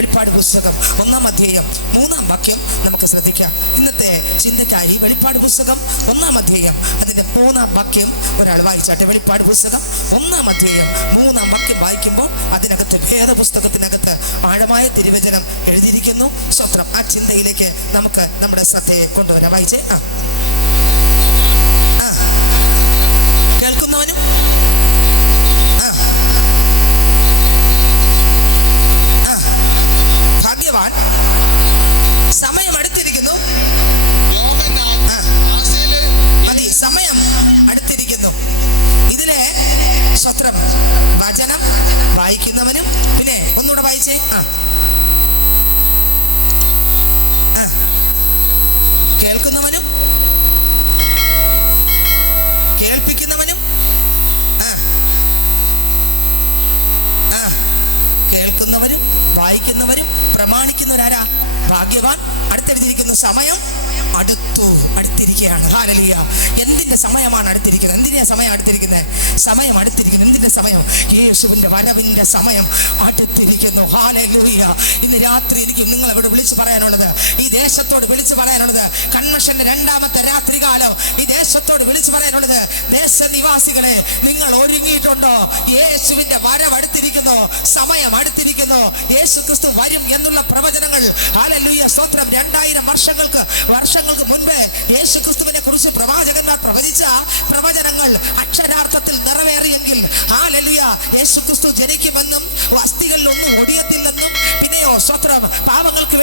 വെളിപ്പാട് പുസ്തകം 1-ാം അധ്യായം 3-ാം വാക്യം നമുക്ക് ശ്രദ്ധിക്കാം. ഇന്നത്തെ ചിന്തയ്ക്കായി വെളിപ്പാട് പുസ്തകം 1-ാം അധ്യായം അതിന്റെ 3-ാം വാക്യം ഒരാൾ വായിച്ചാട്ടെ. വെളിപ്പാട് പുസ്തകം 1-ാം അധ്യായം 3-ാം വാക്യം വായിക്കുമ്പോൾ അതിനകത്ത് വേദപുസ്തകത്തിനകത്ത് ആഴമായ തിരുവചനം എഴുതിയിരിക്കുന്നു. സ്വത്രം ആ ചിന്തയിലേക്ക് നമുക്ക് നമ്മുടെ ശ്രദ്ധയെ കൊണ്ടുവരാം. വായിച്ചേ. കേൾക്കുന്നവനും ഭാഗ്യവാൻ. സമയം അടുത്തിരിക്കുന്നു. മതി, സമയം അടുത്തിരിക്കുന്നു. ഇതിലെ സ്വത്രം വചനം വായിക്കുന്നവനും പിന്നെ ഒന്നുകൂടെ വായിച്ചേ. കേൾക്കുന്നവനും കേൾപ്പിക്കുന്നവനും കേൾക്കുന്നവരും വായിക്കുന്നവരും പ്രമാണിക്കുന്നവരാരാ? ഭാഗ്യവാൻ. അടുത്തെഴുതിയിരിക്കുന്നു സമയം അടുത്തിരിക്കുകയാണ്. ഹല്ലേലൂയ. എന്തിന്റെ സമയമാണ് അടുത്തിരിക്കുന്നത്? എന്തിനാ സമയം അടുത്തിരിക്കുന്നത്? സമയം അടുത്തിരിക്കുന്നു. എന്തിന്റെ സമയം? യേശുവിന്റെ വരവിന്റെ സമയം അടുത്തിരിക്കുന്നു. ഹല്ലേലൂയ. ഇന്ന് രാത്രി എനിക്ക് നിങ്ങളോട് വിളിച്ചു പറയാനുള്ളത്, ഈ ദേശത്തോട് വിളിച്ചു പറയാനുള്ളത്, കൺവെൻഷന്റെ 2ാമത്തെ രാത്രികാലം ഈ ദേശത്തോട് വിളിച്ചു പറയാനുള്ളത്, ദേശനിവാസികളെ നിങ്ങൾ ഒരുങ്ങിയിട്ടുണ്ടോ? യേശുവിന്റെ വരവ് അടുത്തിരിക്കുന്നു. സമയം അടുത്തിരിക്കുന്നു. യേശു ക്രിസ്തു വരും എന്നുള്ള പ്രവചനങ്ങൾ, ഹല്ലേലൂയ, സ്തോത്രം, 2000 വർഷങ്ങൾക്ക് മുൻപ് യേശു ക്രിസ്തുവിനെ കുറിച്ച് പ്രവാചകന്മാർ പ്രവചിച്ച പ്രവചനങ്ങൾ അക്ഷരാർത്ഥത്തിൽ നിറവേറിയെങ്കിൽ, ഹല്ലേലൂയ, യേശു ക്രിസ്തു ജനിക്കുമെന്നും അസ്ഥികളിലൊന്നും ഒടിയത്തില്ലെന്നും പിന്നെയോ സ്തോത്രം പാപത്തിന്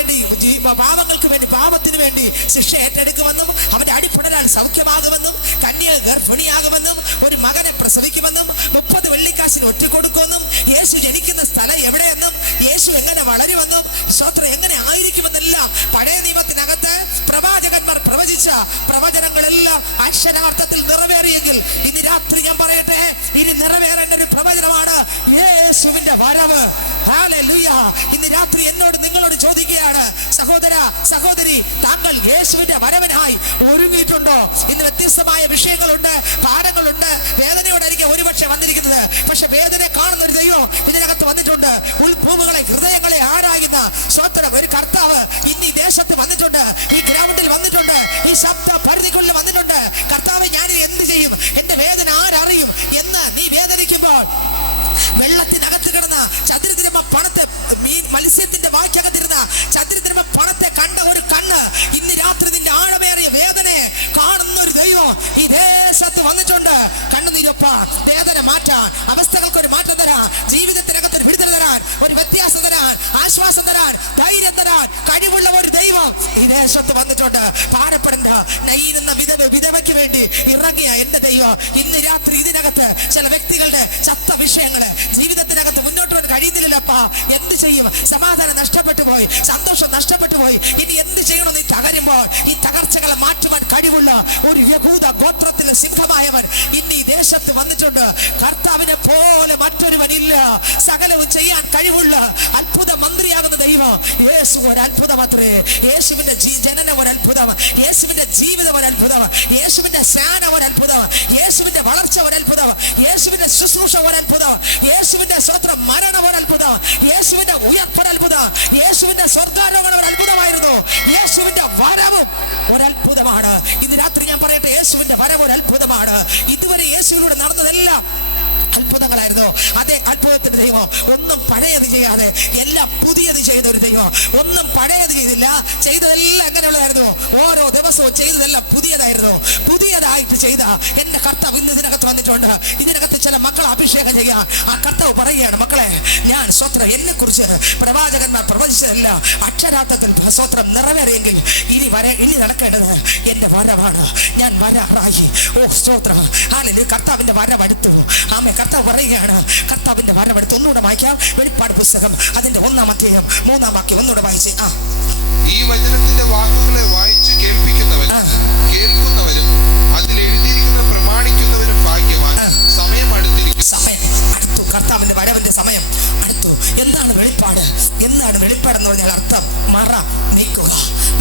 വേണ്ടി പാപത്തിന് വേണ്ടി ശിക്ഷ ഏറ്റെടുക്കുമെന്നും അവന്റെ അടിപ്പിടരാൽ സൗഖ്യമാകുമെന്നും കന്യ ഗർഭിണിയാകുമെന്നും ഒരു മകനെ പ്രസവിക്കുമെന്നും 30 വെള്ളിക്കാശിന് ഒറ്റുകൊടുക്കുമെന്നും യേശു ജനിക്കുന്ന സ്ഥലം എവിടെയെന്നും യേശു എങ്ങനെ വളരുമെന്നും സ്തോത്രം എങ്ങനെ ആയിരിക്കുമെന്നെല്ലാം പഴയ നിയമത്തിനകത്ത് പ്രവാചകന്മാർ പ്രവചിച്ച പ്രവചനങ്ങളെല്ലാം അക്ഷരാർത്ഥത്തിൽ നിറവേറിയെങ്കിൽ ഇന്ന് രാത്രി ഞാൻ പറയട്ടെ, ഇനി നിറവേറേണ്ട ഒരു പ്രവചനമാണ് യേശുവിന്റെ വരവ്. ഹല്ലേലൂയ. ഇന്ന് രാത്രി എന്നോട് നിങ്ങളോട് ചോദിക്കുകയാണ്, സഹോദര സഹോദരി, താങ്കൾ യേശുവിന്റെ വരവിനായി ഒരുങ്ങിയിട്ടുണ്ടോ? ഇന്ന് വ്യത്യസ്തമായ വിഷയങ്ങളുണ്ട്, പാഠങ്ങളുണ്ട്. വേദനയോടായിരിക്കും ഒരുപക്ഷെ വന്നിരിക്കുന്നത്, പക്ഷെ വേദന കാണുന്ന ഒരു ദൈവം ഇതിനകത്ത് വന്നിട്ടുണ്ട്. ഉൾഭൂമികളെ ഹൃദയങ്ങളെ ആരായുന്ന സ്വതന്ത്രം ഒരു കർത്താവ് ഇന്ന് ഈ ദേശത്ത് വന്നിട്ടുണ്ട്, ഈ ഗ്രൗണ്ടിൽ വന്നിട്ടുണ്ട്, ഈ ശബ്ദ പരിധിക്കുള്ളിൽ വന്നിട്ടുണ്ട്. കർത്താവ്, ഞാൻ എന്ത് ചെയ്യും? എന്റെ വേദന ആരറിയും എന്ന് നീ വേദനിക്കുമ്പോൾ, വെള്ളത്തിനകത്ത് കിടന്ന ചതുരത്തിരമ പണത്തെ, മത്സ്യത്തിന്റെ വായ്ക്കകത്തിരുന്ന ചതുരത്തിരമ പണത്തെ കണ്ട ഒരു കണ്ണ് ഇന്ന് രാത്രി നിന്റെ ആഴമേറിയ വേദനയെ കാണുന്ന ഒരു ദൈവം ഈ ദേശത്ത് വന്നിട്ടുണ്ട്. കണ്ണുനീരൊപ്പ വേദന മാറ്റാൻ, അവസ്ഥകൾക്കൊരു മാറ്റം തരാൻ, ജീവിതത്തിനകത്തൊരു വിടുതൽ തരാൻ, ഒരു വ്യത്യാസം തരാൻ, ആശ്വാസം തരാൻ, ധൈര്യം തരാൻ കഴിവുള്ള ഒരു ദൈവം ഈ ദേശത്ത് വന്നിട്ടുണ്ട്. പാടപ്പെടേണ്ട നയിക്കുന്ന വിധവയ്ക്ക് വേണ്ടി ഇറങ്ങിയ എന്റെ ദൈവം ഇന്ന് രാത്രി ഇതിനകത്ത് ചില വ്യക്തികളുടെ ചത്ത വിഷയങ്ങള് ജീവിതത്തിനകത്ത് മുന്നോട്ട് പോകാൻ കഴിയുന്നില്ലപ്പാ, എന്ത് ചെയ്യും? സമാധാനം നഷ്ടപ്പെട്ടു പോയി, സന്തോഷം നഷ്ടപ്പെട്ടു പോയി, ഇനി എന്ത് ചെയ്യണമെന്ന് തകരുമ്പോൾ ഈ തകർച്ചകളെ മാറ്റുവാൻ കഴിവുള്ള ഒരു യഹൂദ ഗോത്രത്തിലെ സിംഹമായവൻ ഇന്ന് ഈ ദേശത്ത് വന്നിട്ടുണ്ട്. കർത്താവിനെ പോലെ മറ്റൊരുവനില്ല. സകലവും ചെയ്യാൻ കഴിവുള്ള അത്ഭുത മന്ത്രിയാകുന്ന ദൈവം യേശു ഒരു അത്ഭുതമത്രേ. യേശുവിന്റെ ജനനം ഒരു അത്ഭുതം, യേശുവിന്റെ ജീവിതം ഒരു അത്ഭുതം, യേശുവിന്റെ സ്നാനം ഒരു അത്ഭുതം, യേശുവിന്റെ വളർച്ച ഒരു അത്ഭുതം, യേശുവിന്റെ ശുശ്രൂഷ ഒരു അത്ഭുതം, യേശുവിന്റെ സ്വത്രം മരണം ഒരു അത്ഭുതം, യേശുവിന്റെ ഉയർപ്പ് അത്ഭുതം, യേശുവിന്റെ സ്വർഗ്ഗാരോഹണം ഒരു അത്ഭുതമായിരുന്നു, യേശുവിന്റെ വരവ് ഒരു അത്ഭുതമാണ്. ഇന്ന് രാത്രി ഞാൻ പറയട്ടെ, യേശുവിന്റെ വരവ് ഒരു അത്ഭുതമാണ്. ഇതുവരെ യേശുവിലൂടെ നടന്നതെല്ലാം അത്ഭുതങ്ങളായിരുന്നു. അതേ അത്ഭുതത്തിന്റെ ദൈവം ഒന്നും പഴയത് ചെയ്യാതെ എല്ലാം പുതിയത് ചെയ്ത ഒരു ദൈവം. ഒന്നും പഴയത് ചെയ്തില്ല, ചെയ്തതെല്ലാം എങ്ങനെയുള്ളതായിരുന്നു? ഓരോ ദിവസവും ചെയ്തതെല്ലാം പുതിയതായിരുന്നു. പുതിയതായിട്ട് ചെയ്ത എന്റെ കർത്താവ് ഇന്ന് ഇതിനകത്ത് വന്നിട്ടുണ്ട്. ഇതിനകത്ത് ചില മക്കളെ അഭിഷേകം ചെയ്യാൻ ആ കർത്താവ് പറയുകയാണ്, മക്കളെ, ഞാൻ സ്വത്രം എന്നെ കുറിച്ച് പ്രവാചകന്മാർ പ്രവചിച്ചതല്ല അക്ഷരാർത്ഥത്തിൽ സ്വത്രം നിറവേറിയെങ്കിൽ ഇനി നടക്കേണ്ടത് എന്റെ വരവാണ്. ഞാൻ വരാറായി. ഓ സ്തോത്രം, ഹല്ലേലൂയ. കർത്താവിന്റെ വരവടുത്തു. ആമേൻ. കർത്താവ് പറയുകയാണ്, കർത്താവിന്റെ വരവടുത്തു. ഒന്നുകൂടെ വായിക്കാം. വെളിപ്പാട് പുസ്തകം അതിന്റെ 1-ാം അധ്യായം 3-ാം വാക്യം ഒന്നുകൂടെ വായിച്ചേ. ഈ വചനത്തിന്റെ വാക്കുകളെ വായിച്ചു കേൾപ്പിക്കുന്നവരും അതിൽ എഴുതിയിരിക്കുന്ന പ്രമാണിക്കുന്നവരും ഭാഗ്യവാൻ. സമയം അടുത്തിരിക്കും. സമയം അടുത്തു. കർത്താവിന്റെ വരവിന്റെ സമയം അടുത്തു. എന്താണ് വെളിപ്പാട്? എന്താണ് വെളിപ്പാടെന്ന് പറഞ്ഞാൽ അർത്ഥം മറ നീക്കുക.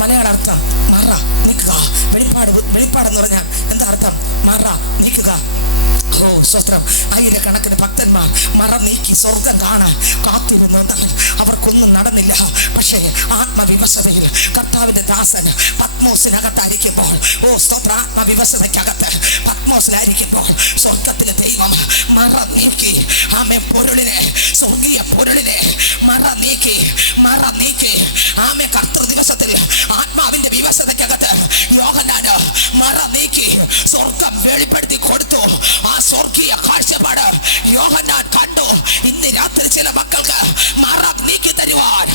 മലയാള അർത്ഥം മറ നീക്കുക. വെളിപ്പാടെന്ന് പറഞ്ഞാൽ എന്താ അർത്ഥം? മറ നീക്കുക. ഓ സ്വത്രം. ആയിരക്കണക്കിന് ഭക്തന്മാർ മറ നീക്കി സ്വർഗം കാണാൻ കാത്തിരുന്നു. അവർക്കൊന്നും നടന്നില്ല. പക്ഷേ ആത്മവിവശതയിൽ കർത്താവിന്റെ ദാസൻ പത്മോസിനകത്തായിരിക്കുമ്പോൾ, ഓ സ്തോത്ര, ആത്മവിവശതയ്ക്കകത്ത് പത്മോസിലായിരിക്കുമ്പോൾ സ്വർഗത്തിലെ ദൈവം മറ നീക്കി ആമേ പൊരുളിനെ, സ്വർഗീയ പൊരുളിനെ മറ നീക്കി ആമേ കർത്തൃ ദിവസത്തിൽ ആത്മാവിന്റെ വിവശതയ്ക്കകത്ത് യോഹന്നാന് മറ നീക്കി സ്വർഗം വെളിപ്പെടുത്തി കൊടുത്തു. ആ സ്വർഗീയ കാഴ്ചപ്പാട് യോഹന്നാൻ കണ്ടു. ഇന്ന് രാത്രി ചില മക്കൾക്ക് മറ നീക്കി തരുവാൻ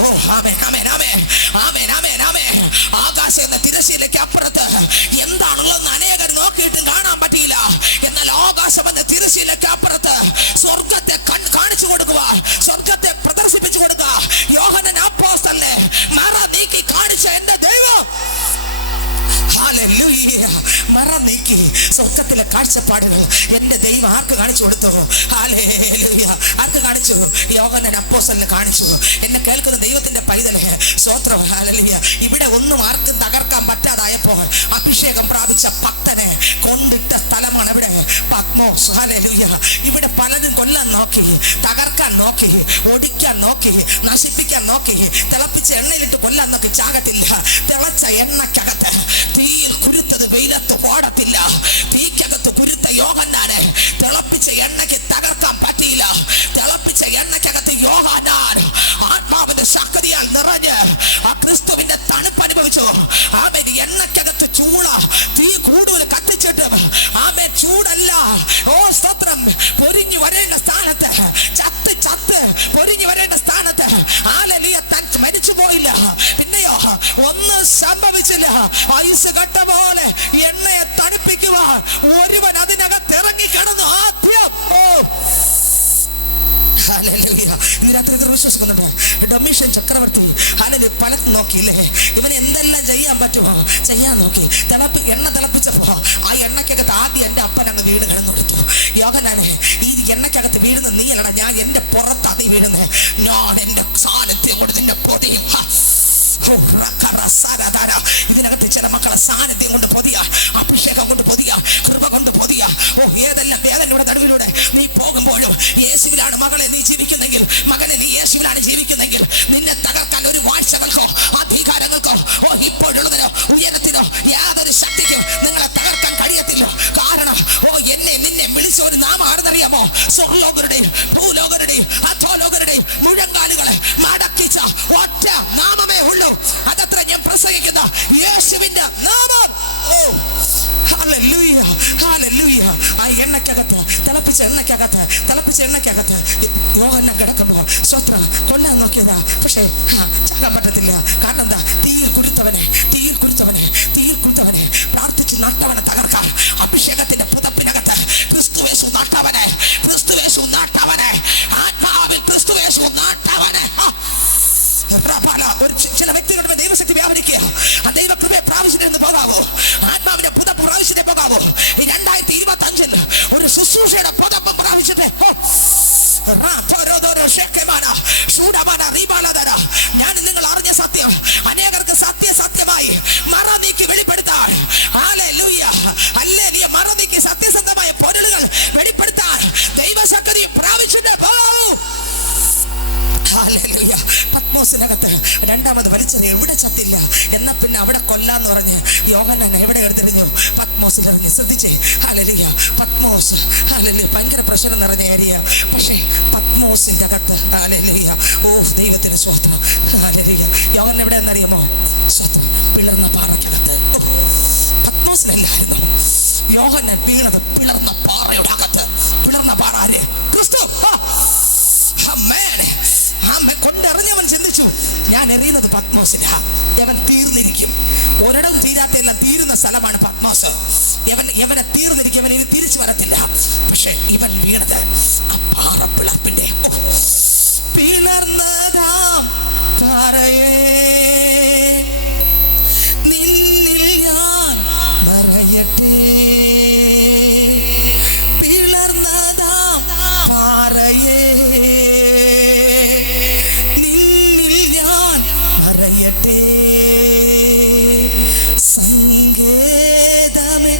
ഓ ആമേൻ ആമേൻ ആമേൻ ആമേൻ ആമേൻ ആമേൻ. ആകാശം എന്ന തിരശ്ശീലയ്ക്ക് അപ്പുറത്ത് എന്താണുള്ളതെന്ന് അനേകർ നോക്കിയിട്ടും കാണാൻ പറ്റിയില്ല. എന്നാൽ ആകാശം എന്ന തിരശ്ശീലയ്ക്ക് അപ്പുറത്ത് സ്വർഗത്തെ കാണിച്ചു കൊടുക്കുക, സ്വർഗത്തെ പ്രദർശിപ്പിച്ചു കൊടുക്കുക. യോഹന്നാൻ അപ്പോസ്തലനെ മറ നീക്കി കാണിച്ച എന്റെ ദൈവം, ഹല്ലേലൂയ, മറ നീക്കി സ്വർഗത്തിലെ കാഴ്ചപ്പാടുകൾ എന്റെ ദൈവം ആർക്ക് കാണിച്ചു കൊടുത്തു? ഹല്ലേലൂയ. ആർക്ക് കാണിച്ചു? യോഹന്നാൻ അപ്പോസ്തലന് കാണിച്ചു. എന്നെ കേൾക്കുന്ന ദൈവത്തിന്റെ പൈതലേ, സ്തോത്രം. ഹല്ലേലൂയ. ഇവിടെ ഒന്നും ആർക്കും തകർക്കാൻ പറ്റാതായപ്പോൾ അഭിഷേകം പ്രാപിച്ച ഭക്തനെ കൊണ്ടിട്ട സ്ഥലമാണ് ഇവിടെ പത്മോസ്. ഹല്ലേലൂയ. ഇവിടെ പലരും കൊല്ലാൻ നോക്കി, തകർക്കാൻ നോക്കി, ഒടിക്കാൻ നോക്കി, നശിപ്പിക്കാൻ നോക്കി, തിളപ്പിച്ച എണ്ണയിലിട്ട് കൊല്ലാൻ നോക്കി, ചാകത്തില്ല. തിളച്ച എണ്ണക്കകത്ത് തീയിൽ കുരുത്തത് വെയിലത്ത് ഓടത്തില്ല. തീക്കകത്ത് കുരുത്ത യോഹന്നാനെ തിളപ്പിച്ച എണ്ണയ്ക്ക് തകർക്കാൻ പറ്റിയില്ല. തിളപ്പിച്ച എണ്ണക്കകത്ത് യോഹന്നാൻ ആത്മാവിന്റെ ശക്തിയാൽ നിറഞ്ഞ് ആ ക്രിസ്തുവിന്റെ തണുപ്പ് അനുഭവിച്ചു. ആമേൻ. എണ്ണക്കകത്ത് ചൂട, തീ കൂടുതൽ കത്തിച്ചിട്ട് ആമേൻ ചൂടല്ല, ഓ സ്തോത്രം, പൊരിഞ്ഞു വരേണ്ട സ്ഥാനത്ത് ചത്ത് പൊരിഞ്ഞു വരേണ്ട സ്ഥാനത്ത് ഹല്ലേലൂയ മരിച്ചു പോയില്ല. പിന്നെയോ ഒന്നും സംഭവിച്ചില്ല. ആയുസ് കട്ട പോലെ എണ്ണയെ തണുപ്പിക്കുവാൻ ഒരുവൻ അതിനകത്ത് ഇറങ്ങി കിടന്നു. ആദ്യം വിശ്വസിക്കുന്നുണ്ട്. ഡൊമീഷ്യൻ ചക്രവർത്തി അല്ലെങ്കിൽ പലതും നോക്കിയില്ലേ, ഇവന് എന്തെല്ലാം ചെയ്യാൻ പറ്റുമോ ചെയ്യാൻ നോക്കി. എണ്ണ തിളപ്പിച്ചപ്പോ ആ എണ്ണക്കകത്ത് ആദ്യം എന്റെ അപ്പൻ അങ്ങ് വീട് കിടന്നു കൊടുത്തു. യോഹന്നാനെ, ഈ എണ്ണക്കകത്ത് വീഴുന്ന നീയല്ലടാ, ഞാൻ എന്റെ പുറത്താ നീ വീഴുന്നത്. ഞാൻ എന്റെ സാന്നിധ്യം കൊണ്ട് നിന്റെ പൊതിയും. ഇതിനകത്ത് ചില മക്കളെ സാന്നിധ്യം കൊണ്ട് പൊതിയ, അഭിഷേകം കൊണ്ട് പൊതിയ, കൃപ കൊണ്ട് പൊതിയ. ഓ ഏതെല്ലാം വേദനയുടെ നടുവിലൂടെ നീ പോകുമ്പോഴും യേശുവിലാണ് മകളെ നീ ജീവിക്കുന്നെങ്കിൽ, മകനെ നീ യേശുവിലാണ് ജീവിക്കുന്നെങ്കിൽ, നിന്നെ തകർക്കാൻ ഒരു വാഴ്ചകൾക്കോ അധികാരങ്ങൾക്കോ ഓ ഇപ്പോഴുള്ളതിനോ ഉയരത്തിനോ യാതൊരു ശക്തിക്കും നിങ്ങളെ തകർക്കാൻ കഴിയത്തില്ല. കാരണം ഓ എന്നെ നിന്നെ വിളിച്ച ഒരു നാമം ആണെന്നറിയാമോ? സ്വർലോകരുടെയും ഭൂലോകരുടെയും അധോലോകരുടെയും മുഴങ്കാലുകളെ മടക്കിച്ച ഒറ്റ നാമമേ ഉള്ളൂ. അതത്ര ഞാൻ പ്രസംഗിക്കുന്ന യേശുവിന്റെ നാമം. ഓ ഹല്ലേലൂയ, ഹല്ലേലൂയ. ആ എണ്ണക്കകത്ത് തിളപ്പിച്ച എണ്ണക്കകത്ത് യോഹന്നാൻ കിടക്കുമ്പോ സ്വത്രം കൊല്ലാൻ നോക്കിയതാ. പക്ഷേ ചാകാൻ പറ്റത്തില്ല. കാരണം എന്താ? തീയിൽ കുരുത്തവനെ പ്രാർത്ഥിച്ച് നട്ടവനെ തകർക്കാൻ അഭിഷേകത്തിന്റെ പുതപ്പിനകത്ത് ക്രിസ്തുവേശു നട്ടവനെ ആത്മാവിൽ ക്രിസ്തുവേശു നട്ടവനെ. ചില വ്യക്തികളുടെ ദൈവശക്തി വ്യാപരിക്കുക. ആ ദൈവകൃപയെ പ്രാവശ്യത്തിന് പോകാവോ? ആത്മാവിന്റെ പുതപ്പ് പ്രാവശ്യത്തെ പോകാവോ? 2025 ഒരു ശുശ്രൂഷയുടെ പുതപ്പ് പ്രാവശ്യത്തെ ഞാൻ നിങ്ങൾ അറിഞ്ഞ സത്യം അനേകർക്ക് സത്യമായി മറ നീക്കി വെളിപ്പെടുത്താൻ, ഹല്ലേലൂയ, ഹല്ലേലൂയ, മറ നീക്കി സത്യസന്ധമായ പൊരുളുകൾ വെളിപ്പെടുത്താൻ ദൈവശക്തി പ്രാവശ്യത്തെ പോകാവൂ. ഹല്ലേലൂയ. പത്മോസിനകത്ത് രണ്ടാമത് വലിച്ചത് എവിടെ ചത്തില്ല. എന്നാ പിന്നെ അവിടെ കൊല്ലാന്ന് പറഞ്ഞ് യോഹന്നാൻ എവിടെ എടുത്തിരുന്നു? പത്മോസിലിറങ്ങി. ശ്രദ്ധിച്ചേ. ഹല്ലേലൂയ. പത്മോസ്, ഹല്ലേലൂയ, ഭയങ്കര പ്രശ്നം നിറഞ്ഞ ഏരിയ. പക്ഷേ പത്മോസിന്റെ അകത്ത്, ഹല്ലേലൂയ, ഓ ദൈവത്തിന് സ്വത്രം. ഹല്ലേലൂയ. യോഹന്നാൻ എവിടെയെന്നറിയാമോ? സ്വത്രം പിളർന്ന പാറയ്ക്കകത്ത്. പത്മോസിനല്ലായിരുന്നു. യോഹന്നാൻ വീണത് പിളർന്ന പാറയുടെ അകത്ത്. പിളർന്ന പാറ ആര്? ക്രിസ്തു. കൊണ്ടെറിഞ്ഞവൻ ചിന്തിച്ചു, ഞാൻ എറിയുന്നത് പത്മോസില, അവൻ തീർന്നിരിക്കും. ഒരിടം തീരാത്തല്ല, തീരുന്ന സ്ഥലമാണ് പത്മോസ്. യവനെ തീർന്നിരിക്കും, അവൻ ഇനി തിരിച്ചു വരത്തില്ല. പക്ഷെ ഇവൻ വീണത് ആ പാറ പിളർപ്പിന്റെ. പിളർന്നതാം പാറയേ നിന്നിൽ ഞാൻ മറയട്ടെ. പിളർന്നതാം പാറയേ സങ്കേതമേ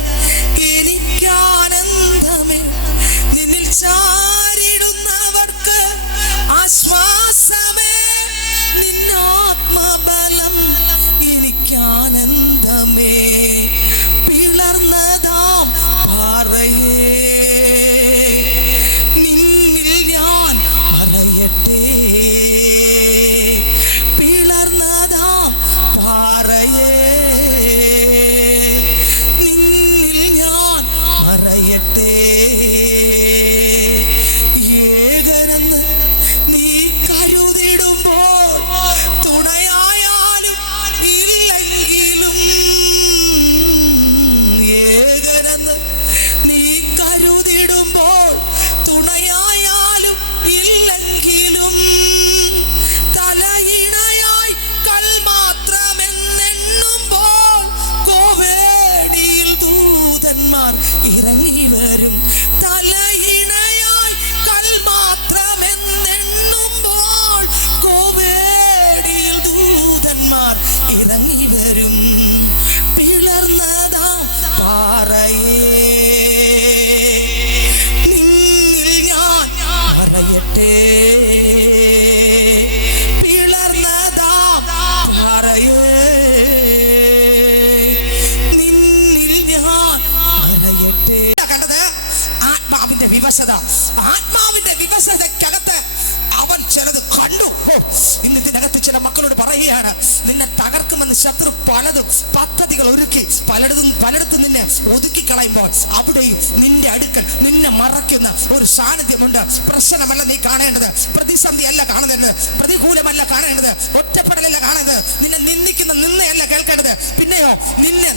ഇന്ന് ഇതിനകത്ത് ചില മക്കളോട് പറയുകയാണ്, നിന്നെ തകർക്കുമെന്ന് ശത്രു പലതും പദ്ധതികൾ ഒരുക്കി പലയിടത്തും നിന്നെ ഒതുക്കി കളയുമ്പോൾ അവിടെയും നിന്റെ അടുക്കൽ നിന്നെ മറയ്ക്കുന്ന ഒരു സാന്നിധ്യമുണ്ട്. പ്രശ്നമല്ല നീ കാണേണ്ടത്, പ്രതിസന്ധി അല്ല കാണുന്നത്, പ്രതികൂലമല്ല കാണേണ്ടത്, ഒറ്റപ്പെടലല്ല കാണുന്നത്, നിന്നെ നിന്ദിക്കുന്ന നിന്നയല്ല കേൾക്കേണ്ടത്. പിന്നെയോ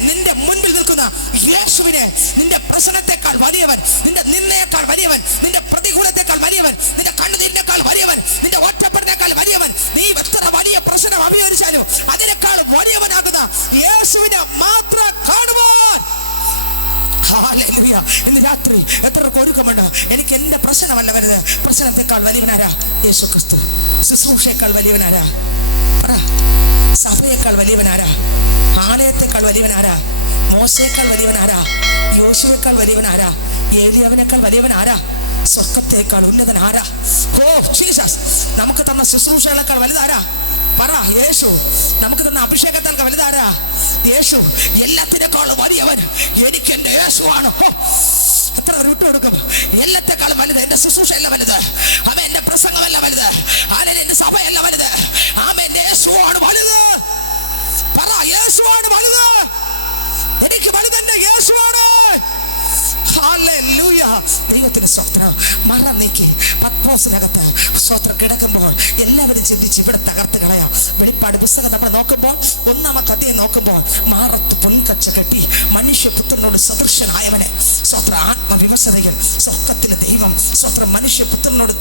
നിന്റെ മുൻപിൽ നിൽക്കുന്ന യേശുവിനെ, നിന്റെ പ്രശ്നത്തെക്കാൾ വലിയവൻ, നിന്റെ നിന്നയേക്കാൾ വലിയവൻ, നിന്റെ പ്രതികൂലത്തെക്കാൾ വലിയവൻ, നിന്റെ കണ്ണുനീരിനേക്കാൾ വലിയവൻ, നിന്റെ ഒറ്റപ്പെടലിനേക്കാൾ വലിയവൻ, നീ എത്ര വലിയ പ്രശ്നം അഭിമുഖീകരിച്ചാലും അതിനേക്കാൾ വലിയവനാകുന്ന യേശുവിനെ മാത്രം കാണുവാൻ. ഹല്ലേലൂയ. ഇന്ന് രാത്രി എത്രയൊക്കെ ഒരുക്കമുണ്ട്. എനിക്ക് എന്റെ പ്രശ്നമല്ല വലുത്, പ്രശ്നത്തെക്കാൾ വലിയവനാരാ? യേശു ക്രിസ്തു. ശുശ്രൂഷയേക്കാൾ വലിയവനാരാ? സഭയേക്കാൾ വലിയവനാരാ? ആലയത്തെക്കാൾ വലിയവനാരാ? മോശയേക്കാൾ വലിയവനാരാ? യോശുവേക്കാൾ വലിയവനാരാ? ഏലിയാവിനേക്കാൾ വലിയവനാരാ? സ്വർഗത്തേക്കാൾ ഉന്നതനാരാ? Oh Jesus. നമുക്ക് തന്ന ശുശ്രൂഷകളേക്കാൾ വലുതാരാ? പറ. യേശു. നമുക്ക് തന്ന അഭിഷേകത്തേക്കാൾ വലുതാരാ? യേശു. എല്ലാത്തിനേക്കാളും വലിയവൻ എനിക്ക് എന്റെ യേശുവാണ്. അത്ര വിട്ടുകൊടുക്കും. എല്ലാത്തെക്കാളും വലുത് എന്റെ ശുശ്രൂഷയല്ല വലുത്, അവൻ എന്റെ പ്രസംഗമല്ല വലുത്, എന്റെ സഭയല്ല വലുത്, എന്റെ യേശുവാണ് വലുത്. പറ. യേശുവാണ് വലുത്. എനിക്ക് വലുത് എന്റെ യേശുവാണ്. ഹല്ലേലൂയ. ദൈവത്തിന് സ്തോത്രം. മറ നീക്കി പത്മോസിനകത്ത് സ്തോത്രം കിടക്കുമ്പോൾ എല്ലാവരും ചിന്തിച്ച് ഇവിടെ തകർത്ത് കളയാം. വെളിപ്പാട് പുസ്തകം നമ്മൾ നോക്കുമ്പോൾ 1-ാമത്തെ അധ്യായം നോക്കുമ്പോൾ മാറത്ത് പൊൻകച്ച കെട്ടി മനുഷ്യപുത്രനോട് സദൃശനായവനെ സ്വത്ര ആത്മവിമർശതയിൽ സ്വർഗത്തിലെ ദൈവം സ്വത്ര മനുഷ്യപുത്രനോട്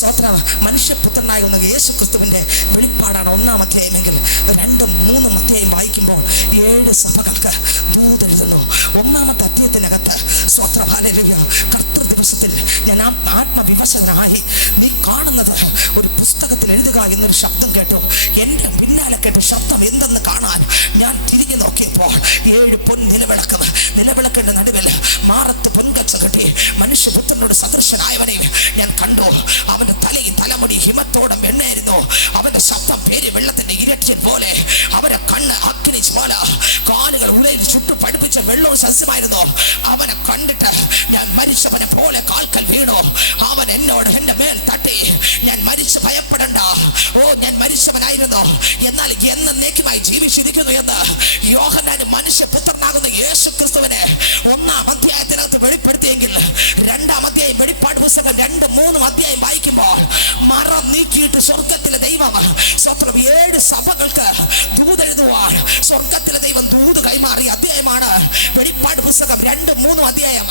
സ്വത്ര മനുഷ്യപുത്രനായിരുന്ന യേശു ക്രിസ്തുവിന്റെ വെളിപ്പാടാണ് 1-ാം അധ്യായമെങ്കിൽ 2-ഉം 3-ഉം അധ്യായം വായിക്കുമ്പോൾ 7 സഭകൾക്ക് ദൂതെഴുതുന്നു. 1-ാമത്തെ അധ്യായത്തിനകത്ത് സ്വത്ര ഹല്ലേലൂയ കർത്തൃ ദിവസത്തിൽ ഞാൻ ആത്മവിവശനായി നീ കാണുന്നത് ഒരു പുസ്തകത്തിൽ എഴുതുക എന്നൊരു ശബ്ദം കേട്ടു. എന്റെ പിന്നാലെ കേട്ട ശബ്ദം എന്തെന്ന് കാണാൻ ഞാൻ തിരിഞ്ഞു നോക്കിയപ്പോൾ 7 പൊൻ നിലവിളക്കിന്റെ നടുവിൽ മാറത്ത് പൊൻകച്ച കെട്ടി മനുഷ്യപുത്രനോട് സദൃശനായവനെ ഞാൻ കണ്ടു. അവന്റെ തലയും തലമുടി ഹിമത്തോടം എണ്ണയായിരുന്നു. അവന്റെ ശബ്ദം പേര് വെള്ളത്തിന്റെ ഇരട്ടിയൻ പോലെ, അവന്റെ കണ്ണ് അഗ്നി ജ്വാല, കാലുകൾ ഉലയിൽ ചുട്ടു പഠിപ്പിച്ച വെള്ളവും സസ്യമായിരുന്നു. അവനെ കണ്ടിട്ട് ഞാൻ മരിച്ചവനെ പോലെ കാൽക്കൽ വീണു. അവൻ എന്നോട് എന്റെ മേൽ തട്ടി, ഞാൻ മരിച്ചു ഭയപ്പെടണ്ട, ഞാൻ മരിച്ചവനായിരുന്നു എന്നാൽ എന്നേക്കുമായി ജീവിച്ചിരിക്കുന്നു എന്ന് യോഹന്നാൻ മനുഷ്യപുത്രനാകുന്ന യേശു ക്രിസ്തുവിനെ 1-ാം അധ്യായത്തിനകത്ത് വെളിപ്പെടുത്തിയെങ്കിൽ 2-ാം അധ്യായം വെളിപ്പാട് പുസ്തകം 2-ഉം 3-ഉം അധ്യായം വായിക്കുമ്പോൾ മറ നീക്കിയിട്ട് സ്വർഗത്തിലെ ദൈവം സ്വത്രം 7 സഭകൾക്ക് ദൂതെഴുതുവാൻ സ്വർഗത്തിലെ ദൈവം ദൂത് കൈമാറിയ അധ്യായമാണ് വെളിപ്പാട് പുസ്തകം 2-ഉം 3-ഉം അധ്യായം.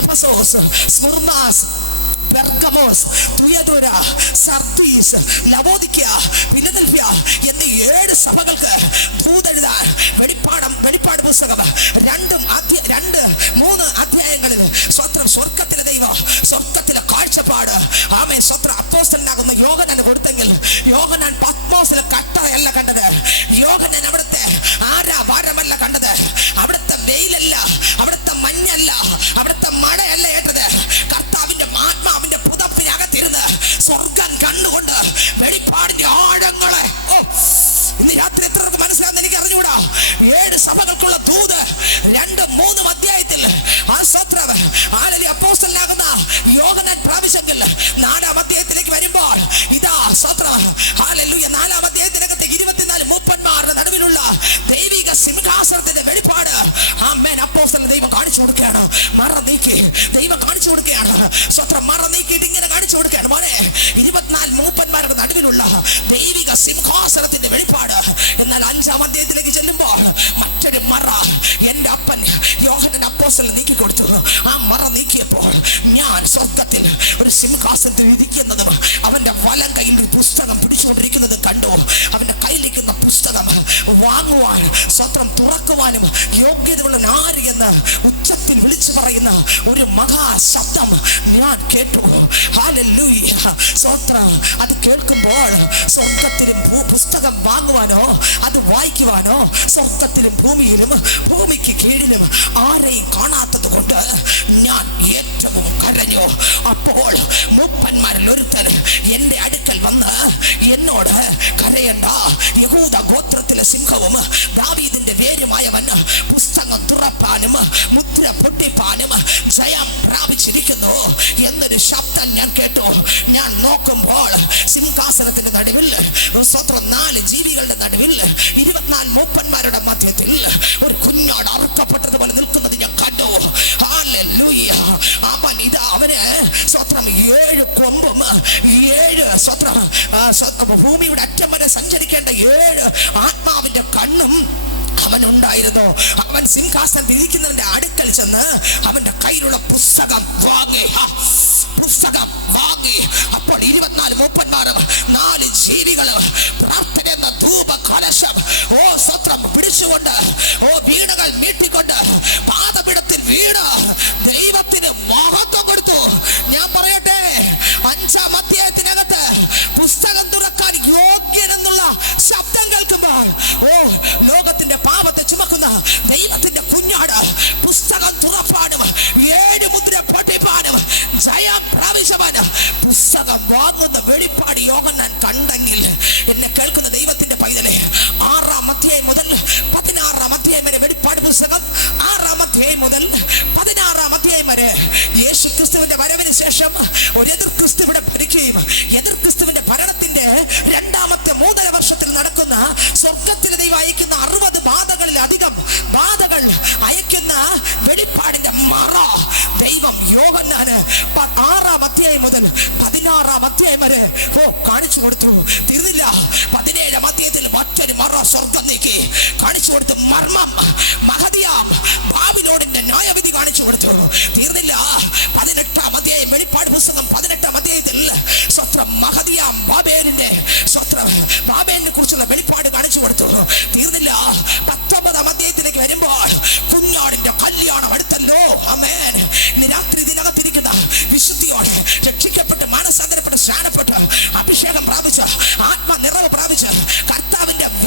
എഫെസോസ്, സ്മുർനാസ്, പെർഗമോസ്, തുയതോര, സർദീസ്, ലവോദിക്ക, ഫിലദൽഫിയ എന്നീ 7 സഭകൾക്ക് ദൂതെഴുതാൻ വെളിപ്പാട് പുസ്തകം 2-3 അധ്യായങ്ങളിൽ സ്വത്രം സ്വർഗത്തിലെ ദൈവം സ്വർഗത്തിലെ കാഴ്ചപ്പാട് സ്വത്രം അപ്പോസ്തലനാകുന്ന യോഹന്നാൻ കൊടുത്തെങ്കിൽ യോഹന്നാൻ പത്മോസിലെ കട്ടറയല്ല കണ്ടത്. യോഹന്നാൻ അവിടുത്തെ ആരാവാരമല്ല കണ്ടത്. അവിടുത്തെ വെയിലല്ല, അവിടുത്തെ മഞ്ഞല്ല, അവിടുത്തെ മഴയല്ല ഏറ്റത്. കർത്താവിന്റെ ആത്മാവിന്റെ പുതപ്പിനകത്തിരുന്ന് സ്വർഗം കണ്ടുകൊണ്ട് വെളിപ്പാടിന്റെ ആഴങ്ങളെ ഇന്ന് രാത്രി എത്രർക്ക് മനസ്സിലാകുന്ന എനിക്ക് അറിഞ്ഞുകൂടാ. 7 സഭകൾക്കുള്ള ദൂത് 2-ഉം 3-ഉം അധ്യായത്തിൽ അപ്പോസ്തലനാകുന്ന യോഹന്നാൻ പ്രാപിച്ചെങ്കിൽ 4-ാം അധ്യായത്തിലേക്ക് വരുമ്പോൾ ഇതാ സ്വത്രം ഹല്ലേലൂയ 4-ാം അധ്യായത്തിനകത്ത് 24 മൂപ്പന്മാരുടെ നടുവിലുള്ള ദൈവിക സിംഹാസനത്തിന്റെ വെളിപ്പാട് അപ്പോസ്തലൻ ദൈവം കാണിച്ചു കൊടുക്കുകയാണ്. മറ നീക്കി ദൈവം കാണിച്ചു കൊടുക്കുകയാണ്. സ്വത്രം മറ നീക്കിയിട്ട് ഇങ്ങനെ കാണിച്ചു കൊടുക്കുകയാണ്. മോനെ 24 മൂപ്പന്മാരുടെ നടുവിലുള്ള ദൈവിക സിംഹാസനത്തിന്റെ വെളിപ്പാട്. എന്നാൽ 5-ാം അധ്യായത്തിലേക്ക് ചെല്ലുമ്പോൾ മറ്റൊരു മറ എന്റെ അപ്പൻ യോഹന്നാൻ അപ്പോസ്തലൻ നീക്കി കൊടുത്തു. ആ മറ നീക്കിയപ്പോൾ ഞാൻ സ്വർഗത്തിൽ ഒരു സിംഹാസനത്തിൽ ഇരിക്കുന്നതും അവന്റെ വലം കയ്യിൽ ഒരു പുസ്തകം പിടിച്ചുകൊണ്ടിരിക്കുന്നത് കണ്ടു. അവന്റെ കയ്യിലിരിക്കുന്ന പുസ്തകം വാങ്ങുവാൻ സ്വത്രം തുറക്കുവാനും യോഗ്യതയുള്ള ആര് എന്ന് ഉച്ചത്തിൽ വിളിച്ചു പറയുന്ന ഒരു മഹാശബ്ദം ഞാൻ കേട്ടു. ഹല്ലേലൂയ സ്വത്രം. അത് കേൾക്കുമ്പോൾ സ്വർഗത്തിലും പുസ്തകം വാങ്ങുവാനോ അത് വായിക്കുവാനോ സ്വർഗത്തിലും ഭൂമിയിലും ഭൂമിക്ക് കീഴിലും ആരെയും കാണാത്തത് കൊണ്ട് ഞാൻ ഏറ്റവും കരഞ്ഞു. അപ്പോൾ മൂപ്പന്മാരിൽ ഒരുത്തൻ എന്റെ അടുക്കൽ വന്ന് എന്നോട് കരയണ്ട, യഹൂദ ഗോത്രത്തിലെ സിംഹവും ദാവീദിന്റെ വേരുമായവൻ പുസ്തകം തുറപ്പാനും മുദ്ര പൊട്ടിപ്പാനും ജയം പ്രാപിച്ചിരിക്കുന്നു എന്നൊരു ശബ്ദം ഞാൻ കേട്ടു. ഞാൻ നോക്കുമ്പോൾ സിംഹാസനത്തിന്റെ നടുവിൽ, സ്വത്രം 4 ജീവികളുടെ നടുവിൽ, 24 മൂപ്പന്മാരുടെ മധ്യത്തിൽ ഒരു കുഞ്ഞാട് അറുക്കപ്പെട്ടതുപോലെ നിൽക്കുന്നത് ഞാൻ കണ്ടു. ഹല്ലേലൂയ. അവൻ ഇതാ അവന് സ്വത്രം 7 കൊമ്പും 7 സ്വത്രം ഭൂമിയുടെ അറ്റം വരെ സഞ്ചരിക്കേണ്ട 7 ആത്മാവിന്റെ കണ്ണും അവനുണ്ടായിരുന്നു. അവൻ സിംഹാസനത്തിൽ ഇരിക്കുന്നതിന്റെ അടുക്കൽ ചെന്ന് അവന്റെ കയ്യിലുള്ള പുസ്തകം വാങ്ങി. അപ്പോൾ 24 മൂപ്പന്മാരും 4 ജീവികളും പ്രാർത്ഥന എന്ന ധൂപ കലശം സ്വത്രം പിടിച്ചുകൊണ്ട് വീണകൾ മീട്ടിക്കൊണ്ട് പാദപീഠത്തിൽ വീണ് ദൈവത്തിന് മഹത്വം കൊടുത്തു. ഞാൻ പറയട്ടെ, 5-ാം അധ്യായത്തിനകത്ത് പുസ്തകം തുറക്കാൻ യോഗ്യനെന്നുള്ള ശബ്ദം കേൾക്കുമ്പോൾ ലോകത്തിന്റെ പാപത്തെ ചുമക്കുന്ന ദൈവത്തിന്റെ കുഞ്ഞാട് പുസ്തകം തുറപ്പാനും 7 മുദ്ര പൊട്ടിപ്പാനും ജയം പ്രാപിച്ചവന് പുസ്തകം വാങ്ങുന്ന വെളിപ്പാട് യോഹന്നാൻ കണ്ടെങ്കിൽ, എന്നെ കേൾക്കുന്ന ദൈവത്തിന്റെ പൈതലെ, 6-ാം അധ്യായം മുതൽ 16-ാം അധ്യായം വരെ വെളിപ്പാട് പുസ്തകം, 6-ാം അധ്യായം മുതൽ 16-ാം അധ്യായം വരെ യേശു ക്രിസ്തുവിന്റെ വരവിന് ശേഷം ഒരു എതിർ ക്രിസ്തു ഇവിടെ ഭരിക്കുകയും എതിർ ക്രിസ്തുവിന്റെ ഭരണത്തിന്റെ 2ാമത്തെ 3.5 വർഷത്തിൽ നടക്കുന്ന സ്വർഗത്തിലെ ദൈവം അയക്കുന്ന 60 ബാധകളിലധികം ബാധകൾ അയക്കുന്ന വെളിപ്പാടിന്റെ മറ ദൈവം യോഹന്നാന് 6-ാം അധ്യായം മുതൽ 16-ാം അധ്യായം വരെ കാണിച്ചു കൊടുത്തു. തീർന്നില്ല. 17-ാം അധ്യായത്തിൽ മറ്റൊരു മറ സ്വർഗം നീക്കി കാണിച്ചു കൊടുത്തു. മർമ്മം മഹതിയാം ബാബിലോണിന്റെ ന്യായവിധി കാണിച്ചു കൊടുത്തു. തീർന്നില്ല. 18-ാം അധ്യായം വെളിപ്പാട് പുസ്തകം 18-ാം അധ്യായത്തിൽ സ്വത്രം മഹതിയാം ബാബേലിനെ കുറിച്ചുള്ള വെളിപ്പാട് കാണിച്ചു കൊടുത്തു. തീർന്നില്ല. 19-ാം അധ്യായത്തിലേക്ക് വരുമ്പോൾ കുഞ്ഞാടിന്റെ കല്യാണം അടുത്തല്ലോ. ആമേൻ. ഇന്ന് രാത്രി ഇതിനകത്തിരിക്കുന്ന വിശുദ്ധിയോടെ രക്ഷിക്കപ്പെട്ട് മാനസാന്തരപ്പെട്ട് സ്നാനപ്പെട്ട് അഭിഷേകം പ്രാപിച്ച് ആത്മനിറവ് പ്രാപിച്ച്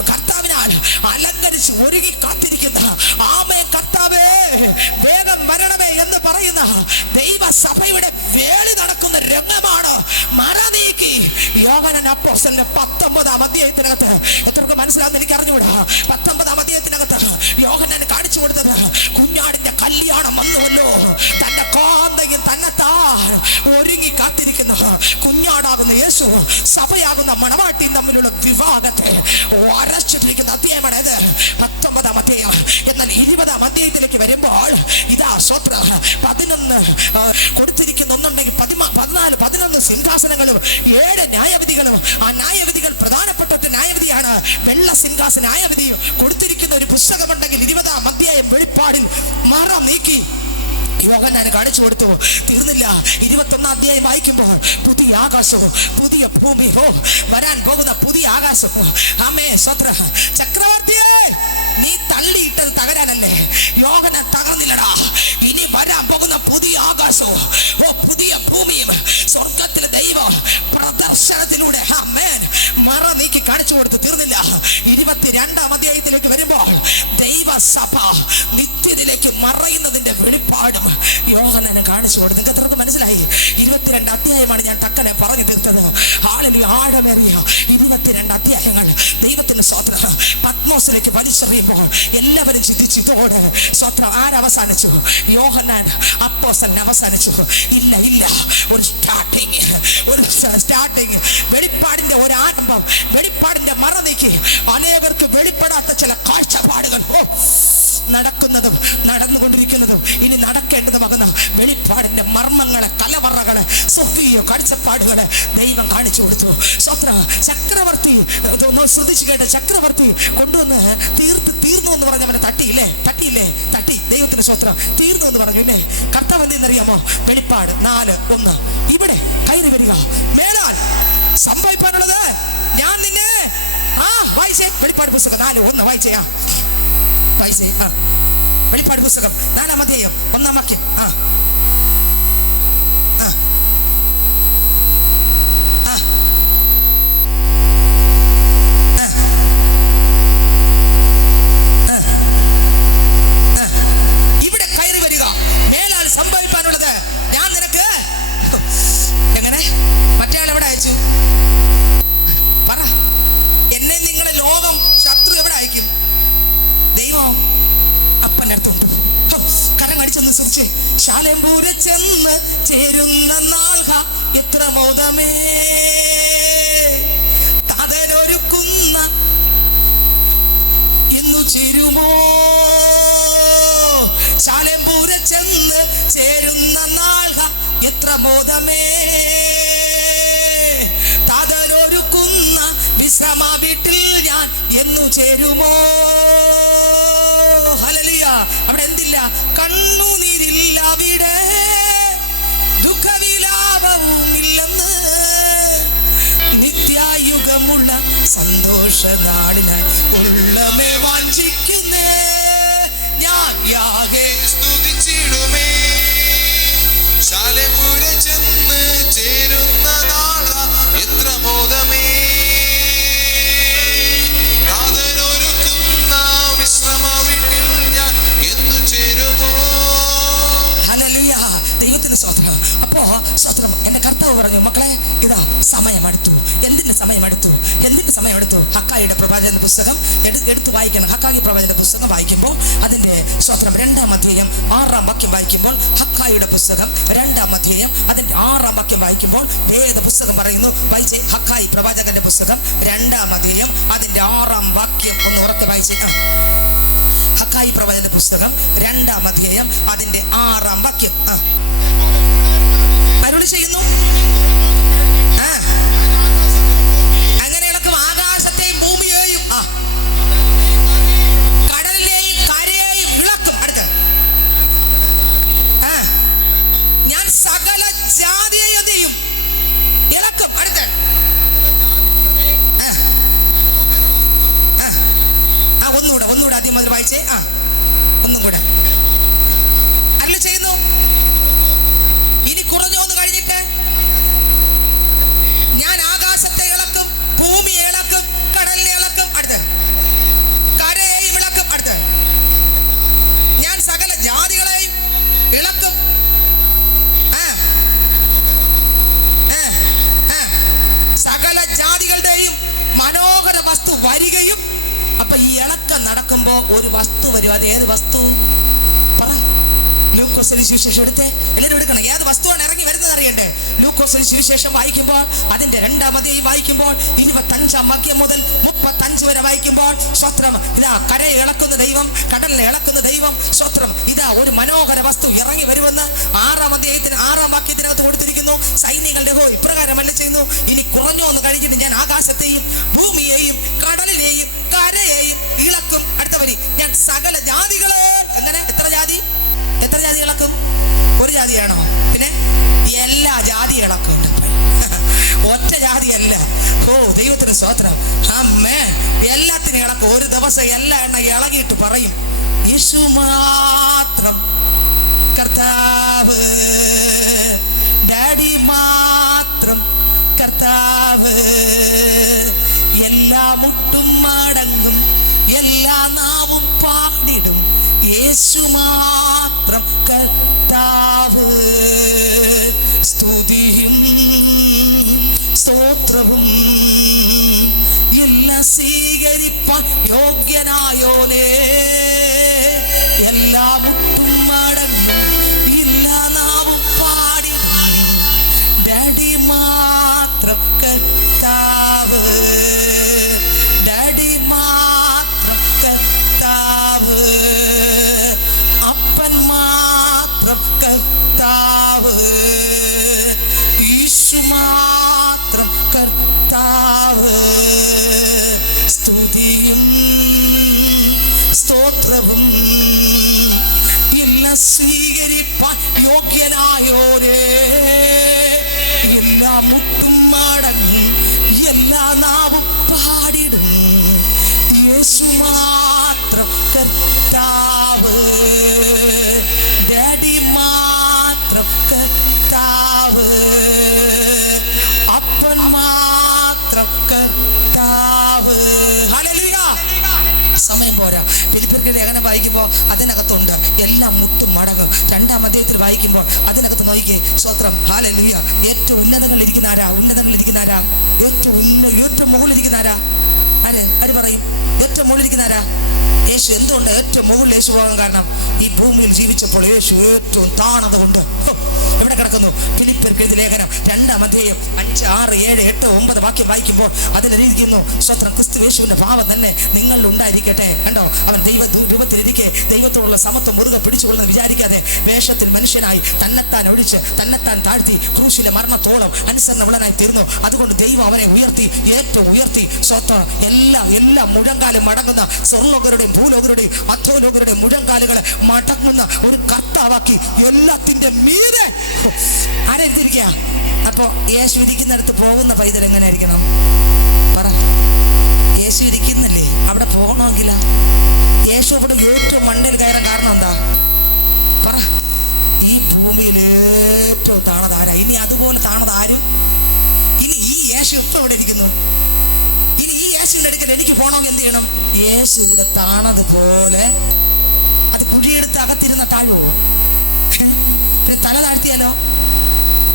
കർത്താവിനാൽ അലങ്കരിച്ച് ഒരുങ്ങി കാത്തിരിക്കുന്ന ആമേ കർത്താവേ വേഗം വരണമേ എന്ന് പറയുന്ന ദൈവസഭയുടെ വേളി നടക്കുന്ന രംഗമാണ് മറ നീക്കി യോഹന്നാൻ അപ്പോസ്തലന്റെ 19-ാം അധ്യായത്തിനകത്ത്. എത്രയൊക്കെ മനസ്സിലാവുന്ന എനിക്ക് അറിഞ്ഞുകൂടാ. 19-ാം അധ്യായത്തിനകത്ത് യോഹന്നാൻ കാണിച്ചു കൊടുത്തത് കുഞ്ഞാടിന്റെ കല്യാണം വന്നുവല്ലോ. തന്റെ കാന്തയും തന്നെത്താൻ ഒരുങ്ങി കാത്തിരിക്കുന്ന കുഞ്ഞാടാകുന്ന യേശു സഭയാകുന്ന മണവാട്ടിയും തമ്മിലുള്ള വിവാഹത്തെ അരച്ചിട്ടിരിക്കുന്ന അധ്യായമാണ് ഇത്, 19-ാം അധ്യായം. എന്നാൽ 20-ാം അധ്യായത്തിലേക്ക് വരുമ്പോൾ ഇതാ സ്വത്ര 11 കൊടുത്തിരിക്കുന്ന ഒന്നുണ്ടെങ്കിൽ 14-11 സിംഹാസനങ്ങളും 7 ന്യായവിധികളും. ആ ന്യായവിധികൾ പ്രധാനപ്പെട്ട ഒരു ന്യായവിധിയാണ് വെള്ള സിംഹാസന ന്യായവിധി. കൊടുത്തിരിക്കുന്ന ഒരു പുസ്തകമുണ്ടെങ്കിൽ 20-ാം അധ്യായം വെളിപ്പാടിൽ മറ നീക്കി യോഹന്നാൻ കാണിച്ചു കൊടുത്തു. തീർന്നില്ല. 21-ാം അധ്യായം വായിക്കുമ്പോൾ പുതിയ ആകാശവും പുതിയ ഭൂമിയും വരാൻ പോകുന്ന പുതിയ ആകാശവും. ആമേ സ്വത്ര. ചക്രവർത്തിയെ, നീ തള്ളിയിട്ടത് തകരാനല്ലേ? യോഹന്നാൻ തകർന്നില്ലടാ. ഇനി വരാൻ പോകുന്ന പുതിയ ആകാശവും പുതിയ ഭൂമിയും സ്വർഗത്തിലെ ദൈവം പ്രദർശനത്തിലൂടെ ആമേൻ മറ നീക്കി കാണിച്ചു കൊടുത്തു. തീർന്നില്ല. 22-ാം അധ്യായത്തിലേക്ക് വരുമ്പോൾ ദൈവസഭ നിത്യത്തിലേക്ക് മറയുന്നതിന്റെ വെളിപ്പാടും യോഹന്നാന് കാണിച്ചു കൊടുത്തു. നിങ്ങൾക്ക് എത്രക്ക് മനസ്സിലായി? 22 അധ്യായമാണ് ഞാൻ ടക്കനെ പറഞ്ഞു തീർത്തത്. ഹല്ലേലൂയ. ആഴമേറിയ 22 അധ്യായങ്ങൾ ദൈവത്തിന്റെ സ്വത്രം പത്മോസിലേക്ക് വലിച്ചെറിയുമ്പോൾ എല്ലാവരും ചിന്തിച്ചു, ഇതോടെ സ്വത്രം ആരവസാനിച്ചു? യോഹന്നാൻ അപ്പോസ്തലൻ അവസാനിച്ചു. ഇല്ല, ഒരു സ്റ്റാർട്ടിങ് വെളിപ്പാടിന്റെ ഒരു ആരംഭം. വെളിപ്പാടിന്റെ മറ നീക്കി അനേകർക്ക് വെളിപ്പെടാത്ത ചില കാഴ്ചപ്പാടുകൾ നടക്കുന്നതും നടന്നുകൊണ്ടിരിക്കുന്നതും ഇനി നടക്കേണ്ടതുമാകുന്ന വെളിപ്പാടിന്റെ മർമ്മങ്ങളെ, കലവറകളെ, സ്വകീയ കാഴ്ചപ്പാടുകളെ ദൈവം കാണിച്ചു കൊടുത്തു. സ്വത്രം ചക്രവർത്തി ശ്രദ്ധിച്ചു കേട്ട ചക്രവർത്തി കൊണ്ടുവന്ന് തീർന്നു എന്ന് പറഞ്ഞ അവനെ തട്ടി. ദൈവത്തിന്റെ സ്വത്രം തീർന്നു എന്ന് പറഞ്ഞു. പിന്നെ കർത്താവ് എന്തെന്നറിയാമോ? വെളിപ്പാട് 4:1 ഇവിടെ കയറി വരിക, മേലാൽ സംഭവിക്കാനുള്ളത് ഞാൻ നിന്നെ വായിച്ചേ. വെളിപ്പാട് പുസ്തകം 4:1 വായിച്ചേ. വെളിപ്പാട് പുസ്തകം 4-ാം അധ്യായം 1-ാം വാക്യം. ഇവിടെ കയറി വരിക, മേലാൽ സംഭവിക്കാനുള്ളത് ഞാൻ നിനക്ക്. എങ്ങനെ? മറ്റേ ആൾ എവിടെ അയച്ചു? പറ. എന്നെ നിങ്ങളുടെ ലോകം ശത്രു എവിടെ അയക്കും? ദൈവം അപ്പൻ്റെ അടുത്തുണ്ട്. കരം കടിച്ചൊന്ന് ശ്രദ്ധിച്ചേ. ശാലേംപൂർ ആമോദമേ താതലൊരുക്കുന്ന വിശ്രമ വീട്ടിൽ ഞാൻ എന്നു ചേരുമോ? ഹല്ലേലൂയ. അവിടെ എന്തില്ല? കണ്ണുനീരില്ല, അവിടെ ദുഃഖവിലാപവും ഇല്ലെന്ന്, നിത്യായുഗമുള്ള സന്തോഷ നാടിനായി ഉള്ളമേ വാഞ്ചിക്കുന്നേ ഞാൻ യാഗേ സ്തുതിച്ചിടുമേ. ശാലപുര ചെന്ന് ചേരുന്ന നാള എത്ര മോദമേ. താതനൊരുക്കുന്ന വിശ്രമ വീട്ടിൽ ഞാൻ എന്നു ചേരുമോ? ഹല്ലേലൂയ. ദൈവത്തിന് സ്തോത്രം. അപ്പോ സ്തോത്രം. എന്റെ കർത്താവ് പറഞ്ഞു, മക്കളെ ഇതാ സമയമെടുത്തു. എന്തിന്റെ സമയമെടുത്തു? എന്തിന്റെ സമയമെടുത്തു? ഹക്കായിയുടെ പ്രവാചകന്റെ പുസ്തകം എടുത്ത് വായിക്കണം. ഹക്കായി പ്രവാചകന്റെ പുസ്തകം വായിക്കുമ്പോൾ അതിന്റെ സ്തോത്രം 2-ാം അധ്യായം 6-ാം വാക്യം വായിക്കുമ്പോൾ, ഹക്കായിയുടെ പുസ്തകം 2-ാം അധ്യായം അതിന്റെ 6-ാം വാക്യം വായിക്കുമ്പോൾ വേദ പുസ്തകം പറയുന്നു, വായിച്ചേ. ഹക്കായി പ്രവാചകന്റെ പുസ്തകം 2-ാം അധ്യായം അതിന്റെ 6-ാം വാക്യം ഒന്ന് ഉറക്കെ വായിച്ചേക്കാം. ഹക്കായി പ്രവാചകന്റെ പുസ്തകം 2-ാം അധ്യായം അതിന്റെ 6-ാം വാക്യം അരുളി ചെയ്യുന്നു, അങ്ങനെ ഇളക്കും ആകാശത്തെയും ഭൂമിയെയും കടലിലെയും കരയെയും ഇളക്കും. അടുത്ത് ഞാൻ സകല ജാതിയെയും എന്ത് ചെയ്യും? ഇളക്കും. അടുത്ത് ഒന്നുകൂടെ ആദ്യം മുതൽ വായിച്ചേ. ഒന്നും കൂടെ അരുളി ചെയ്യുന്നു. ഇനി കുറഞ്ഞോന്ന് കഴിഞ്ഞിട്ട് ഞാൻ ആകാശത്തെ ഇളക്കും, ഭൂമിയെ ഇളക്കും, കടലിനെ ഇളക്കും. അടുത്ത് കരയെയും ഇളക്കും. അടുത്ത് ഞാൻ സകല ജാതികളെയും ഇളക്കും. സകല ജാതികളുടെയും മനോഹര വസ്തു വരികയും. അപ്പൊ ഈ ഇളക്കം നടക്കുമ്പോ ഒരു വസ്തു വരും. അത് ഏത് വസ്തു? പറ. ലൂക്കോസിന്റെ സുവിശേഷം എടുത്തേ. എല്ലാവരും എടുക്കണം. ഏത് വസ്തുവാണ് ഇറങ്ങി വരുന്നത് അറിയണ്ടേ? ലൂക്കോസിന്റെ സുവിശേഷം വായിക്കുമ്പോൾ അതിന്റെ 2-ാം അധ്യായം വായിക്കുമ്പോൾ 25-ാം വാക്യം മുതൽ 35 വരെ വായിക്കുമ്പോൾ സ്വത്രം ഇതാ കരയെ ഇളക്കുന്ന ദൈവം, കടലിനെ ഇളക്കുന്ന ദൈവം. സ്വത്രം ഇതാ ഒരു മനോഹര വസ്തു ഇറങ്ങി വരുമെന്ന് 6-ാം അധ്യായത്തിന് 6-ാം വാക്യത്തിനകത്ത് കൊടുത്തിരിക്കുന്നു. സൈനികളുടെ ഹോ ഇപ്രകാരമല്ല ചെയ്യുന്നു, ഇനി കുറഞ്ഞോ എന്ന് കഴിഞ്ഞിട്ട് ഞാൻ ആകാശത്തെയും ഭൂമിയെയും കടലിനെയും കരയെയും ഇളക്കും. അടുത്ത വരി, ഞാൻ സകല ജാതികളെ. എങ്ങനെ? എത്ര ജാതി ഇളക്കും? ഒരു ജാതിയാണോ? പിന്നെ എല്ലാ ജാതി ഇളക്കും. ഒറ്റ ജാതിയല്ല. ഓ ദൈവത്തിന് സ്തോത്രം. ആമേൻ. എല്ലാത്തിനും ഇളക്കും. ഒരു ദിവസം എല്ലാ എണ്ണ ഇളകിയിട്ട് പറയും, യേശു മാത്രം കർത്താവ്, ഡാഡി മാത്രം കർത്താവ്, എല്ലാ മുട്ടും മടങ്ങും, എല്ലാ നാവും പാടിടും, യേശു മാത്രം കർത്താവ്. സ്തുതിയും സ്തോത്രവും എല്ലാം സ്വീകരിപ്പാൻ യോഗ്യനായോനേ, എല്ലാ മുട്ടും മടങ്ങും, എല്ലാ നാവും പാടി, ഡാഡി മാത്രം കർത്താവ്, ഡാഡി മാത്രം കർത്താവ്, അപ്പൻ മാത്രം കർത്താവ്, യേശു മാത്രം കർത്താവ്. സ്തുതിയും സ്തോത്രവും എല്ലാം സ്വീകരിപ്പാൻ യോഗ്യനായോരേ, എല്ലാ മുട്ടും മടങ്ങും, എല്ലാ നാവും പാടിടും, യേശു മാത്രം കർത്താവ്, ഡാഡി മാത്രം കർത്താവ്, അപ്പൻ മാത്രം കർത്താവ്. ഹല്ലേലൂയ. സമയം പോരാ. ഫിലിപ്പിയർക്ക് ലേഖനം വായിക്കുമ്പോൾ അതിനകത്തുണ്ട് എല്ലാം മുട്ടും മടങ്ങും. 2-ാം അധ്യായത്തിൽ വായിക്കുമ്പോൾ അതിനകത്ത് നോക്കിക്കേ. സ്വത്രം. ഹല്ലേലൂയ. ഏറ്റവും ഉന്നതങ്ങളിൽ ഇരിക്കുന്ന ആരാ? ഏറ്റവും മുകളിലിരിക്കുന്ന ആരാ? ആര് പറയും? ഏറ്റവും മുകളിലിരിക്കുന്ന ആരാ? യേശു. എന്തുകൊണ്ട് ഏറ്റവും മുകളിൽ യേശു പോകാൻ കാരണം? ഈ ഭൂമിയിൽ ജീവിച്ചപ്പോൾ യേശു ഏറ്റവും താണത് കൊണ്ട്. എവിടെ കിടക്കുന്നു? ഫിലിപ്പിയർക്ക് എഴുതിയ ലേഖനം 2-ാം അധ്യായം 5, 6, 7, 8, 9 വാക്യം വായിക്കുമ്പോൾ അതിലിരിക്കുന്നു, സ്വത്രം ക്രിസ്തു യേശുവിന്റെ ഭാവം തന്നെ നിങ്ങളിൽ ഉണ്ടായിരിക്കട്ടെ. കണ്ടോ, അവൻ ദൈവത്തിലിരിക്കെ ദൈവത്തോടുള്ള സമത്വം മുറുകെ പിടിച്ചുകൊള്ളുന്നത് വിചാരിക്കാതെ വേഷത്തിൽ മനുഷ്യനായി തന്നെത്താൻ ഒഴിച്ച് തന്നെത്താൻ താഴ്ത്തി ക്രൂശിലെ മരണത്തോളം അനുസരണമുള്ളനായി തീർന്നു. അതുകൊണ്ട് ദൈവം അവനെ ഏറ്റവും ഉയർത്തി. സ്വത്രം എല്ലാ മുഴങ്കാലും മടങ്ങുന്ന സ്വർലോകരുടെയും ഭൂലോകരുടെയും അധോലോകരുടെയും മുഴങ്കാലുകൾ മടങ്ങുന്ന ഒരു കർത്താവാക്കി എല്ലാത്തിന്റെ മീതെ ആരെത്തിരിക്കുക. അപ്പോ യേശു ഇരിക്കുന്നിടത്ത് പോകുന്ന പൈതൽ എങ്ങനെ ആയിരിക്കണം? പറ. യേശു ഇരിക്കുന്നില്ലേ, അവിടെ പോകണമെങ്കില യേശു അവിടെ ഏറ്റവും മണ്ടയിൽ കയറാൻ കാരണം എന്താ? പറ. ഈ ഭൂമിയിൽ ഏറ്റവും താണതാരാ? ഇനി അതുപോലെ താണതാരും? ഇനി ഈ യേശു ഇപ്പൊ എവിടെ ഇരിക്കുന്നു? ഇനി ഈ യേശുവിന്റെ അടുക്കൽ എനിക്ക് പോകണമെങ്കിൽ എന്ത് ചെയ്യണം? യേശു ഇവിടെ താണതുപോലെ അത് കുഴിയെടുത്ത് അകത്തിരുന്ന താഴോ? പിന്നെ തല താഴ്ത്തിയാലോ?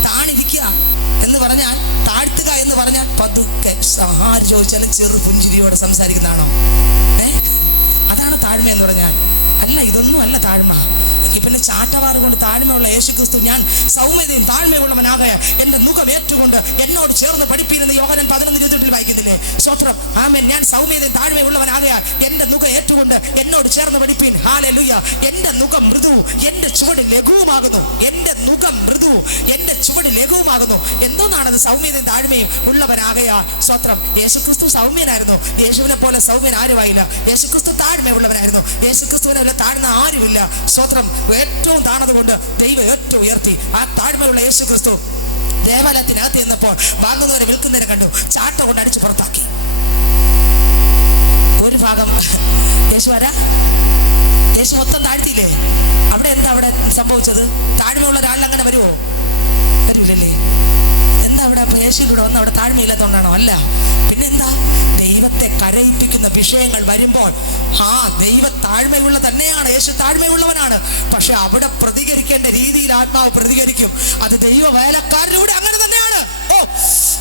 താണിരിക്കുക എന്ന് പറഞ്ഞാൽ, താഴ്ത്തുക എന്ന് പറഞ്ഞാൽ പതുക്കെ ആര് ചോദിച്ചാലും ചെറു പുഞ്ചിരിയോടെ സംസാരിക്കുന്നതാണോ? അതാണ് താഴ്മ എന്ന് പറഞ്ഞാൽ. അല്ല, ഇതൊന്നും അല്ല താഴ്മ. പിന്നെ ചാട്ടവാറ് കൊണ്ട് താഴ്മയുള്ള യേശു ക്രിസ്തു ഞാൻ സൗമ്യതയും താഴ്മയുള്ളവനാകെ എന്റെ മുഖം ഏറ്റുകൊണ്ട് എന്നോട് ചേർന്ന് പഠിപ്പിക്കുന്ന യോഹന്നാൻ 11:28 വായിക്കുന്നില്ലേ? സ്വത്രം. ആമേൻ. ഞാൻ സൗമ്യതയും താഴ്മയുള്ളവനാകെ എന്റെ മുഖം ഏറ്റുകൊണ്ട് എന്നോട് ചേർന്ന് പഠിപ്പീൻ. ഹല്ലേലൂയ. എന്റെ മുഖം മൃദു, എന്റെ ചുവട് ലഘുവുമാകുന്നു. എന്റെ മുഖം മൃദു, എന്റെ ചുവട് ലഘുവുമാകുന്നു. എന്തോന്നാണത്? സൗമ്യതയും താഴ്മയും ഉള്ളവനാകയാ. സ്വത്രം. യേശു ക്രിസ്തു സൗമ്യനായിരുന്നു. യേശുവിനെ പോലെ സൗമ്യൻ ആരുമായില്ല. യേശു ക്രിസ്തു താഴ്മയുള്ളവനായിരുന്നു. യേശു ക്രിസ്തുവിനെ താഴ്ന്ന ആരുമില്ല. സ്വത്രം. ഏറ്റവും താണതുകൊണ്ട് ദൈവം ഏറ്റവും ഉയർത്തി. ആ താഴ്മയുള്ള യേശു ക്രിസ്തു ദേവാലയത്തിനകത്ത് ചെന്നപ്പോൾ വാങ്ങുന്നവരെ വിൽക്കുന്നവരെ കണ്ടു, ചാട്ട കൊണ്ട് അടിച്ച് പുറത്താക്കി. ഒരു ഭാഗം യേശു ആരാ? യേശു മൊത്തം താഴ്ത്തിയില്ലേ? അവിടെ എന്താ അവിടെ സംഭവിച്ചത്? താഴ്മയുള്ള ഒരാളിൽ അങ്ങനെ വരുമോ? വരൂലല്ലേ? എന്താ അവിടെ? യേശുവിടെ വന്ന് അവിടെ താഴ്മയില്ലാത്തതുകൊണ്ടാണോ? അല്ല. പിന്നെന്താ? ദൈവത്തെ കരയിപ്പിക്കുന്ന വിഷയങ്ങൾ വരുമ്പോൾ ദൈവ താഴ്മയുള്ള തന്നെയാണ്. യേശു താഴ്മയുള്ളവനാണ്. പക്ഷെ അവിടെ പ്രതികരിക്കേണ്ട രീതിയിൽ ആത്മാവ് പ്രതികരിക്കും. അത് ദൈവ വേലക്കാരിലൂടെ അങ്ങനെ തന്നെയാണ്.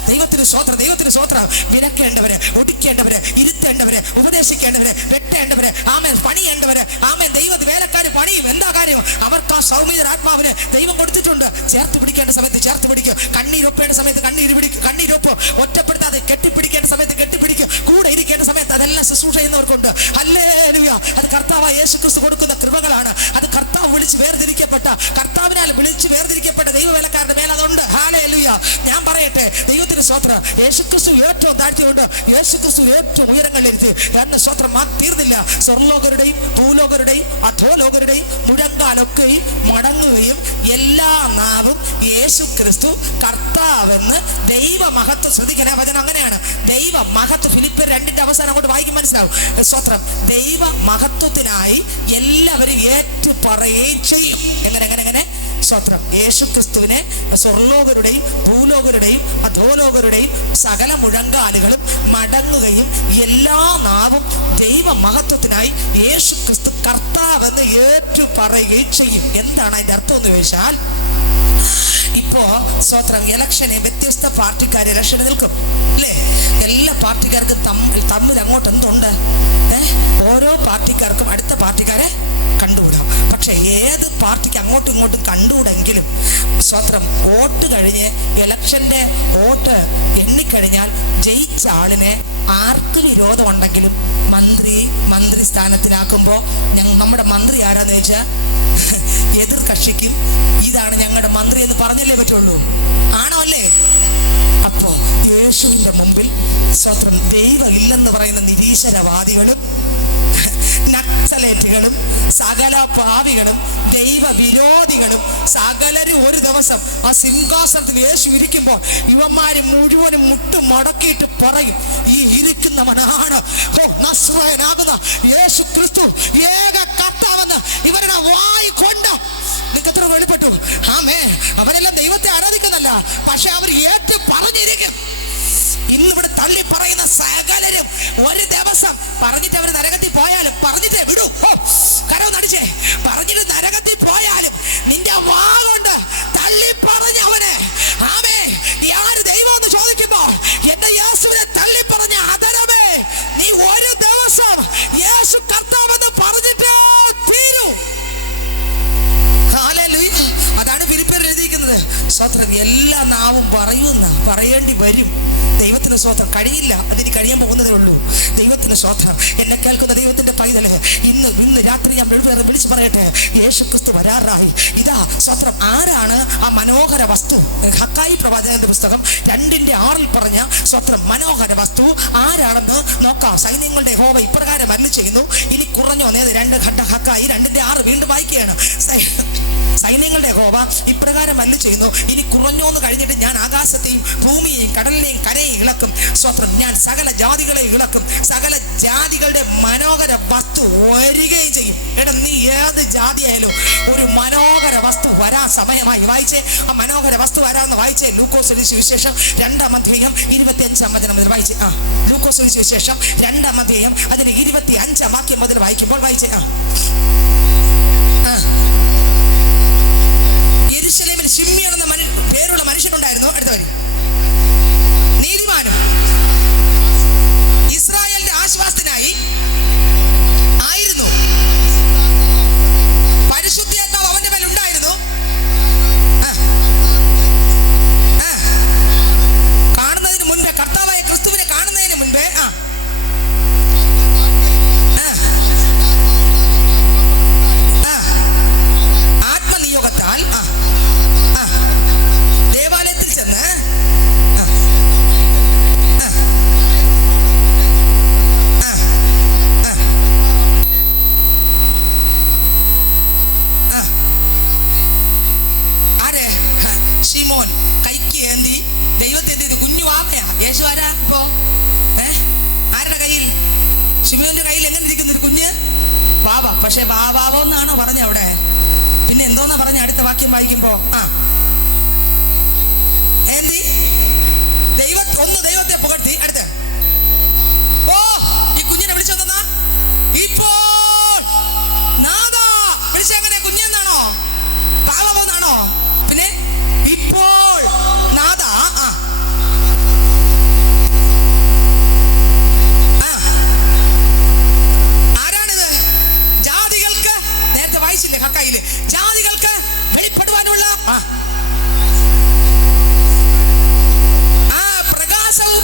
ദൈവത്തിന് സ്വത്രം, ദൈവത്തിന് സ്വത്രം. വിലക്കേണ്ടവര്, ഒടിക്കേണ്ടവര്, ഇരുത്തേണ്ടവര്, ഉപദേശിക്കേണ്ടവര്, വെട്ടേണ്ടവര്, ആമേൻ, പണിയേണ്ടവര്, ആമേൻ. ദൈവ വേലക്കാര് പണിയും. എന്താ കാര്യം? അവർക്ക് ആ സൗമ്യത ആത്മാവിന് ദൈവം കൊടുത്തിട്ടുണ്ട്. ചേർത്ത് പിടിക്കേണ്ട സമയത്ത് ചേർത്ത് പിടിക്കും. കണ്ണീരൊപ്പേണ്ട സമയത്ത് കണ്ണീരൊപ്പ്. ഒറ്റപ്പെടുത്താതെ കെട്ടിപ്പിടിക്കേണ്ട സമയത്ത് കെട്ടിപ്പിടിക്കും. കൂടെ ഇരിക്കേണ്ട സമയത്ത് അതെല്ലാം ശുശ്രൂഷ ചെയ്യുന്നവർക്കുണ്ട്. ഹല്ലേലൂയ. അത് കർത്താവായ യേശു ക്രിസ്തു കൊടുക്കുന്ന കൃപകളാണ്. അത് കർത്താവ് കർത്താവിനാൽ വിളിച്ച് വേർതിരിക്കപ്പെട്ട ദൈവവേലക്കാരുടെ മേൽ അതുണ്ട്. ഹല്ലേലൂയ. ഞാൻ പറയട്ടെ, ദൈവത്തിന് സ്വത്രം. യേശു ക്രിസ്തു ഏറ്റവും താഴ്ത്തിയുണ്ട്. യേശു ക്രിസ്തു ഏറ്റവും ഉയരങ്ങളിലിരുത്തി. എന്ന സ്വത്രം തീർന്നില്ല. സ്വർലോകരുടെയും ഭൂലോകരുടെയും അധോലോകരുടെയും മുഴങ്കാലൊക്കെയും മടങ്ങുകയും എല്ലാ നാവും യേശു ക്രിസ്തു കർത്താവെന്ന് ദൈവ മഹത്വം. ശ്രദ്ധിക്കണേ, വചനം അങ്ങനെയാണ്. ദൈവ മഹത്വം. ഫിലിപ്പിയർ 2:ന്റെ അവസാനം അങ്ങോട്ട് വായിക്കും, മനസ്സിലാവും. സ്വത്രം. ദൈവ മഹത്വത്തിനായി എല്ലാവരും ഏറ്റുപറയുകയും ചെയ്യും. എങ്ങനെ? സ്വത്രം. യേശു ക്രിസ്തുവിനെ സ്വർലോകരുടെയും ഭൂലോകരുടെയും അധോലോകരുടെയും സകല മുഴങ്കാലുകളും മടങ്ങുകയും എല്ലാ നാവും ദൈവ മഹത്വത്തിനായി യേശു ക്രിസ്തു കർത്താവെന്ന് ഏറ്റുപറയുകയും ചെയ്യും. എന്താണ് അതിന്റെ അർത്ഥം എന്ന് ചോദിച്ചാൽ, ഇപ്പോ സ്വത്രം ഇലക്ഷനെ വ്യത്യസ്ത പാർട്ടിക്കാർ ഇലക്ഷന് നിൽക്കും അല്ലേ? എല്ലാ പാർട്ടിക്കാർക്കും തമ്മിൽ അങ്ങോട്ട് എന്തുണ്ട്? ഓരോ പാർട്ടിക്കാർക്കും അടുത്ത പാർട്ടിക്കാരെ കണ്ടുകൂടാം. പക്ഷെ ഏത് പാർട്ടിക്ക് അങ്ങോട്ടും ഇങ്ങോട്ടും കണ്ടുകൂടെങ്കിലും സ്വത്രം വോട്ട് കഴിഞ്ഞ് ഇലക്ഷന്റെ വോട്ട് എണ്ണിക്കഴിഞ്ഞാൽ ജയിച്ച ആളിനെ ആർക്ക് വിരോധം ഉണ്ടെങ്കിലും മന്ത്രി സ്ഥാനത്തിലാക്കുമ്പോൾ നമ്മുടെ മന്ത്രി ആരാന്ന് ചോദിച്ചാൽ എതിർ കക്ഷിക്കും ഇതാണ് ഞങ്ങളുടെ മന്ത്രി എന്ന് പറഞ്ഞല്ലേ പറ്റുള്ളൂ. ആണോ? അല്ലേ? അപ്പോ യേശുവിന്റെ മുമ്പിൽ സ്വത്രം ദൈവം ഇല്ലെന്ന് പറയുന്ന നിരീശ്വരവാദികളും നക്സലേറ്റുകളും സകല പാവികളും ദൈവ വിരോധികളും സകലരും ഒരു ദിവസം ആ സിംഹാസനത്തിൽ യേശു ഇരിക്കുമ്പോൾ ഇവന്മാര് മുഴുവനും മുട്ടും മുടക്കിയിട്ട് പറയും, ഈ ഇരിക്കുന്നവനാണ് നസ്രായനാകുന്ന യേശു ക്രിസ്തു ഏക കർത്താവെന്ന് ഇവരുടെ വായി കൊണ്ട് നിനക്കെത്ര വെളിപ്പെട്ടു. ആമേൻ. അവരെല്ലാം ദൈവത്തെ ആരാധിക്കുന്നല്ല, പക്ഷെ അവർ ഏറ്റു പറഞ്ഞിരിക്കും. ഇന്നിവിടെ തള്ളി പറയുന്ന സകലരും ഒരു ദിവസം പറഞ്ഞിട്ട് അവർ നരകത്തിൽ പോയാലും പറഞ്ഞിട്ടേ വിടൂ. കരവ് നടിച്ചേ. പറഞ്ഞിട്ട് നരകത്തിൽ പോയാലും നിന്റെ വാ കൊണ്ട് തള്ളി പറഞ്ഞവന് ആമേ ആര് ദൈവം എന്ന് ചോദിക്കുമ്പോ എന്റെ യേശുവിനെ തള്ളി പറഞ്ഞ അതരമേ, നീ ഒരു ദിവസം യേശു കർത്താവെന്ന് പറഞ്ഞിട്ടേ തീരൂ. ഹല്ലേലൂയ. അതാണ് ഫിലിപ്പിയർ എഴുതിയിരിക്കുന്നത്. ദൈവത്തിന് സ്വോത്രം. കഴിയില്ല, അതിന് കഴിയാൻ പോകുന്നതേ ഉള്ളൂ. ദൈവത്തിന് സ്വോത്രം. എന്നെ കേൾക്കുന്ന ദൈവത്തിന്റെ പൈതല്, ഇന്ന് രാത്രി ഞാൻ വിളിച്ചു പറയട്ടെ, യേശു ക്രിസ്തു വരാറായി. ഇതാ സ്വോത്രം. ആരാണ് ആ മനോഹര വസ്തു? ഹഗ്ഗായി പ്രവാചകന്റെ പുസ്തകം 2:6 പറഞ്ഞ സ്വോത്രം മനോഹര വസ്തു ആരാണെന്ന് നോക്കാം. സൈന്യങ്ങളുടെ യഹോവ ഇപ്രകാരം അരുളി ചെയ്യുന്നു. ഇനി കുറഞ്ഞോ നേരെ 2 ഹഗ്ഗായി 2:6 വീണ്ടും വായിക്കുകയാണ്. സൈന്യങ്ങളുടെ യഹോവ ഇപ്രകാരം അരുളി ചെയ്യുന്നു, ഇനി കുറഞ്ഞോന്ന് കഴിഞ്ഞിട്ട് ഞാൻ ആകാശത്തെയും ഭൂമിയെയും കടലിനെയും കരയെയും ഇളക്കും. സ്വത്രം. ഞാൻ സകല ജാതികളെ ഇളക്കും. സകല ജാതികളുടെ മനോഹര വസ്തു വരികയും ചെയ്യും. എടാ, നീ ഏത് ജാതിയായാലും ഒരു മനോഹര വസ്തു വരാൻ സമയമായി. വായിച്ചേ, ആ മനോഹര വസ്തു വരാമെന്ന് വായിച്ചേ. ലൂക്കോസ് സുവിശേഷം 2:25 മുതൽ വായിച്ചേ. ലൂക്കോസ് സുവിശേഷം 2 അതിന് 25 വാക്യം മുതൽ വായിക്കുമ്പോൾ വായിച്ചേ. യെരൂശലേമിൽ ശിമ്യോൻ എന്ന പേരുള്ള മനുഷ്യനുണ്ടായിരുന്നു. അടുത്ത വരി. നീതിമാനും ഇസ്രായേലിന്റെ ആശ്വാസത്തിനായി ആയിരുന്നു. പരിശുദ്ധാത്മാവ് അവന്റെ മേൽ ഉണ്ടായിരുന്നു. കാണുന്നതിന് മുൻപേ, കർത്താവായ ക്രിസ്തുവിനെ കാണുന്നതിന് മുൻപേ ആത്മനിയോഗത്താൽ ദേവാലയത്തിൽ ചെന്ന് ശിമോൻ കൈക്ക് ഏന്തി ദൈവത്തെ എത്തിയത്. കുഞ്ഞു വാപ്പയാ. യേശു ആരാ ഇപ്പോ? ആരുടെ കയ്യിൽ? ശിമോന്റെ കയ്യിൽ എങ്ങനെ ഇരിക്കുന്നു ഒരു കുഞ്ഞ് ബാബ. പക്ഷെ ബാബാവോ എന്നാണോ പറഞ്ഞ അവിടെ? പിന്നെ എന്തോന്നാ പറഞ്ഞ? അടുത്ത വാക്യം വായിക്കുമ്പോ ഏന്തി ദൈവത്തെ പുകഴ്ത്തി. അടുത്ത്, ഓ ഈ കുഞ്ഞിനെ വിളിച്ചോന്നാ ഇപ്പോൾ നാദാ. വിളിച്ചെങ്ങനെ? കുഞ്ഞെന്നാണോ? ബാബാവോ എന്നാണോ? പിന്നെ ഇപ്പോൾ നാദാ. ആരാണിത്? ജാതികൾക്ക്, നേരത്തെ വായിച്ചില്ലേ ഹഗ്ഗായില്, ജാതികൾക്ക് വെളിപ്പെടുവാനുള്ള പ്രകാശവും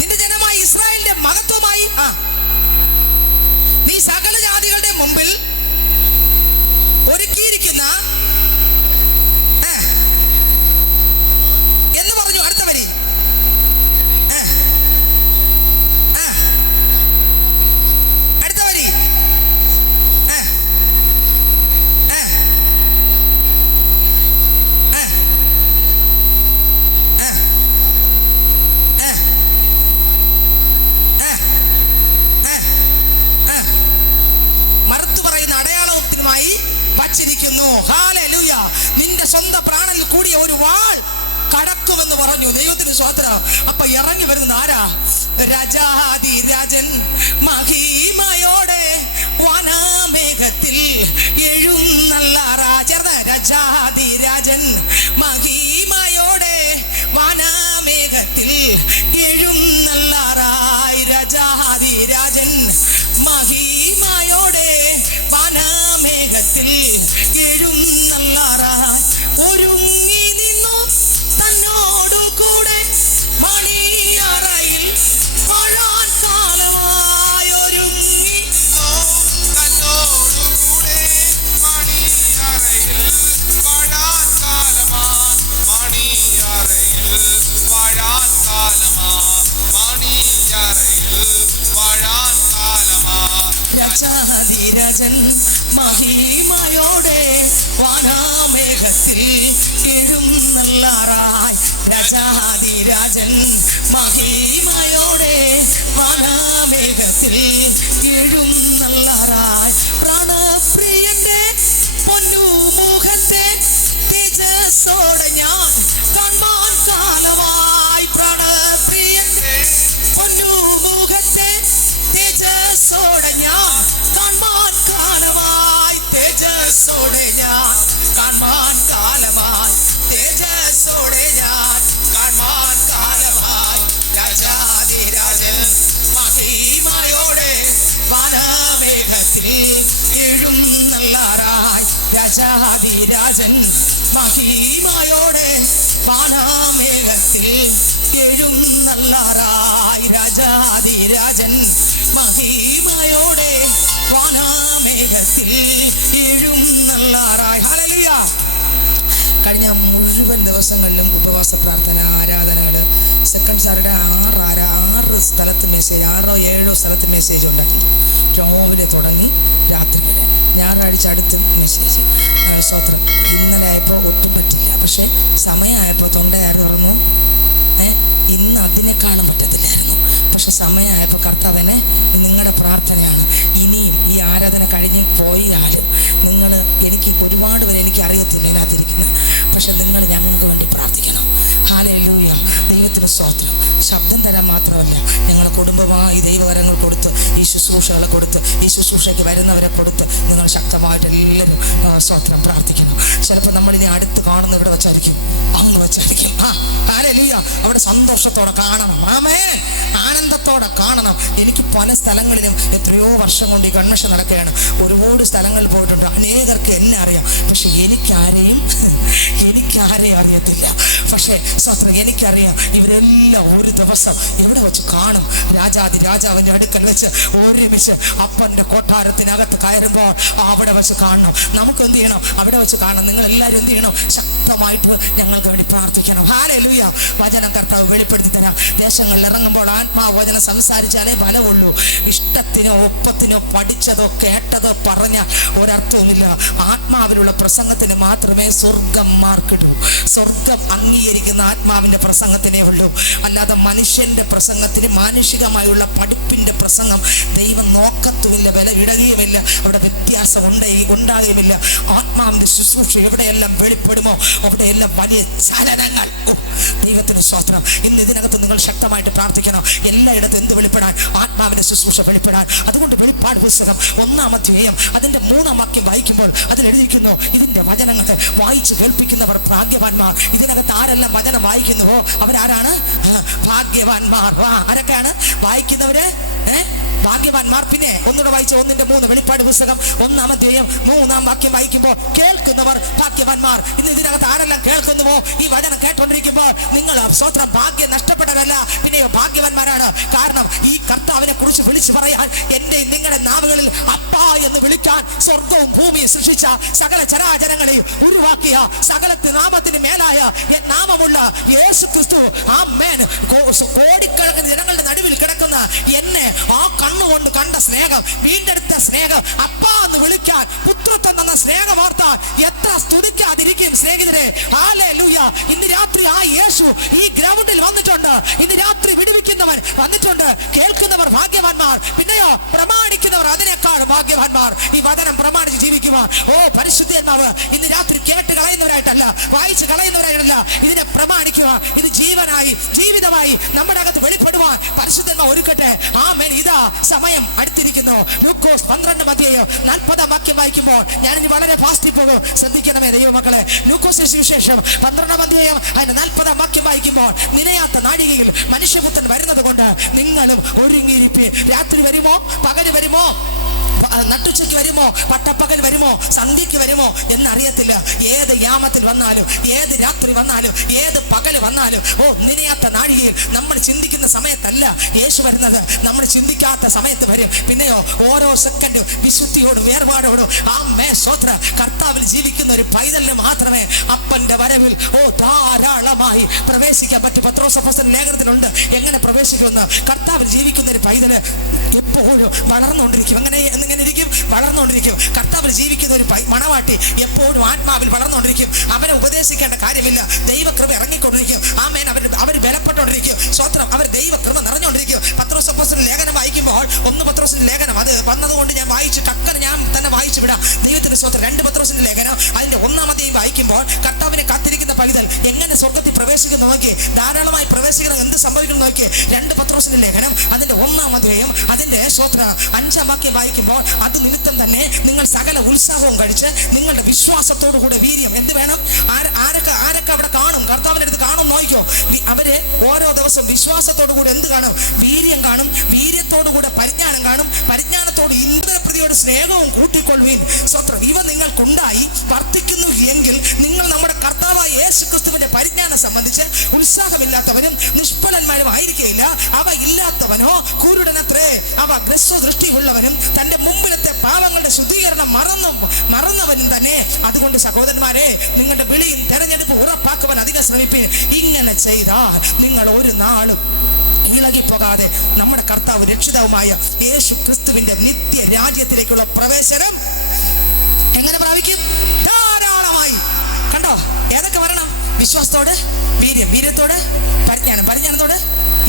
നിന്റെ ജനമായ ഇസ്രായേലിന്റെ മഹത്വമായി നീ സകല ജാതികളുടെ മുമ്പിൽ ഒരുക്കിയിരിക്കുന്ന എന്ന് പറഞ്ഞു. അടുത്ത വരി. അടുത്ത വരി. മറുത്തു പറയുന്ന അടയാളത്തിനുമായി വച്ചിരിക്കുന്നു. ഹല്ലേലൂയ. നിന്റെ സ്വന്തം പ്രാണനിൽ കൂടിയ ഒരു വാൾ കടക്കുമെന്ന് പറഞ്ഞു. ദൈവത്തിന് സ്വോത്രം. അപ്പൊ ഇറങ്ങി വരുന്ന ആരാ? രാജാധിരാജൻ മഹിമയോടെ വനമേഘത്തിൽ എഴുന്നള്ളാറായി. ചേർന്ന്, രാജാധിരാജൻ മഹിമയോടെ വനമേഘത്തിൽ എഴുന്നള്ളാറായി. രാജാധിരാജൻ മഹിമയോടെ വനമേഘത്തിൽ എഴുന്നള്ളാറായി. ഒരുങ്ങി നിന്നു തന്നോടു കൂടെ മണിയറയിൽ വാഴാൻ കാലമായി. ഒരുങ്ങി തന്നോടു കൂടെ മണിയറയിൽ വാഴാൻ കാലമാ. മണിയറയിൽ വാഴാൻ കാലമാ. മണിയറയിൽ വാഴാൻ കാലമാ. രാജാധിരാജൻ മഹിമയോടെ വനമേഘത്തിൽ എഴുന്നള്ളാറായി. രാജാധിരാജൻ മഹിമയോടെ വനമേഘത്തിൽ എഴുന്നള്ളാറായി. പ്രാണപ്രിയന്റെ പൊന്നുമുഖത്തെ തേജസ്സോടെ ഞാൻ കാണാൻ കാലമായി. പ്രാണപ്രിയന്റെ പൊന്നുമുഖത്തെ തേജസ്സോടെ ഞാൻ കാണാൻ കാലമായി. തേജസ്സോടെ ഞാൻ കാണാൻ കാലമായി. തേജസ്സോടെ ഞാൻ കാണാൻ കാലമായി. രാജാധിരാജൻ മഹിമയോടെ വനമേഘത്തിൽ എഴുന്നള്ളാറായി. രാജാധിരാജൻ മഹിമയോടെ വനമേഘത്തിൽ എഴുന്നള്ളാറായി. കഴിഞ്ഞ മുഴുവൻ ദിവസങ്ങളിലും ഉപവാസ പ്രാർത്ഥന ആരാധനകൾ സെക്കൻഡ് സാറ്റർഡേ 6 സ്ഥലത്ത് മെസ്സേജ്, 6-7 സ്ഥലത്ത് മെസ്സേജ് ഉണ്ടാക്കി. രാവിലെ തുടങ്ങി രാത്രി വരെ. ഞായറാഴ്ച അടുത്ത് മെസ്സേജ്. സ്തോത്രം. ഇന്നലെ ആയപ്പോൾ ഒട്ടും പറ്റില്ല, പക്ഷെ സമയമായപ്പോൾ തൊണ്ടയാറ് തുറന്നു. ഇന്ന് അതിനേക്കാളും പറ്റത്തില്ലായിരുന്നു, പക്ഷെ സമയമായപ്പോൾ കർത്താവിനെ നിങ്ങളുടെ പ്രാർത്ഥനയാണ്. ഇനിയും ഈ ആരാധന കഴിഞ്ഞ് പോയാലും നിങ്ങൾ, എനിക്ക് ഒരുപാട് പേര് എനിക്ക് അറിയത്തില്ല അതിനകത്തിരിക്കുന്നത്, പക്ഷെ നിങ്ങൾ ഞങ്ങൾക്ക് വേണ്ടി പ്രാർത്ഥിക്കണം. ഹല്ലേലൂയ. ദൈവത്തിന് സ്തോത്രം. ശബ്ദം തരാൻ മാത്രമല്ല, ഞങ്ങൾ കുടുംബമായി ദൈവകരങ്ങൾ കൊടുത്ത്, ഈ ശുശ്രൂഷകളെ കൊടുത്ത്, ഈ ശുശ്രൂഷയ്ക്ക് വരുന്നവരെ കൊടുത്ത് നിങ്ങൾ ശക്തമായിട്ട് എല്ലാവരും സ്തോത്രം പ്രാർത്ഥിക്കണം. ചിലപ്പോൾ നമ്മളിനി അടുത്ത് കാണുന്ന ഇവിടെ വെച്ചായിരിക്കും, അങ്ങ് വെച്ചായിരിക്കും. ഹല്ലേലൂയ. അവിടെ സന്തോഷത്തോടെ കാണണം. ആമേൻ. ആനന്ദത്തോടെ കാണണം. എനിക്ക് പല സ്ഥലങ്ങളിലും എത്രയോ വർഷം കൊണ്ട് ഈ കൺവെൻഷൻ നടക്കുകയാണ്. ഒരുപാട് സ്ഥലങ്ങളിൽ പോയിട്ടുണ്ട്. അനേകർക്ക് എന്നെ അറിയാം, പക്ഷെ എനിക്കാരെയും അറിയത്തില്ല. പക്ഷേ സ്തോത്രം, എനിക്കറിയാം ഇവരെല്ലാം ഒരു ദിവസം ഇവിടെ വെച്ച് കാണും. രാജാവിന്റെ അടുക്കൽ വെച്ച് ഒരുമിച്ച് അപ്പന്റെ കൊട്ടാരത്തിനകത്ത് കയറുമ്പോൾ അവിടെ വെച്ച് കാണണം. നമുക്ക് എന്ത് ചെയ്യണം? അവിടെ വെച്ച് കാണണം. നിങ്ങൾ എല്ലാവരും എന്ത് ചെയ്യണം? ശക്തമായിട്ട് ഞങ്ങൾക്ക് വേണ്ടി പ്രാർത്ഥിക്കണം. ഹല്ലേലൂയ. വചനം കർത്താവ് വെളിപ്പെടുത്തി തരാം. ദേശങ്ങളിൽ ഇറങ്ങുമ്പോൾ ആത്മാവചനം സംസാരിച്ചാലേ ഫലമുള്ളൂ. ഇഷ്ടത്തിനോ ഒപ്പത്തിനോ പഠിച്ചതോ കേട്ടതോ പറഞ്ഞാൽ ഒരർത്ഥവുമില്ല. ആത്മാവിലുള്ള പ്രസംഗത്തിന് മാത്രമേ സ്വർഗം മാർക്കിടൂ. സ്വർഗം അംഗീകരിക്കുന്ന ആത്മാവിന്റെ പ്രസംഗത്തിനേ ഉള്ളൂ. അല്ലാതെ മനുഷ്യന്റെ പ്രസംഗത്തിന്, മാനുഷികമായുള്ള പഠിപ്പിന്റെ പ്രസംഗം ദൈവം നോക്കത്തുമില്ല, വില ഇടയുകയുമില്ല, അവിടെ വ്യത്യാസം ഉണ്ടാകുകയുമില്ല. ആത്മാവിന്റെ ശുശ്രൂഷ എവിടെയെല്ലാം വെളിപ്പെടുമോ അവിടെയെല്ലാം വലിയ ചലനങ്ങൾ. ദൈവത്തിന് സ്തോത്രം. ഇന്ന് ഇതിനകത്ത് നിങ്ങൾ ശക്തമായിട്ട് പ്രാർത്ഥിക്കണം. എല്ലായിടത്തും എന്ത് വെളിപ്പെടാൻ? ആത്മാവിന്റെ ശുശ്രൂഷ വെളിപ്പെടാൻ. അതുകൊണ്ട് വെളിപ്പാട് പുസ്തകം 1-ാം അധ്യായം അതിന്റെ 3-ാം വാക്യം വായിക്കുമ്പോൾ അതിൽ എഴുതിയിരിക്കുന്നു, ഇതിന്റെ വചനങ്ങൾ വായിച്ചു കേൾപ്പിക്കുന്നവർ ഭാഗ്യവാന്മാർ. ഇതിനകത്ത് ആരെല്ലാം വചനം വായിക്കുന്നുവോ അവരാരാണ്? ഭാഗ്യവാന്മാർ. ആരൊക്കെയാണ് വായിക്കുന്നവര്? ഭാഗ്യവാന്മാർ. പിന്നെ ഒന്നുകൂടെ വായിച്ച 1-3 വെളിപ്പാട് പുസ്തകം 1-ാം അധ്യായം 3-ാം വാക്യം വായിക്കുമ്പോൾ കേൾക്കുന്നവർ ഭാഗ്യവാന്മാർ. ഇന്ന് ഇതിനകത്ത് ആരെല്ലാം കേൾക്കുന്നുവോ ഈ വചനം കേട്ടുകൊണ്ടിരിക്കുമ്പോൾ നിങ്ങൾ സ്തോത്രം ഭാഗ്യം നഷ്ടപ്പെടലല്ല, പിന്നെയോ ഭാഗ്യവാന്മാരാണ്. കാരണം ഈ കർത്താവിനെ കുറിച്ച് വിളിച്ചു പറയാൻ, എന്റെ നിങ്ങളുടെ നാവുകളിൽ അപ്പാ എന്ന് വിളിക്കാൻ സ്വർഗവും ഭൂമിയും സൃഷ്ടിച്ച സകല ചരാചരങ്ങളെയും ഉരുവാക്കിയ സകലത്തിന് നാമത്തിന് മേലായ നാമമുള്ള യേശു ക്രിസ്തു, ആമേൻ, കോടിക്കണക്കിന് ജനങ്ങളുടെ നടുവിൽ കിടക്കുന്ന എന്നെ ആ കണ്ണുകൊണ്ട് കണ്ട സ്നേഹം, വീണ്ടെടുത്ത സ്നേഹം, അപ്പാ എന്ന് വിളിക്കാൻ പുത്രത്വം തന്ന സ്നേഹം ഓർത്താൻ എത്ര സ്തുതിക്കാതിരിക്കും സ്നേഹിതരെ. ഹല്ലേലൂയ. ഇന്ന് രാത്രി ആ യേശു ഈ ഗ്രൗണ്ടിൽ വന്നിട്ടുണ്ട്. ഇന്ന് രാത്രി വിടുവിക്കുന്നവൻ വന്നിട്ടുണ്ട്. കേൾക്കുന്നവർ ഭാഗ്യവാന്മാർ, പിന്നെയോ പ്രമാണിക്കുന്നവർ അതിനേക്കാൾ ഭാഗ്യവാന്മാർ. ഈ വചനം പ്രമാണിച്ച് ജീവിക്കുക. പരിശുദ്ധാത്മാവ് ഇന്ന് രാത്രി കേട്ട് കളയുന്നവരായിട്ടല്ല, വായിച്ച് കളയുന്നവരായിട്ടല്ല, ഇതിനെ പ്രമാണിക്കുക. ഇത് ജീവനായി, ജീവിതമായി നമ്മുടെ അകത്ത് വെളിപ്പെടുവാൻ പരിശുദ്ധാത്മാവ് ഒരുക്കട്ടെ. ആമേൻ. ഇതാ സമയം അടുത്തിരിക്കുന്നു. ലൂക്കോസ് 12-ാം അധ്യായം 40-ാം വാക്യം വായിക്കുമ്പോൾ ഞാനിനി വളരെ ഫാസ്റ്റിൽ പോകും, ശ്രദ്ധിക്കണമേ ദൈവമക്കളെ. ലൂക്കോസിന് സുവിശേഷം 12-ാം അധ്യായം അതിന്റെ 40-ാം വാക്യം വായിക്കുമ്പോൾ, നിലയാത്ത നാഴികയിൽ മനുഷ്യപുത്രൻ വരുന്നത് കൊണ്ട് നിങ്ങളും ഒരുങ്ങിയിരിപ്പീൻ. രാത്രി വരുമോ, പകല് വരുമോ, നട്ടുച്ചയ്ക്ക് വരുമോ, പട്ടപ്പകൽ വരുമോ, സന്ധ്യയ്ക്ക് വരുമോ എന്നറിയത്തില്ല. ഏത് യാമത്തിൽ വന്നാലും, ഏത് രാത്രി വന്നാലും, ഏത് പകല് വന്നാലും, നിലയാത്ത നാഴികയിൽ നമ്മൾ ചിന്തിക്കുന്ന സമയത്തല്ല യേശു വരുന്നത്, നമ്മൾ ചിന്തിക്കാത്ത സമയത്ത് വരും. പിന്നെയോ ഓരോ സെക്കൻഡും വിശുദ്ധിയോടും വേർപാടോടും സ്തോത്ര കർത്താവിൽ ജീവിക്കുന്ന ഒരു പൈതലിന് മാത്രമേ അപ്പന്റെ വരവിൽ ധാരാളമായി പ്രവേശിക്കാൻ പറ്റും. പത്രോസ് അപ്പോസ്തലൻ ലേഖനത്തിലുണ്ട് എങ്ങനെ പ്രവേശിക്കുമെന്ന്. കർത്താവിൽ ജീവിക്കുന്ന ഒരു പൈതല് എപ്പോഴും വളർന്നുകൊണ്ടിരിക്കും. എങ്ങനെ ഇരിക്കും? വളർന്നുകൊണ്ടിരിക്കും. കർത്താവിൽ ജീവിക്കുന്ന ഒരു മണവാട്ടി എപ്പോഴും ആത്മാവിൽ വളർന്നുകൊണ്ടിരിക്കും. അവരെ ഉപദേശിക്കേണ്ട കാര്യമില്ല. ദൈവകൃപ ഇറങ്ങിക്കൊണ്ടിരിക്കും. ആമേൻ. അവർ ബലപ്പെട്ടുകൊണ്ടിരിക്കും. സ്തോത്രം. അവർ ദൈവകൃപ നിറഞ്ഞുകൊണ്ടിരിക്കും. പത്രോസ് അപ്പോസ്തലൻ ലേഖനം വായിക്കുമ്പോൾ 1 പത്രോസിന്റെ ലേഖനം അത് വന്നതുകൊണ്ട് ഞാൻ വായിച്ച് ഞാൻ തന്നെ വായിച്ചു വിടാം. ദൈവത്തിന്റെ സ്തോത്രം. 2 പത്രോസിന്റെ ലേഖനം അതിന്റെ 1-ാം അധ്യായം വായിക്കുമ്പോൾ കർത്താവിനെ കാത്തിരിക്കുന്ന പൈതൽ എങ്ങനെ സ്വർഗത്തിൽ പ്രവേശിക്കുന്നു നോക്കി, ധാരാളമായി പ്രവേശിക്കണം. എന്ത് സംഭവിക്കുന്നു നോക്കി. 2 പത്രോസിന്റെ ലേഖനം അതിന്റെ 1-ാം അധ്യായം അതിന്റെ സ്തോത്ര 5-ാം വാക്യം വായിക്കുമ്പോൾ, അത് നിമിത്തം തന്നെ നിങ്ങൾ സകല ഉത്സാഹവും കഴിച്ച് നിങ്ങളുടെ വിശ്വാസത്തോടു കൂടെ വീര്യം. എന്ത് വേണം? ആരൊക്കെ അവിടെ കാണും? കർത്താവിന്റെ അടുത്ത് കാണും നോക്കിയോ. അവര് ഓരോ ദിവസം വിശ്വാസത്തോടു കൂടെ എന്ത് കാണും? വീര്യം കാണും. വീര്യത്തോടു കൂടെ പരിജ്ഞാനം കാണും. പരിജ്ഞാനത്തോട് ഇന്ദ്രപ്രതിയോട് പരസ്പര സ്നേഹവും കൂട്ടിക്കൊള്ളുവീൻ. സ്വത്രം ഇവ നിങ്ങൾക്കുണ്ടായി വർദ്ധിക്കുന്നു എങ്കിൽ നിങ്ങൾ നമ്മുടെ കർത്താവായ യേശു ക്രിസ്തുവിന്റെ പരിജ്ഞാനം സംബന്ധിച്ച് ഉത്സാഹമില്ലാത്തവരും നിഷ്ഫലന്മാരും ആയിരിക്കുകയില്ല. അവ ഇല്ലാത്തവനോ കുരുടനത്രേ. അവ ദൃഷ്ടിയുള്ളവനും തന്റെ മുമ്പിലത്തെ പാവങ്ങളുടെ ശുദ്ധീകരണം മറന്നവനും തന്നെ. അതുകൊണ്ട് സഹോദരന്മാരെ, നിങ്ങളുടെ വിളിയും തെരഞ്ഞെടുപ്പ് ഉറപ്പാക്കുവാൻ അധികം ശ്രമിപ്പീൻ. ഇങ്ങനെ ചെയ്താൽ നിങ്ങൾ ഒരു നാളും ഇളകിപ്പോകാതെ നമ്മുടെ കർത്താവ് രക്ഷിതാവുമായ യേശു ക്രിസ്തുവിന്റെ നിത്യ രാജ്യത്തിലേക്കുള്ള പ്രവേശനം എങ്ങനെ പ്രാപിക്കും? ധാരാളമായി. കണ്ടോ, ഏതൊക്കെ വരണം? വിശ്വാസത്തോട് വീര്യം, വീര്യത്തോട് പരിജ്ഞാനം, പരിജ്ഞാനത്തോട്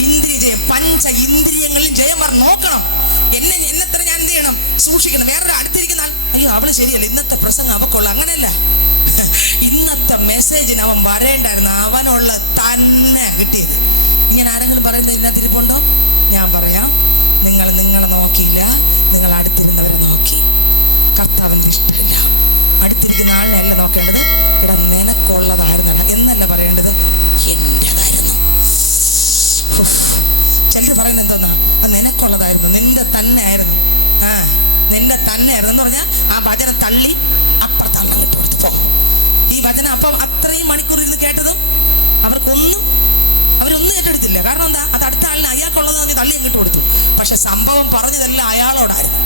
ഇന്ദ്രിയജയം. പഞ്ച ഇന്ദ്രിയങ്ങളിൽ ജയം നോക്കണം. എന്നത്ര ഞാൻ എന്ത് ചെയ്യണം? സൂക്ഷിക്കണം. വേറൊരു അടുത്തിരിക്കുന്ന അയ്യോ അവള് ശരിയല്ല, ഇന്നത്തെ പ്രസംഗം അവക്കുള്ള. അങ്ങനെയല്ല, ഇന്നത്തെ മെസ്സേജിന് അവൻ വരേണ്ടായിരുന്നു. അവനുള്ള തന്നെ കിട്ടിയത്. ഇങ്ങനെ ആരെങ്കിലും പറയുന്നത് ഇന്നത്തിരിപ്പുണ്ടോ? ഞാൻ പറയാം, നിങ്ങളെ നോക്കിയില്ല, നിങ്ങൾ അടുത്തിരുന്നവരെ നോക്കി. കർത്താവിന്റെ ഇഷ്ടമില്ല. അടുത്തിരിക്കുന്ന ആളിനെയല്ല നോക്കേണ്ടത്, ഇവിടെ നിനക്കുള്ളതായിരുന്നു എന്നല്ല പറയേണ്ടത്, എന്റേതായിരുന്നു. ചിലർ പറയുന്നത് എന്തോന്നാ, അത് നിനക്കുള്ളതായിരുന്നു, നിന്റെ തന്നെ ആയിരുന്നു. നിന്റെ തന്നെ ആയിരുന്നു എന്ന് പറഞ്ഞാൽ ആ ഭജന തള്ളി അപ്പുറത്തള്ളം കിട്ടു കൊടുത്തു പോ. ഈ ഭജന അപ്പം അത്രയും മണിക്കൂർ ഇരുന്ന് കേട്ടതും അവരൊന്നും ഏറ്റെടുത്തില്ല. കാരണം എന്താ? അത് അടുത്ത ആളിന് അയാൾക്കുള്ളത് തള്ളി കിട്ടു കൊടുത്തു. പക്ഷെ സംഭവം പറഞ്ഞതെല്ലാം അയാളോടായിരുന്നു.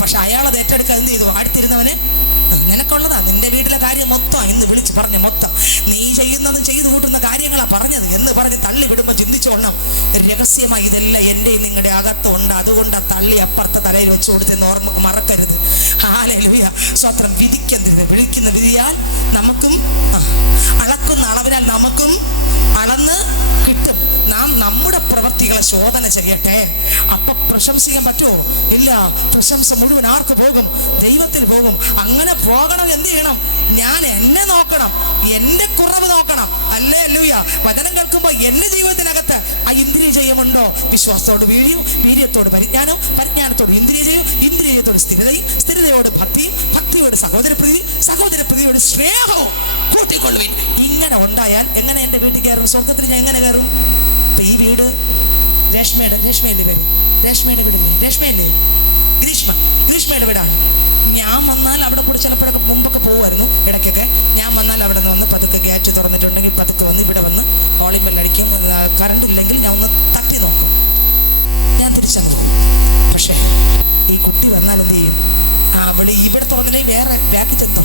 പക്ഷെ അയാളത് ഏറ്റെടുക്കാൻ എന്ത് ചെയ്തു? അടുത്തിരുന്നവന് നിനക്കുള്ളതാ, നിന്റെ വീട്ടിലെ കാര്യം മൊത്തം ഇന്ന് വിളിച്ച് പറഞ്ഞ മൊത്തം നീ ചെയ്യുന്നതും ചെയ്തു കൂട്ടുന്ന കാര്യങ്ങളാ പറഞ്ഞത് എന്ന് പറഞ്ഞ് തള്ളി വിടുമ്പോൾ ചിന്തിച്ചോണം, രഹസ്യമായി ഇതെല്ലാം എന്റെയും നിങ്ങളുടെ അകത്തുണ്ട്. അതുകൊണ്ട് ആ തള്ളി അപ്പുറത്തെ തലയിൽ വെച്ചു കൊടുത്തെന്ന് ഓർമ്മ മറക്കരുത്. ഹല്ലേലൂയ. സ്വത്രം. വിളിക്കുന്ന വിധിയാൽ നമുക്കും, അളക്കുന്ന അളവിനാൽ നമുക്കും അളന്ന് കിട്ടും. നാം നമ്മുടെ പ്രവൃത്തികളെ ശോധന ചെയ്യട്ടെ. അപ്പൊ പ്രശംസിക്കാൻ പറ്റുമോ? ഇല്ല. പ്രശംസ മുഴുവൻ ആർക്ക് പോകും? ദൈവത്തിന് പോകും. അങ്ങനെ പോകണം. എന്ത് ചെയ്യണം? ഞാൻ എന്നെ നോക്കണം, എന്റെ കുറവ് നോക്കണം. ഹല്ലേലൂയ. വചനം കേൾക്കുമ്പോ എന്റെ ജീവിതത്തിനകത്ത് ആ ഇന്ദ്രിയ ജയമുണ്ടോ? വിശ്വാസത്തോട് വീഴ്ചയും, വീര്യത്തോട് പരിജ്ഞാനവും, പരിജ്ഞാനത്തോട് ഇന്ദ്രിയ ജയവും, ഇന്ദ്രിയത്തോട് സ്ഥിരതയും, സ്ഥിരതയോട് ഭക്തിയും, ഭക്തിയോട് സഹോദരപ്രീതി, സഹോദരപ്രീതിയോട് സ്നേഹവും കൂട്ടിക്കൊള്ളുവിൻ. ഇങ്ങനെ ഉണ്ടായാൽ എങ്ങനെ എന്റെ വീട്ടിൽ കയറും? സ്വർഗത്തിൽ ഞാൻ എങ്ങനെ കയറും? ഈ വീട് രേഷ്മയുടെ വീടാണ്. ഞാൻ വന്നാൽ അവിടെ കൂടെ ചിലപ്പോഴൊക്കെ മുമ്പൊക്കെ പോകുമായിരുന്നു. ഇടയ്ക്കൊക്കെ ഞാൻ വന്നാൽ അവിടെ നിന്ന് വന്ന് പതുക്കെ ഗേറ്റ് തുറന്നിട്ടുണ്ടെങ്കിൽ പതുക്കെ വന്ന് ഇവിടെ വന്ന് ഹോളി ബെല്ലടിക്കും. കറണ്ട് ഇല്ലെങ്കിൽ ഞാൻ ഒന്ന് തട്ടി നോക്കും. ഞാൻ തിരിച്ചങ്ങ് പോകും. പക്ഷേ ഈ കുട്ടി വന്നാൽ എന്ത് ചെയ്യും? അവള് ഇവിടെ തുറന്നില്ലേ വേറെ ബാക്കി ചെന്ന്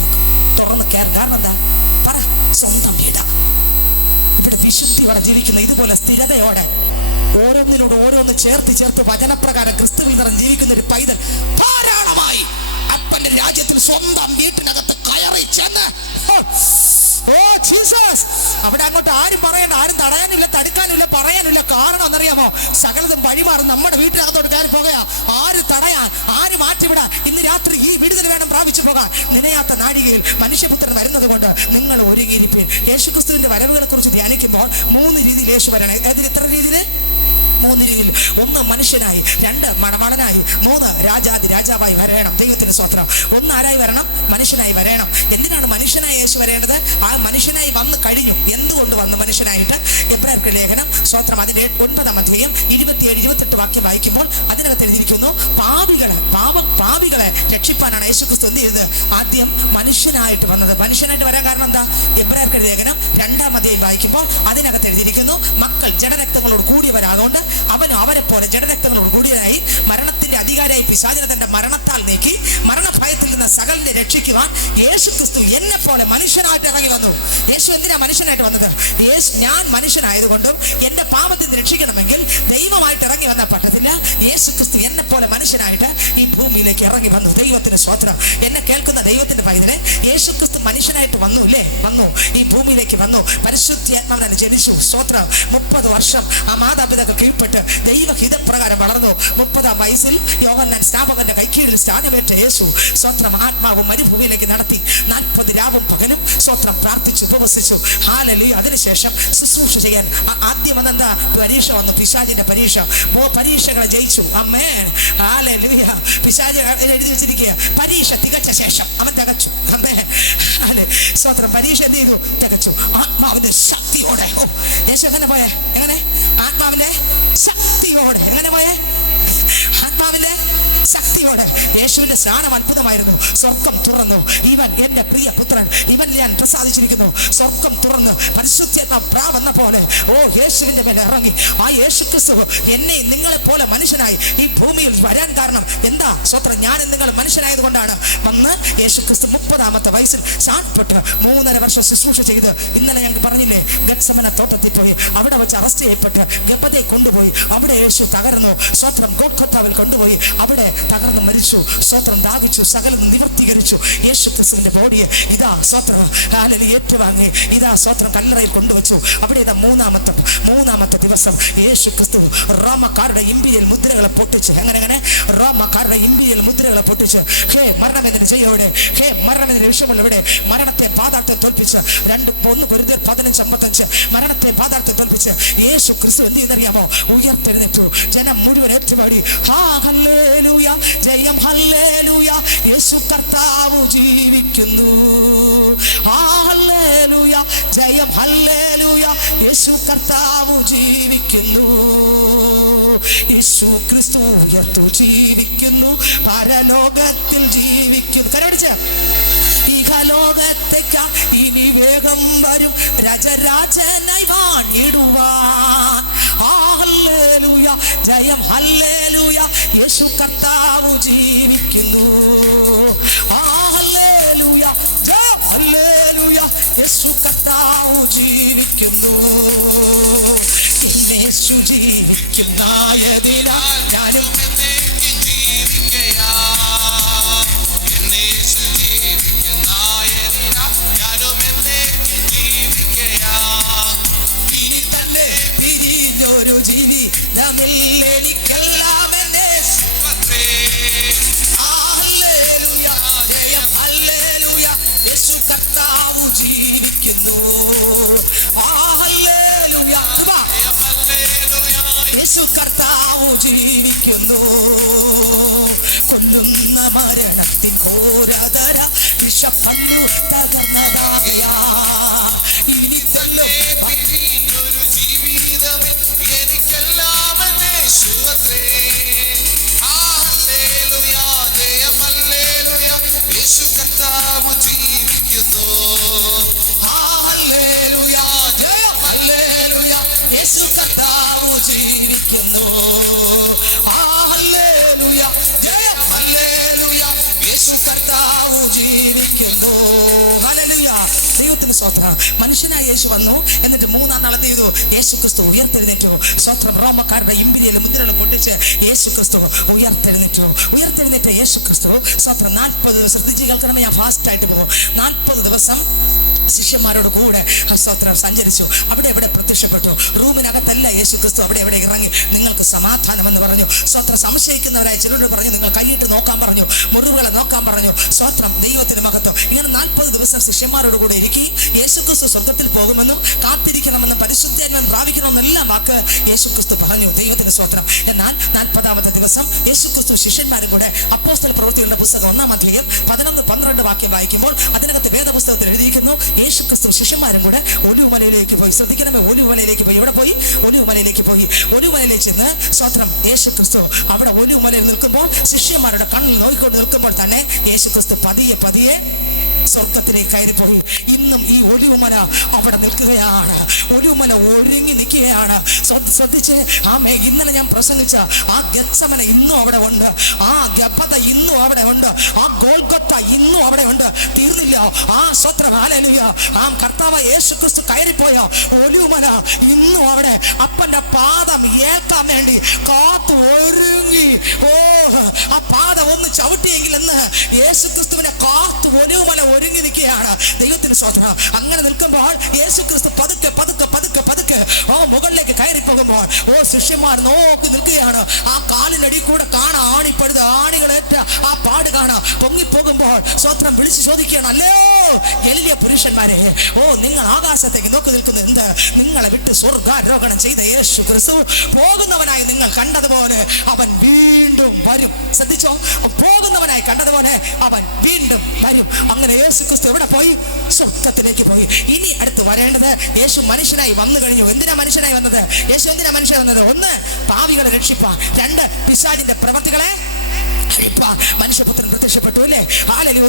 തുറന്ന് കയറും. കാരണം എന്താ? പറ, സ്വന്തം വീടാ. ഇവിടെ വിശുദ്ധിയോടെ ജീവിക്കുന്ന, ഇതുപോലെ സ്ഥിരതയോടെ ഓരോന്നിലൂടെ ഓരോന്ന് ചേർത്ത് വചനപ്രകാരം ക്രിസ്തുവിൽ നിറഞ്ഞ് ജീവിക്കുന്ന ഒരു പൈതൽ ധാരാളമായി അപ്പന്റെ രാജ്യത്തിൽ സ്വന്തം വീട്ടിനകത്ത് കയറി ചെന്ന് അവിടെ അങ്ങോട്ട് ആരും പറയണ്ട, ആരും തടയാനില്ല, തടുക്കാനില്ല, പറയാനില്ല. കാരണം എന്നറിയാമോ? സകലതും വഴിമാറും. നമ്മുടെ വീട്ടിനകത്തോട്ട് കയറി പോകയാ. ആര് തടയാൻ? ആര് മാറ്റിവിടാൻ? ഇന്ന് രാത്രി ഈ വിടുതൽ വേണം പ്രാപിച്ചു പോകാൻ. നിനയാത്ത നാഴികയിൽ മനുഷ്യപുത്രൻ വരുന്നത് കൊണ്ട് നിങ്ങൾ ഒരുങ്ങിയിരിപ്പീൻ. യേശുക്രിസ്തുവിന്റെ വരവുകളെ കുറിച്ച് ധ്യാനിക്കുമ്പോൾ 3 രീതിയിൽ യേശു വരണേ. ഏതിൽ? ഇത്ര രീതിയിൽ? 3 രീതിയിൽ. 1 മനുഷ്യനായി, 2 മണവാളനായി, 3 രാജാവായി വരണം. ദൈവത്തിന് സ്തോത്രം. 1 ആരായി വരണം? മനുഷ്യനായി വരണം. എന്തിനാണ് മനുഷ്യനായി യേശു വരേണ്ടത്? ആ മനുഷ്യനായി വന്നു കഴിഞ്ഞു. എന്തുകൊണ്ട് വന്നു മനുഷ്യനായിട്ട്? എബ്രായർക്ക് ലേഖനം സ്തോത്രം അതിന്റെ 9-ാം അധ്യായം 27-28 വാക്യം വായിക്കുമ്പോൾ അതിനകത്ത് എഴുതിയിരിക്കുന്നു, പാപികളെ രക്ഷിപ്പാനാണ് യേശുക്രിസ്തു എന്ത് ചെയ്തത്? ആദ്യം മനുഷ്യനായിട്ട് വന്നത്. മനുഷ്യനായിട്ട് വരാൻ കാരണം എന്താ? എബ്രായർക്ക് ലേഖനം 2-ാം അധ്യായം വായിക്കുമ്പോൾ അതിനകത്ത് എഴുതിയിരിക്കുന്നു, മക്കൾ ജഡരക്തങ്ങളോട് കൂടിയവരാകൊണ്ട് അവനും അവരെ പോലെ ജഡരക്തങ്ങളോട് കൂടിയതായി മരണത്തിന്റെ അധികാരിയായി പിശാചിനെ തന്റെ മരണത്താൽ നീക്കി മരണഭയത്തിൽ നിന്ന് സകലനെ രക്ഷിക്കുവാൻ യേശുക്രിസ്തു എന്നെ പോലെ മനുഷ്യനായിട്ട് ഇറങ്ങി വന്നു. യേശു എന്തിനാ മനുഷ്യനായിട്ട് വന്നത്? ഞാൻ മനുഷ്യനായതുകൊണ്ടും എന്റെ പാപത്തിൽ നിന്ന് രക്ഷിക്കണമെങ്കിൽ ദൈവമായിട്ട് ഇറങ്ങി വന്നാൽ പറ്റത്തില്ല. യേശുക്രിസ്തു എന്നെ പോലെ മനുഷ്യനായിട്ട് ഈ ഭൂമിയിലേക്ക് ഇറങ്ങി വന്നു. ദൈവത്തിന് സ്തോത്രം. എന്നെ കേൾക്കുന്ന ദൈവത്തിന്റെ പൈതലെ, യേശുക്രിസ്തു മനുഷ്യനായിട്ട് വന്നു ഈ ഭൂമിയിലേക്ക് വന്നു. പരിശുദ്ധാത്മാവിനെ ജനിച്ചു. സ്തോത്രം. 30 വർഷം ആ മാതാപിതാക്കൾ കീഴ്പ്പെട്ട് ദൈവഹിതപ്രകാരം വളർന്നു. 30-ാം വയസ്സിൽ യോഹന്നാൻ സ്നാപകന്റെ കൈക്കീഴിൽ സ്ഥാനമേറ്റ യേശു സ്തോത്രം ആത്മാവും മരുഭൂമിയിലേക്ക് നടത്തി. 40 രാവും പകലും സ്തോത്രം പ്രാർത്ഥിച്ചു, ഉപവസിച്ചു. ഹല്ലേലൂയ. അതിനുശേഷം ശുശ്രൂഷ ചെയ്യാൻ ആദ്യം വന്നെന്താ? പരീക്ഷ വന്നു. പിശാചിന്റെ പരീക്ഷ. പരീക്ഷകളെ ജയിച്ചു. ആമേൻ. ഹല്ലേലൂയ. പിശാച് എഴുതി വെച്ചിരിക്കുക, പരീക്ഷ തികച്ച ശേഷം അവൻ തികച്ചു. ആമേൻ. സ്തോത്രം. പരീക്ഷ എന്ത് ചെയ്തു? തികച്ചു. ആത്മാവിന്റെ ശക്തിയോടെ. യേശു എങ്ങനെ പോയേ? എങ്ങനെ? ആത്മാവിന്റെ ശക്തിയോടെ. എങ്ങനെ പോയേ? ആത്മാവിന്റെ ശക്തി ശക്തിയോടെ യേശുവിന്റെ സ്നാനം അത്ഭുതമായിരുന്നു. സ്വർഗം തുറന്നു. ഇവൻ എന്റെ പ്രിയ പുത്രൻ, ഇവൻ ഞാൻ പ്രസാദിച്ചിരിക്കുന്നു. സ്വർഗം തുറന്ന് പരിശുദ്ധാത്മാവ് പ്രാവെന്ന പോലെ യേശുവിന്റെ മേലെ ഇറങ്ങി. ആ യേശു ക്രിസ്തു എന്നെ നിങ്ങളെ പോലെ മനുഷ്യനായി ഈ ഭൂമിയിൽ വരാൻ കാരണം എന്താ? സ്വത്രം ഞാൻ നിങ്ങൾ മനുഷ്യനായത് കൊണ്ടാണ് വന്ന് യേശു ക്രിസ്തു 30-ാമത്തെ വയസ്സിൽ സാക്ഷപ്പെട്ട് 3.5 വർഷം ശുശ്രൂഷ ചെയ്ത്, ഇന്നലെ ഞങ്ങൾക്ക് പറഞ്ഞില്ലേ, ഗത്സമന തോട്ടത്തിൽ പോയി അവിടെ വെച്ച് അറസ്റ്റ് ചെയ്യപ്പെട്ട് ഗപ്പതയെ കൊണ്ടുപോയി. അവിടെ യേശു തകർന്നു. സ്വത്രം ഗോൽഗോഥാവിൽ കൊണ്ടുപോയി അവിടെ തകർന്ന് മരിച്ചു. സ്വത്രം ദാഹിച്ചു, സകലം നിവർത്തീകരിച്ചു. യേശു ക്രിസ്തുവിന്റെ ബോഡിയെ ഇതാ സ്വത്രം ഏറ്റുവാങ്ങി, ഇതാ സ്വത്രം കല്ലറയിൽ കൊണ്ടുവച്ചു. അവിടെ ഇതാ മൂന്നാമത്തെ ദിവസം യേശു ക്രിസ്തു റോമക്കാരുടെ ഇമ്പിരിയൽ മുദ്രകളെ പൊട്ടിച്ച്, എങ്ങനെ റോമക്കാരുടെ ഇമ്പിരിയൽ മുദ്രകളെ പൊട്ടിച്ച്, ഹേ മരണമെന്നതിന് ചെയ്യോടെ, ഹേ മരണമെന്നതിന് വിഷയമുള്ളവിടെ മരണത്തെ പാതാളത്തെ തോൽപ്പിച്ച് 1 കൊരിന്ത്യർ 15:55 മരണത്തെ പാതാളത്തെ തോൽപ്പിച്ച് യേശു ക്രിസ്തു എന്ത് ചെയ്യുന്നറിയാമോ? ഉയർത്തെഴുന്നേറ്റു. ജനം മുഴുവൻ ഏറ്റുപാടി ഹല്ലേലൂയ, ജയം ഹല്ലേലൂയ, യേശു കർത്താവ് ജീവിക്കുന്നു. ഹല്ലേലൂയ, ജയം ഹല്ലേലൂയ, യേശു കർത്താവ് ജീവിക്കുന്നു. യേശു ക്രിസ്തു ഉയർത്തു ജീവിക്കുന്നു, പരലോകത്തിൽ ജീവിക്കുന്നു. കരടിച്ച ഇഹലോകത്തേക്ക ഇനി വേഗം വരും രാജരാജനായി വാണിടുവാൻ. ഹല്ലേലൂയ, ജയം ഹല്ലേലൂയ, യേശു കർത്താവ് ജീവിക്കുന്നു. ഹല്ലേലൂയ, ജയം ഹല്ലേലൂയ, യേശു കർത്താവ് ജീവിക്കുന്നു. യേശു ജീവിക്കുന്നതിനാൽ ഞാനും എന്നേക്കും ജീവിക്കയാ. യേശു ജീവിക്കുന്നതിനാൽ ഞാനും എന്നേക്കും ജീവിക്കയാ. ഇനി തന്നെ പിരിഞ്ഞൊരു ജീവിതമില്ല എനിക്കെല്ലാം യേശുവത്രേ. ഹല്ലേലൂയ, ജയം ഹല്ലേലൂയ, യേശു കർത്താവ് ജീവിക്കുന്നു. ഹല്ലേലൂയ, യേശു കർത്താവ് ജീവിക്കുന്നു. കൊല്ലുന്ന മരണത്തിൻ പോരാതര വിഷപ്പന്നു തകർന്നതായ ഇനി തന്നെ ഒരു ജീവിതമേ എനിക്കെല്ലാം യേശുവത്രേ. ഹല്ലേലൂയ, ജയം ഹല്ലേലൂയ, യേശു കർത്താവ് ജീവിക്കുന്നു. ഹല്ലേലൂയ, ജയം ഹല്ലേലൂയ, യേശു കർത്താവ് ജീവിക്കുന്നു. ഹല്ലേലൂയ, ജയം ഹല്ലേലൂയ, യേശു കർത്താവ് ജീവിക്കുന്നു. ഹല്ലേലൂയ, ദൈവത്തിന് സ്വത്രം. മനുഷ്യനായ യേശു വന്നു. എന്നിട്ട് 3-ാം നാൾ എന്ത് ചെയ്തു? യേശു ക്രിസ്തു ഉയർത്തെഴുന്നേറ്റു. സ്വത്രം റോമക്കാരുടെ ഇമ്പിരിയൽ മുദ്രകൾ പൊട്ടിച്ച് യേശു ക്രിസ്തു ഉയർത്തെഴുന്നേറ്റ യേശു ക്രിസ്തു സ്വത്രം 40 ദിവസം ശ്രദ്ധിച്ച് കേൾക്കണമേ. ഞാൻ ഫാസ്റ്റ് ആയിട്ട് പോകും. 40 ദിവസം ശിഷ്യന്മാരോട് കൂടെ സ്വത്രം സഞ്ചരിച്ചു. അവിടെ എവിടെ പ്രത്യക്ഷപ്പെട്ടു? റൂമിനകത്തല്ല യേശു ക്രിസ്തു. അവിടെ എവിടെ ഇറങ്ങി നിങ്ങൾക്ക് സമാധാനം എന്ന് പറഞ്ഞു. സ്വത്രം സംശയിക്കുന്നവരായ ചിലരോട് പറഞ്ഞു നിങ്ങൾ കൈയിട്ട് നോക്കാൻ പറഞ്ഞു, മുറിവുകളെ നോക്കാൻ പറഞ്ഞു. സ്വത്രം ദൈവത്തിന് മഹത്വം. ഇങ്ങനെ 40 ദിവസം ശിഷ്യന്മാരോട് കൂടെ ഇരിക്കി. യേശു ക്രിസ്തു സ്വർഗത്തിൽ പോകുമെന്നും കാത്തിരിക്കണമെന്നും പരിശുദ്ധാത്മാവിനെ പ്രാപിക്കണമെന്നെല്ലാം വാക്ക് യേശു ക്രിസ്തു പറഞ്ഞു. ദൈവത്തിന് സ്വത്രം. എന്നാൽ 40-ാമത്തെ ദിവസം യേശു ക്രിസ്തു ശിഷ്യന്മാരും കൂടെ അപ്പോസ്തല പ്രവൃത്തികളുടെ പുസ്തകം 1-ാം അധ്യായം 11-12 വാക്യം വായിക്കുമ്പോൾ അതിനകത്ത് വേദപുസ്തകത്തിൽ എഴുതിയിരിക്കുന്നു, യേശു ക്രിസ്തു ശിഷ്യന്മാരും കൂടെ ഒലിവുമലയിലേക്ക് പോയി. ശ്രദ്ധിക്കണമേ, ഒലിവുമലയിലേക്ക് പോയി. എവിടെ പോയി? ഒലിവുമലയിലേക്ക് പോയി. ഒലിവുമലയിൽ ചെന്ന് സ്വത്രം യേശു ക്രിസ്തു അവിടെ ഒലിവുമലയിൽ നിൽക്കുമ്പോൾ ശിഷ്യന്മാരുടെ കണ്ണിൽ നോക്കിക്കൊണ്ട് നിൽക്കുമ്പോൾ തന്നെ യേശു ക്രിസ്തു പതിയെ സ്വർഗത്തിലേക്ക് കയറിപ്പോയി. ഇന്നും ഈ ഒലിവുമല അവിടെ നിൽക്കുകയാണ്. ഒലിവുമല ഒരുങ്ങി നിൽക്കുകയാണ്. ശ്രദ്ധിച്ച് ആമേ, ഇന്നലെ ഞാൻ പ്രസംഗിച്ച ആ ഗത്സമന ഇന്നും അവിടെ ഉണ്ട്. ആ ഗപ്പത ഇന്നും അവിടെ ഉണ്ട്. ആ ഗോൽഗോഥ ഇന്നും അവിടെ ഉണ്ട്. തീർന്നില്ല. ആ സ്വത്രം ഹല്ലേലൂയ. ആ കർത്താവ് യേശു ക്രിസ്തു കയറിപ്പോയ ഒലിവുമല ഇന്നും അവിടെ അപ്പന്റെ പാദം ഏൽക്കാൻ വേണ്ടി കാത്തു ഒരുങ്ങി. ആ പാദം ഒന്ന് ചവിട്ടിയെങ്കിൽ എന്ന് യേശു ക്രിസ്തുവിനെ കാത്തു ഒലിവുമല ഒരുങ്ങി നിൽക്കുകയാണ്. ദൈവത്തിന് സ്വത്രം. അങ്ങനെ നിൽക്കുമ്പോൾ യേശു ക്രിസ്തു പതുക്കെ മുകളിലേക്ക് കയറി പോകുമ്പോൾ ശിഷ്യന്മാർ നോക്കി നിൽക്കുകയാണ്. ആ കാലിനടി കൂടെ കാണാം ആണിപ്പഴുത് ആണികളേറ്റ ആ പാട് കാണാം. പൊങ്ങിപ്പോകുമ്പോൾ സ്വത്രം വിളിച്ചു ചോദിക്കുകയാണ്, അല്ലോ ഗലീലിയ പുരുഷന്മാരെ, നിങ്ങൾ ആകാശത്തേക്ക് നോക്കി നിൽക്കുന്നത് എന്ത്? നിങ്ങളെ വിട്ട് സ്വർഗാരോഹണം ചെയ്ത യേശു ക്രിസ്തു പോകുന്നവനായി നിങ്ങൾ കണ്ടതുപോലെ അവൻ വീണ്ടും വരും. ശ്രദ്ധിച്ചോ, പോകുന്നവനായി കണ്ടതുപോലെ അവൻ വീണ്ടും വരും. അങ്ങനെ യേശു ക്രിസ്തു എവിടെ പോയി? സ്വർഗ്ഗത്തിലേക്ക് പോയി. ഇനി അടുത്ത് വരേണ്ടത് യേശു മനുഷ്യനായി വന്നു കഴിഞ്ഞു. എന്തിനാ മനുഷ്യനായി വന്നത്? യേശു എന്തിനാ മനുഷ്യനായി വന്നത്? ഒന്ന്, പാപികളെ രക്ഷിപ്പാൻ. രണ്ട്, പിശാചിന്റെ പ്രവൃത്തികളെ അഴിപ്പാൻ മനുഷ്യപുത്രൻ പ്രത്യക്ഷപ്പെട്ടു അല്ലേ? ഹല്ലേലൂയ.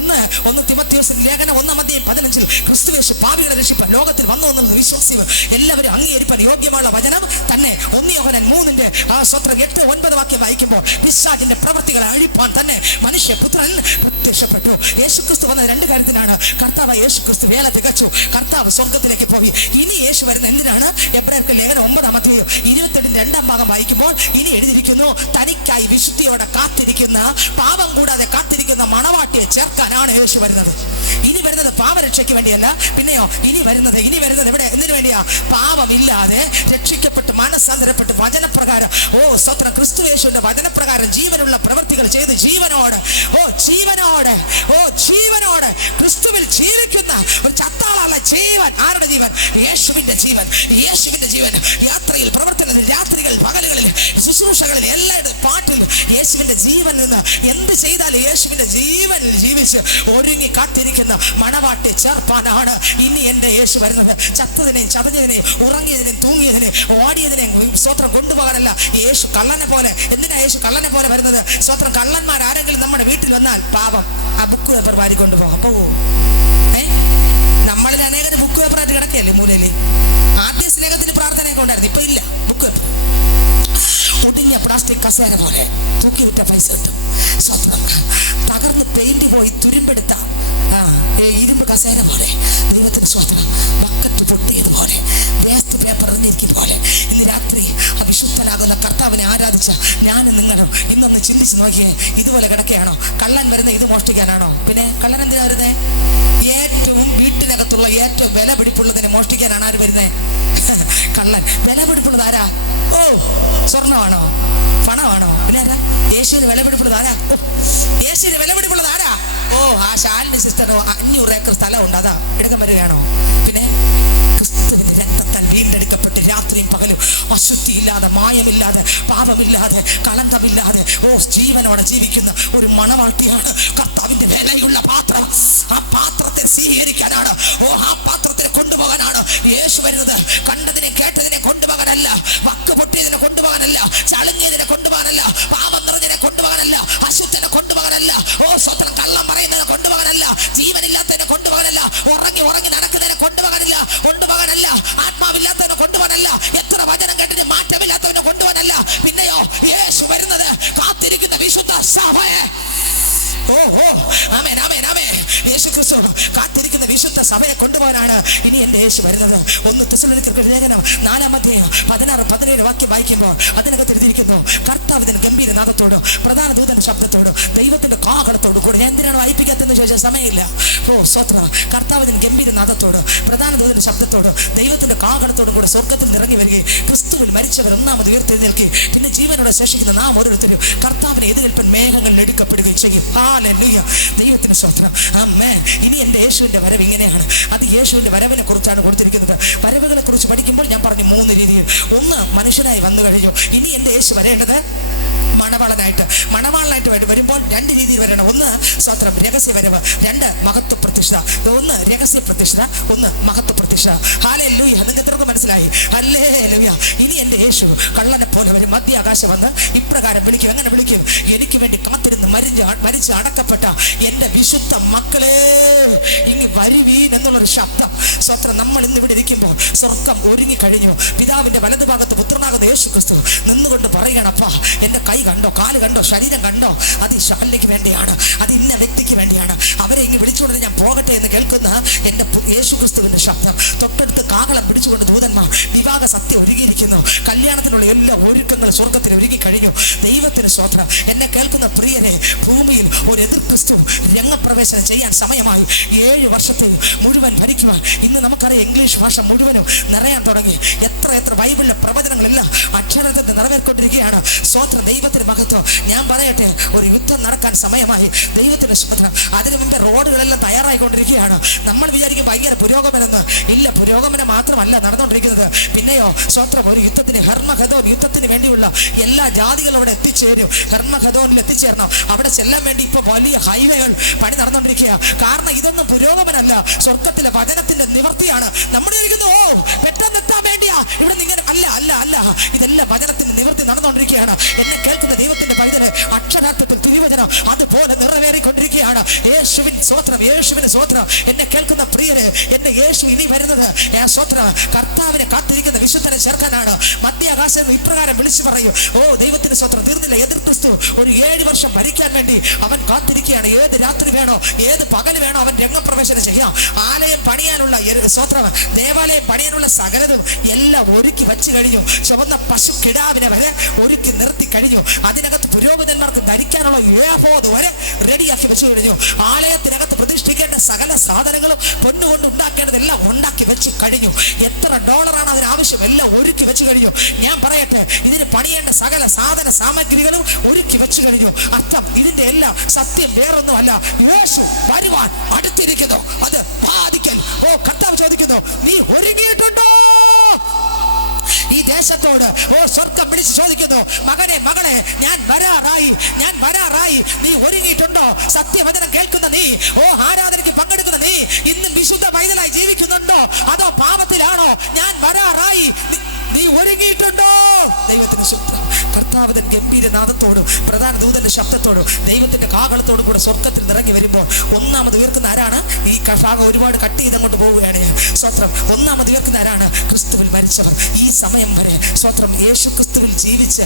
ഒന്ന് തിമോഥെയോസിന്റെ ലേഖനം 1:15 ക്രിസ്തുയേശു പാപികളെ രക്ഷിപ്പാൻ ലോകത്തിൽ വന്നു എന്നത് വിശ്വസിക്കുക എല്ലാവരും അംഗീകരിപ്പാൻ യോഗ്യമുള്ള വചനം തന്നെ. 1 യോഹന്നാൻ 3:8-9 വാക്യം വായിക്കുമ്പോൾ പിശാചിന്റെ പ്രവൃത്തികളെ അഴിപ്പാൻ തന്നെ മനുഷ്യപുത്രൻ പ്രത്യക്ഷപ്പെട്ടു. യേശുക്രിസ്തു വന്ന രണ്ട് കാര്യത്തിനാണ്. കർത്താവ് യേശുക്രിസ്തു വേല തികച്ചു. കർത്താവ് സ്വർഗ്ഗത്തിലേക്ക് പോയി. ഇനി യേശു വരുന്ന എന്തിനാണ്? എബ്രായർക്ക് ലേഖനം 9:28 വായിക്കുമ്പോൾ ഇനി എഴുതിയിരിക്കുന്നു, തനിക്കായി വിശുദ്ധിയോടെ കാത്തിരിക്കുന്ന, പാപം കൂടാതെ കാത്തിരിക്കുന്ന മണവാട്ടിയെ ചേർക്കാനാണ് യേശു വരുന്നത്. ഇനി വരുന്നത് പാപരക്ഷയ്ക്ക് വേണ്ടിയല്ല. പിന്നെയോ ഇനി വരുന്നത് ഇവിടെ എന്തിനു വേണ്ടിയാ? പാപമില്ലാതെ രക്ഷിക്കപ്പെട്ട് മനസ്സാന്തരപ്പെട്ട് വചനപ്രകാരം, സ്തോത്രം, ക്രിസ്തു യേശുവിന്റെ വചനപ്രകാരം ജീവനുള്ള പ്രവൃത്തികൾ ചെയ്ത് ജീവനോടെ ക്രിസ്തുവിൽ ജീവിക്കുന്ന ഒരു ചത്താളല്ല ജീവൻ. ആരുടെ ജീവൻ? യേശുവിന്റെ ജീവൻ. യേശുവിന്റെ ജീവൻ യാത്രയിൽ, പ്രവർത്തനത്തിൽ, രാത്രികളിൽ, പകലുകളിൽ, ശുശ്രൂഷകളിൽ, എല്ലായിടത്തും പാട്ടിൽ യേശുവിന്റെ ജീവൻ നിന്ന് എന്ത് ചെയ്താലും യേശുവിന്റെ ജീവനിൽ ജീവിച്ച് ഒരുങ്ങി കാത്തിരിക്കുന്ന മണവാട്ടി ചേർപ്പാനാണ് ഇനി എന്റെ യേശു വരുന്നത്. ചത്തതിനെയും ചതഞ്ഞതിനെയും ഉറങ്ങിയതിനെയും തൂങ്ങിയതിനെയും ഓടിയതിനെയും സ്തോത്രം കൊണ്ടുപോകാനല്ല യേശു കള്ളനെ പോലെ. എന്തിനാ യേശു കള്ളനെ പോലെ വരുന്നത്? സ്തോത്രം, കള്ളന്മാർ ആരെങ്കിലും നമ്മുടെ വീട്ടിൽ വന്നാൽ പാപം ആ ബുക്ക് പേപ്പർ വാരി കൊണ്ടുപോകാം. പോവോ? നമ്മളിൽ അനേകം ബുക്ക് പേപ്പറായിട്ട് കിടക്കുകയല്ലേ മൂലയില്. ആദ്യ സ്നേഹത്തിന് പ്രാർത്ഥനയൊക്കെ ഉണ്ടായിരുന്നു, ഇപ്പൊ ഇല്ല. ബുക്ക് പേപ്പർ ഒടിഞ്ഞ പ്ലാസ്റ്റിക് കസേര പോലെ തൂക്കി വിട്ട പൈസ കിട്ടും. സ്വന്തം തകർന്ന് പെയിന്റ് പോയി തുരുമ്പെടുത്ത ഇരുമ്പ് കസേര പോലെ, ദൈവത്തിന് സ്വന്തം ബക്കറ്റ് പൊട്ടിയതുപോലെ, വേസ്റ്റ് പേപ്പർ എറിഞ്ഞിരിക്കുന്നതുപോലെ ഇന്ന് രാത്രി അവിശുദ്ധനാകുന്ന കർത്താവിനെ ആരാധിച്ച ഞാനും നിങ്ങളും ഇന്നൊന്ന് ചിന്തിച്ച് നോക്കിയേ. ഇതുപോലെ കിടക്കുകയാണോ? കള്ളൻ വരുന്ന ഇത് മോഷ്ടിക്കാനാണോ? പിന്നെ കള്ളൻ എന്തിനാ വരുന്നേ? ഏറ്റവും വീട്ടിനകത്തുള്ള ഏറ്റവും വില പിടിപ്പുള്ളതിനെ മോഷ്ടിക്കാനാണ് ആര് വരുന്നേ? കള്ളൻ. വില പിടിപ്പുള്ളത് ആരാ? സ്വർണ്ണമാണോ? പണമാണോ? പിന്നെ ആരാ? യേശുവിന് വില പിടിപ്പുള്ളത് ആരാ? യേശുവിന് വില പിടിപ്പുള്ളത് ആരാ? ആ ശാലിനി സിസ്റ്ററോ 500 ഏക്കർ സ്ഥലം ഉണ്ട്, അതാ എടുക്കാൻ വരികയാണോ? പിന്നെ ക്രിസ്തുവിന്റെ രക്തത്താൽ വീണ്ടെടുക്കപ്പെട്ട് രാത്രിയും പകലും അശുദ്ധിയില്ലാതെ, മായമില്ലാതെ, പാപമില്ലാതെ, കളങ്കമില്ലാതെ ജീവനോടെ ജീവിക്കുന്ന ഒരു മണവാട്ടിയാണ് കർത്താവിന്റെ വിലയുള്ള പാത്രം. ആ പാത്രത്തെ സ്വീകരിക്കാനാണ്, ആ പാത്രത്തെ കൊണ്ടുപോകാനാണ് യേശു വരുന്നത്. കണ്ടതിനെ കേട്ടതിനെ കൊണ്ടുപോകാനല്ല, വക്ക് പൊട്ടിയതിനെ കൊണ്ടുപോകാനല്ല, ചളുങ്ങിയതിനെ കൊണ്ടുപോകാനല്ല, പാപം നിറഞ്ഞതിനെ കൊണ്ടുപോകാനല്ല, അശുദ്ധനെ കൊണ്ടുപോകാനല്ല, സ്വന്തം കള്ളം പറയുന്നതിനെ കൊണ്ടുപോകാനല്ല, ജീവനില്ലാത്തതിനെ കൊണ്ടുപോകാനല്ല, ഉറങ്ങി നടക്കുന്നതിനെ കൊണ്ടുപോകാനല്ല, ആത്മാവില്ലാത്തതിനെ കൊണ്ടുപോകാനല്ല, എത്ര വചനം കേട്ടിട്ട് മാറ്റമില്ലാത്തതിനെ കൊണ്ടുപോകാനല്ല. പിന്നെയോ യേശു വരുന്നത് കാത്തിരിക്കുന്ന വിശുദ്ധ സഭയെ. യേശു ക്രിസ്തു കാത്തിരിക്കുന്ന വിശുദ്ധ സഭയെ കൊണ്ടുപോകാനാണ് ഇനി എന്റെ യേശു വരുന്നത്. 1 തെസ്സലോനിക്കർക്ക് ലേഖനം 4:16-17 വാക്യം വായിക്കുമ്പോൾ അതിനകത്ത് എഴുതിയിരിക്കുന്നു, കർത്താവിന്റെ ഗംഭീര നാദത്തോടും പ്രധാന ദൂതന്റെ ശബ്ദത്തോടും ദൈവത്തിന്റെ കാഹളത്തോടും കൂടെ. ഞാൻ എന്തിനാണ് വായിപ്പിക്കാത്തെന്ന് ചോദിച്ചാൽ സമയമില്ല. സ്വത്രം, കർത്താവിന്റെ ഗംഭീര നാദത്തോട് പ്രധാന ദൂതന്റെ ശബ്ദത്തോട് ദൈവത്തിന്റെ കാഹളത്തോടും കൂടെ സ്വർഗ്ഗത്തിൽ ഇറങ്ങി വരികയും ക്രിസ്തുവിൽ മരിച്ചവർ ഒന്നാമത് ഉയർത്തെഴുന്നേൽക്കുകയും പിന്നെ ജീവനോടെ ശേഷിക്കുന്ന നാം ഓരോരുത്തരും കർത്താവിനെ എതിരേൽപ്പൻ മേഘങ്ങളിൽ എടുക്കപ്പെടുകയും ചെയ്യും. ഹല്ലേലൂയ. ദൈവത്തിന് സ്തോത്രം. ആമേൻ. ഇനി എന്റെ യേശുവിന്റെ വരവ് ഇങ്ങനെയാണ്. അത് യേശുവിന്റെ വരവിനെ കുറിച്ചാണ് കൊടുത്തിരിക്കുന്നത്. വരവുകളെ കുറിച്ച് പഠിക്കുമ്പോൾ ഞാൻ പറഞ്ഞു 3 രീതിയിൽ. ഒന്ന്, മനുഷ്യനായി വന്നു കഴിഞ്ഞു. ഇനി എന്റെ യേശു വരേണ്ടത് മണവാളനായിട്ട് വരുമ്പോൾ 2 രീതിയിൽ വരണം. ഒന്ന്, സ്തോത്രം, രഹസ്യ വരവ്. 2, മഹത്വ പ്രതിഷ്ഠ. ഒന്ന് രഹസ്യ പ്രതിഷ്ഠ, ഒന്ന് മഹത്വ പ്രതിഷ്ഠ. ഹല്ലേലൂയ. നിങ്ങൾക്ക് എത്രയൊക്കെ മനസ്സിലായി? ഹല്ലേലൂയ. ഇനി എന്റെ യേശു കള്ളനെ പോലെ വരും. മധ്യ ആകാശം വന്ന് ഇപ്രകാരം വിളിക്കും. എങ്ങനെ വിളിക്കും? എനിക്ക് വേണ്ടി കാത്തിരുന്ന് മരിച്ച് അടക്കപ്പെട്ട എന്റെ വിശുദ്ധ മക്കളെ ഇങ്ങ് വരുവീൻ എന്നുള്ളൊരു ശബ്ദം. സ്വത്രം, നമ്മൾ ഇന്ന് ഇവിടെ ഇരിക്കുമ്പോൾ സ്വർഗം ഒരുങ്ങി കഴിഞ്ഞു. പിതാവിന്റെ വലതുഭാഗത്ത് പുത്രനാകുന്ന യേശു ക്രിസ്തു നിന്നുകൊണ്ട് പറയണം, അപ്പാ എന്റെ കൈ കണ്ടോ, കാല് കണ്ടോ, ശരീരം കണ്ടോ? അത് ഈ ശാലിനിക്ക് വേണ്ടിയാണ്, അത് ഇന്ന വ്യക്തിക്ക് വേണ്ടിയാണ്. അവരെ ഇങ്ങ് വിളിച്ചുകൊണ്ട് ഞാൻ പോകട്ടെ എന്ന് കേൾക്കുന്ന എന്റെ യേശു ക്രിസ്തുവിന്റെ ശബ്ദം. തൊട്ടടുത്ത് കാഹളം പിടിച്ചുകൊണ്ട് ദൂതന്മാർ വിവാഹ സത്യം ഒരുങ്ങിയിരിക്കുന്നു. കല്യാണത്തിനുള്ള എല്ലാ ഒരുക്കങ്ങളും സ്വർഗത്തിൽ ഒരുങ്ങി കഴിഞ്ഞു. ദൈവത്തിന് സ്തോത്രം. എന്നെ കേൾക്കുന്ന പ്രിയരെ, ഭൂമിയിൽ ഒരു എതിർ ക്രിസ്തു രംഗപ്രവേശനം ചെയ്യാൻ സമയമായി. 7 വർഷത്തെ മുഴുവൻ ഭരിക്കുവാൻ ഇന്ന് നമുക്കറിയാം. ഇംഗ്ലീഷ് ഭാഷ മുഴുവനും നിറയാൻ തുടങ്ങി. എത്ര ബൈബിളിലെ പ്രവചനങ്ങളെല്ലാം അക്ഷരത്തിൽ നിറവേറിക്കൊണ്ടിരിക്കുകയാണ്. സ്തോത്രം. ദൈവത്തിന് മഹത്വം. ഞാൻ പറയട്ടെ, ഒരു യുദ്ധം നടക്കാൻ സമയമായി. ദൈവത്തിന്റെ സ്തോത്രം. അതിനു മുമ്പേ റോഡുകളെല്ലാം തയ്യാറായിക്കൊണ്ടിരിക്കുകയാണ്. നമ്മൾ വിചാരിക്കും ഭയങ്കര പുരോഗമനം. ഇല്ല, പുരോഗമനം മാത്രമല്ല നടന്നുകൊണ്ടിരിക്കുന്നത്. പിന്നെയോ സ്തോത്രം, ഒരു യുദ്ധത്തിന് ഹെർമഗദോൻ യുദ്ധത്തിന് വേണ്ടിയുള്ള എല്ലാ ജാതികളും അവിടെ എത്തിച്ചേരും. ഹെർമഗദോനിൽ എത്തിച്ചേരണം. അവിടെ ചെല്ലാൻ വേണ്ടി ഇപ്പൊ വലിയ ഹൈവേകൾ പണി നടന്നുകൊണ്ടിരിക്കുക. കാരണം ഇതൊന്നും പുരോഗമനമല്ല, സ്വർഗത്തിലെ വചനത്തിന്റെ നിവൃത്തിയാണ്. നമ്മൾ ഇരിക്കുന്നു, ഓ പെട്ടെന്ന് എത്താൻ വേണ്ടിയാ ഇവിടെ ഇങ്ങനെ. അല്ല അല്ല അല്ല, ഇതെല്ലാം വചനത്തിന്റെ നിവൃത്തി നടന്നുകൊണ്ടിരിക്കുകയാണ്. എന്നെ കേൾക്കുന്ന ദൈവത്തിന്റെ പൈതല്, അക്ഷരാർത്ഥത്തിൽ തിരുവചനം അതുപോലെ നിറവേറിക്കൊണ്ടിരിക്കുകയാണ്. യേശുവിൻ സ്തോത്രം, യേശുവിന് സ്തോത്രം. എന്നെ കേൾക്കുന്ന പ്രിയരെ, എന്നെ യേശു ഇനി വരുന്നത് സ്തോത്രം കർത്താവിനെ കാത്തിരിക്കുന്ന വിശുദ്ധനെ ചേർക്കാനാണ്. മധ്യാകാശം ഇപ്രകാരം വിളിച്ചു പറയൂ, ഓ ദൈവത്തിന് സ്തോത്രം. തീർന്നില്ല. എതിർ ക്രിസ്തു ഒരു 7 വർഷം ഭരിക്കാൻ വേണ്ടി അവൻ കാത്തിരിക്കുകയാണ്. ഏത് രാത്രി വേണോ, ഏത് പകല് വേണോ അവൻ രംഗപ്രവേശനം ചെയ്യാം. ആലയം പണിയാനുള്ള സ്തോത്രം, ദേവാലയം പണിയാനുള്ള സകലതും എല്ലാം ഒരുക്കി വെച്ചു കഴിഞ്ഞു. ചുവന്ന പശു കിടാവിനെ വരെ ഒരുക്കി നിർത്തി കഴിഞ്ഞു. അതിനകത്ത് പുരോഹിതന്മാർക്ക് ധരിക്കാനുള്ള ഏഫോദ് വരെ റെഡിയാക്കി വെച്ചു കഴിഞ്ഞു. ആലയത്തിനകത്ത് പ്രതിഷ്ഠിക്കേണ്ട സകല സാധനങ്ങളും പൊന്നുകൊണ്ട് ഉണ്ടാക്കേണ്ടതെല്ലാം ഉണ്ടാക്കി വെച്ചു കഴിഞ്ഞു. എത്ര ഡോളറാണ് അതിനാവശ്യം, എല്ലാം ഒരുക്കി വെച്ചു കഴിഞ്ഞു. ഞാൻ പറയട്ടെ, ഇതിന് പണിയേണ്ട സകല സാധന സാമഗ്രികളും ഒരുക്കി വെച്ചു കഴിഞ്ഞു. അർത്ഥം ഇതിന്റെ എല്ലാം സത്യം വേറൊന്നുമല്ല, യേശു വരുവാൻ അടുത്തിരിക്കുന്നു. അത് ബാധിക്കൽ. ഓ കർത്താവ് ചോദിക്കുന്നു, നീ ഒരുങ്ങിയിട്ടുണ്ടോ? ഈ ദേശത്തോട് ഓ സ്വർഗം വിളിച്ച് ചോദിക്കുന്നു, മകനെ മകളെ, ഞാൻ വരാറായി, ഞാൻ വരാറായി. നീ ഒരുങ്ങിയിട്ടുണ്ടോ? സത്യവചനം കേൾക്കുന്ന നീ, ഓ ആരാധനയ്ക്ക് പങ്കെടുക്കുന്ന നീ ഇന്നും വിശുദ്ധ പൈതലായി ജീവിക്കുന്നുണ്ടോ? അതോ പാപത്തിലാണോ? ഞാൻ വരാറായി. നീ ഒരുങ്ങിയിട്ടുണ്ടോ? ദൈവത്തിന്റെ ശബ്ദം, കർത്താവിന്റെ ഗംഭീരനാദത്തോടും പ്രധാന ദൂതന്റെ ശബ്ദത്തോടും ദൈവത്തിന്റെ കാഹളത്തോടും കൂടെ സ്വർഗത്തിൽ ഇറങ്ങി വരുമ്പോൾ ഒന്നാമത് ഉയർക്കുന്ന ആരാണ്? ഈ ഭാഗം ഒരുപാട് കട്ട് ചെയ്തങ്ങോട്ട് പോവുകയാണ് ഞാൻ. സ്വത്രം ഒന്നാമത് ഉയർക്കുന്ന ആരാണ്? ക്രിസ്തുവിൽ മരിച്ചവർ. ഈ സമയം വരെ സ്വത്രം യേശു ക്രിസ്തുവിൽ ജീവിച്ച്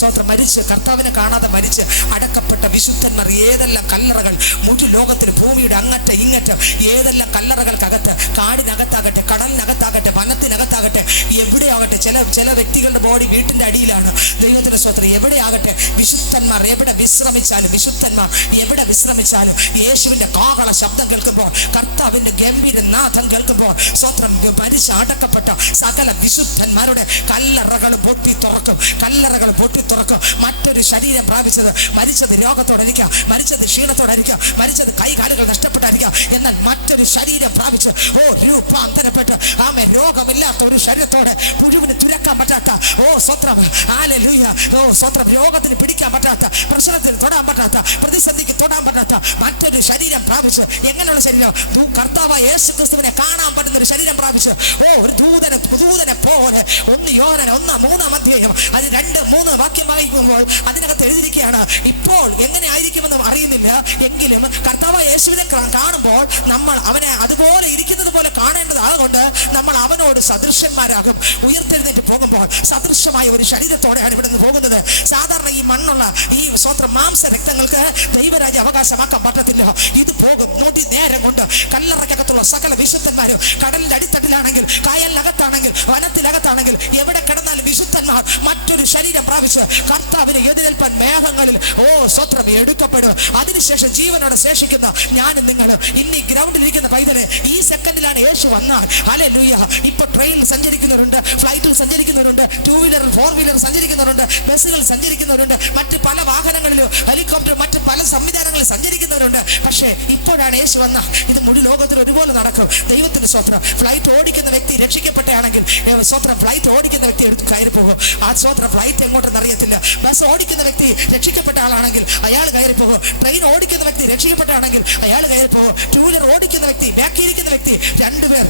സ്വത്രം മരിച്ച് കർത്താവിനെ കാണാതെ മരിച്ച് അടക്കപ്പെട്ട വിശുദ്ധന്മാർ ഏതെല്ലാം കല്ലറകൾ മുഴു ലോകത്തിൽ ഭൂമിയുടെ അങ്ങറ്റ ഇങ്ങറ്റം ഏതെല്ലാം കല്ലറകൾക്കകത്ത്, കാടിനകത്താകട്ടെ, കടലിനകത്താകട്ടെ, വനത്തിനകത്താകട്ടെ, എവിടെയാകട്ടെ, ചില വ്യക്തികളുടെ ബോഡി വീട്ടിന്റെ അടിയിലാണ്. ദൈവത്തിന്റെ സ്വത്രം എവിടെയാകട്ടെ, വിശുദ്ധന്മാർ എവിടെ വിശ്രമിച്ചാലും, വിശുദ്ധന്മാർ എവിടെ വിശ്രമിച്ചാലും യേശുവിന്റെ കാഹള ശബ്ദം കേൾക്കുമ്പോൾ, കർത്താവിന്റെ ഗംഭീരനാഥം കേൾക്കുമ്പോൾ സ്വത്രം മരിച്ച് അടക്കപ്പെട്ട സകല വിശുദ്ധന്മാരുടെ കല്ലറകൾ പൊട്ടി തുറക്കും. കല്ലറകൾ പൊട്ടി തുറക്കും. മറ്റൊരു ശരീരം പ്രാപിച്ചത്, മരിച്ചത് രോഗത്തോടായിരിക്കാം, മരിച്ചത് ക്ഷീണത്തോടായിരിക്കാം, മരിച്ചത് കൈകാലുകൾ നഷ്ടപ്പെട്ടായിരിക്കാം. എന്നാൽ മറ്റൊരു ശരീരം പ്രാപിച്ച് ഓ രൂപാന്തരപ്പെട്ട് ആമേ രോഗമില്ലാത്ത ഒരു ശരീരത്തോടെ പുഴുവിന് തുരക്കാൻ പറ്റാത്ത, ഓ സ്വത്രം ഹല്ലേലൂയ, ഓ സ്വത്രം രോഗത്തിന് പിടിക്കാൻ പറ്റാത്ത, പ്രശ്നത്തിന് തൊടാൻ പറ്റാത്ത, പ്രതിസന്ധിക്ക് തൊടാൻ പറ്റാത്ത മറ്റൊരു ശരീരം പ്രാപിച്ച്. എങ്ങനെയുള്ള ശരീരം? കർത്താവായ യേശു ക്രിസ്തുവിനെ കാണാൻ പറ്റുന്ന ഒരു ശരീരം പ്രാപിച്ച് ഓ ഒരു ദൂതനെ പോലെ. 1 യോഹന്നാൻ 1:3 അധ്യായം അത് 2-3 വാക്യം വായിക്കുമ്പോൾ അതിനകത്ത് എഴുതിയിരിക്കുകയാണ്, ഇപ്പോൾ എങ്ങനെ ആയിരിക്കുമെന്ന് അറിയുന്നില്ല, എങ്കിലും കർത്താവായ യേശുവിനെ കാണുമ്പോൾ നമ്മൾ അവനെ അതുപോലെ ഇരിക്കുന്നത് പോലെ കാണേണ്ടതാകൊണ്ട് നമ്മൾ അവനോട് സദൃശന്മാരാകും. ഉയർത്തെഴുന്നേറ്റ് പോകുമ്പോൾ സദൃശമായ ഒരു ശരീരത്തോടെയാണ് ഇവിടെ നിന്ന് പോകുന്നത്. സാധാരണ ഈ മണ്ണുള്ള ഈ സ്വന്തം മാംസ രക്തങ്ങൾക്ക് ദൈവരാജ്യം അവകാശമാക്കാൻ പറ്റത്തില്ല. ഇത് പോകും. നോട്ടി നേരം കൊണ്ട് കല്ലറയ്ക്കകത്തുള്ള സകല വിശുദ്ധന്മാരും കടലിന്റെ അടിത്തട്ടിലാണെങ്കിൽ, കായലിനകത്താണെങ്കിൽ, വനത്തിനകത്താണെങ്കിൽ എവിടെ കിടന്നാലും വിശുദ്ധന്മാർ മറ്റൊരു ശരീരം പ്രാപിച്ച് കർത്താവിനെ എതിരേൽപ്പാൻ മേഘങ്ങളിൽ ഓ സ്വത്രം എടുക്കപ്പെടും. അതിനുശേഷം ജീവനോടെ ശേഷിക്കുന്ന ഞാനും നിങ്ങൾ ഇന്ന് ഗ്രൗണ്ടിൽ ഇരിക്കുന്ന പൈതലെ ഈ സെക്കൻഡിലാണ് യേശു വന്നാൽ ഹല്ലേലൂയ. ഇപ്പൊ ട്രെയിനിൽ സഞ്ചരിക്കുന്നവരുണ്ട്, ഫ്ലൈറ്റിൽ സഞ്ചരിക്കുന്നവരുണ്ട്, 2 വീലർ 4 വീലർ സഞ്ചരിക്കുന്നവരുണ്ട്, ബസ്സുകൾ സഞ്ചരിക്കുന്നവരുണ്ട്, മറ്റ് പല വാഹനങ്ങളിലും ഹെലികോപ്റ്റർ മറ്റ് പല സംവിധാനങ്ങളിൽ സഞ്ചരിക്കുന്നവരുണ്ട്. പക്ഷേ ഇപ്പോഴാണ് യേശു വന്ന ഇത് മുഴു ലോകത്തിൽ ഒരുപോലെ നടക്കും. ദൈവത്തിന്റെ സ്വത്രം. ഫ്ലൈറ്റ് ഓടിക്കുന്ന വ്യക്തി രക്ഷിക്കപ്പെട്ടയാണെങ്കിൽ സ്വത്രം ഫ്ലൈറ്റ് ഓടിക്കുന്ന വ്യക്തി എടുത്ത് കയറി പോകും. ആ സ്വത്രം ഫ്ലൈറ്റ് എങ്ങോട്ടെന്ന് അറിയത്തില്ല. ബസ് ഓടിക്കുന്ന വ്യക്തി രക്ഷിക്കപ്പെട്ട ആളാണെങ്കിൽ അയാൾ കയറി പോകും. ട്രെയിൻ ഓടിക്കുന്ന വ്യക്തി രക്ഷിക്കപ്പെട്ടയാണെങ്കിൽ അയാൾ കയറി പോകും. 2 വീലർ ഓടിക്കുന്ന വ്യക്തി, ബാക്കിയിരിക്കുന്ന വ്യക്തി, 2 പേർ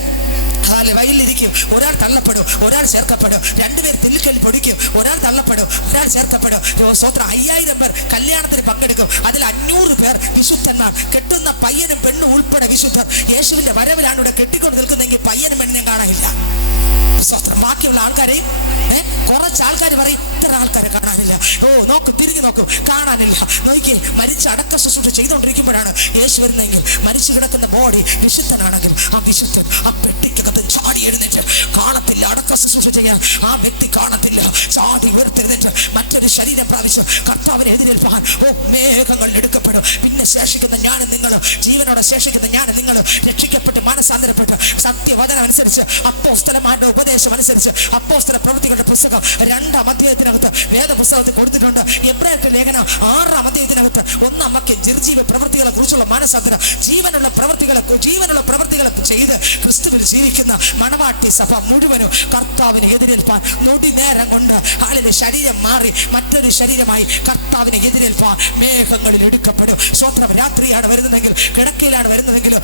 വയലിലിരിക്കും. ഒരാൾ തള്ളപ്പെടും, ഒരാൾ ചേർക്കപ്പെടും. 2 പേർ തില്ലിക്കല്ല് പൊടിക്കും, ഒരാൾ തള്ളപ്പെടും, ഒരാൾ ചേർക്കപ്പെടും. സ്വത്രം 5000 പേർ കല്യാണത്തിന് പങ്കെടുക്കും. അതിൽ 500 പേർ വിശുദ്ധന്മാർ. കെട്ടുന്ന പയ്യനും പെണ്ണും ഉൾപ്പെടെ വിശുദ്ധർ. യേശുവിന്റെ വരവിലാണ് ഇവിടെ കെട്ടിക്കൊണ്ട് നിൽക്കുന്നെങ്കിൽ പയ്യനും പെണ്ണിനെയും കാണാനില്ല. ബാക്കിയുള്ള ആൾക്കാരെയും കുറച്ച് ആൾക്കാർ പറയും ഇത്ര ആൾക്കാരെ കാണാനില്ല. ഓ നോക്കൂ, തിരിഞ്ഞു നോക്കൂ, കാണാനില്ല. നോക്കിയേ, മരിച്ച അടക്ക ശുശ്രൂഷ ചെയ്തുകൊണ്ടിരിക്കുമ്പോഴാണ് യേശു വരുന്നെങ്കിൽ മരിച്ചു കിടക്കുന്ന ബോഡി വിശുദ്ധനാണെങ്കിൽ ആ വിശുദ്ധൻ ആ പെട്ടിക്കകത്ത് ചാടി എഴുന്നേറ്റ് കാണത്തില്ല. അടക്ക ശുശ്രൂഷ ചെയ്യാൻ ആ വ്യക്തി കാണത്തില്ല. ചാടി ഉയർത്തെഴുന്നേറ്റ് മറ്റൊരു ശരീരം പ്രാപിച്ച് കർത്താവിനെ എതിരേൽപ്പാൻ ഓ മേഘങ്ങൾ എടുക്കപ്പെടും. പിന്നെ ശേഷിക്കുന്ന ഞാനും നിങ്ങളും, ജീവനോടെ ശേഷിക്കുന്ന ഞാനും നിങ്ങളും രക്ഷിക്കപ്പെട്ട് മനസാന്തരപ്പെട്ട് സത്യവചനം അനുസരിച്ച് അപ്പോസ്തലന്മാരുടെ ഉപദേശം അനുസരിച്ച് അപ്പോസ്തല പ്രവൃത്തികളുടെ പുസ്തകം 2-ാം അധ്യായത്തിനകത്ത് വേദപുസ്തകത്തിൽ കൊടുത്തിട്ടുണ്ട്. എബ്രായരുടെ ലേഖനം 6-ാം അധ്യായത്തിനകത്ത് 1-ാം വാക്യം നിർജീവ പ്രവൃത്തികളെ കുറിച്ചുള്ള മനസാന്തരം. ജീവനുള്ള പ്രവൃത്തികളെ ചെയ്ത് ക്രിസ്തുവിൽ ജീവിക്കുന്ന മണവാട്ടി സഭ മുഴുവനും കർത്താവിനെ എതിരേൽപ്പാൻ നൊടി നേരം കൊണ്ട് ശരീരം മാറി മറ്റൊരു ശരീരമായി കർത്താവിനെ എതിരേൽപ്പാൻ മേഘങ്ങളിൽ എടുക്കപ്പെടും. സ്വന്തം രാത്രിയാണ് വരുന്നതെങ്കിൽ, കിടക്കയിലാണ് വരുന്നതെങ്കിൽ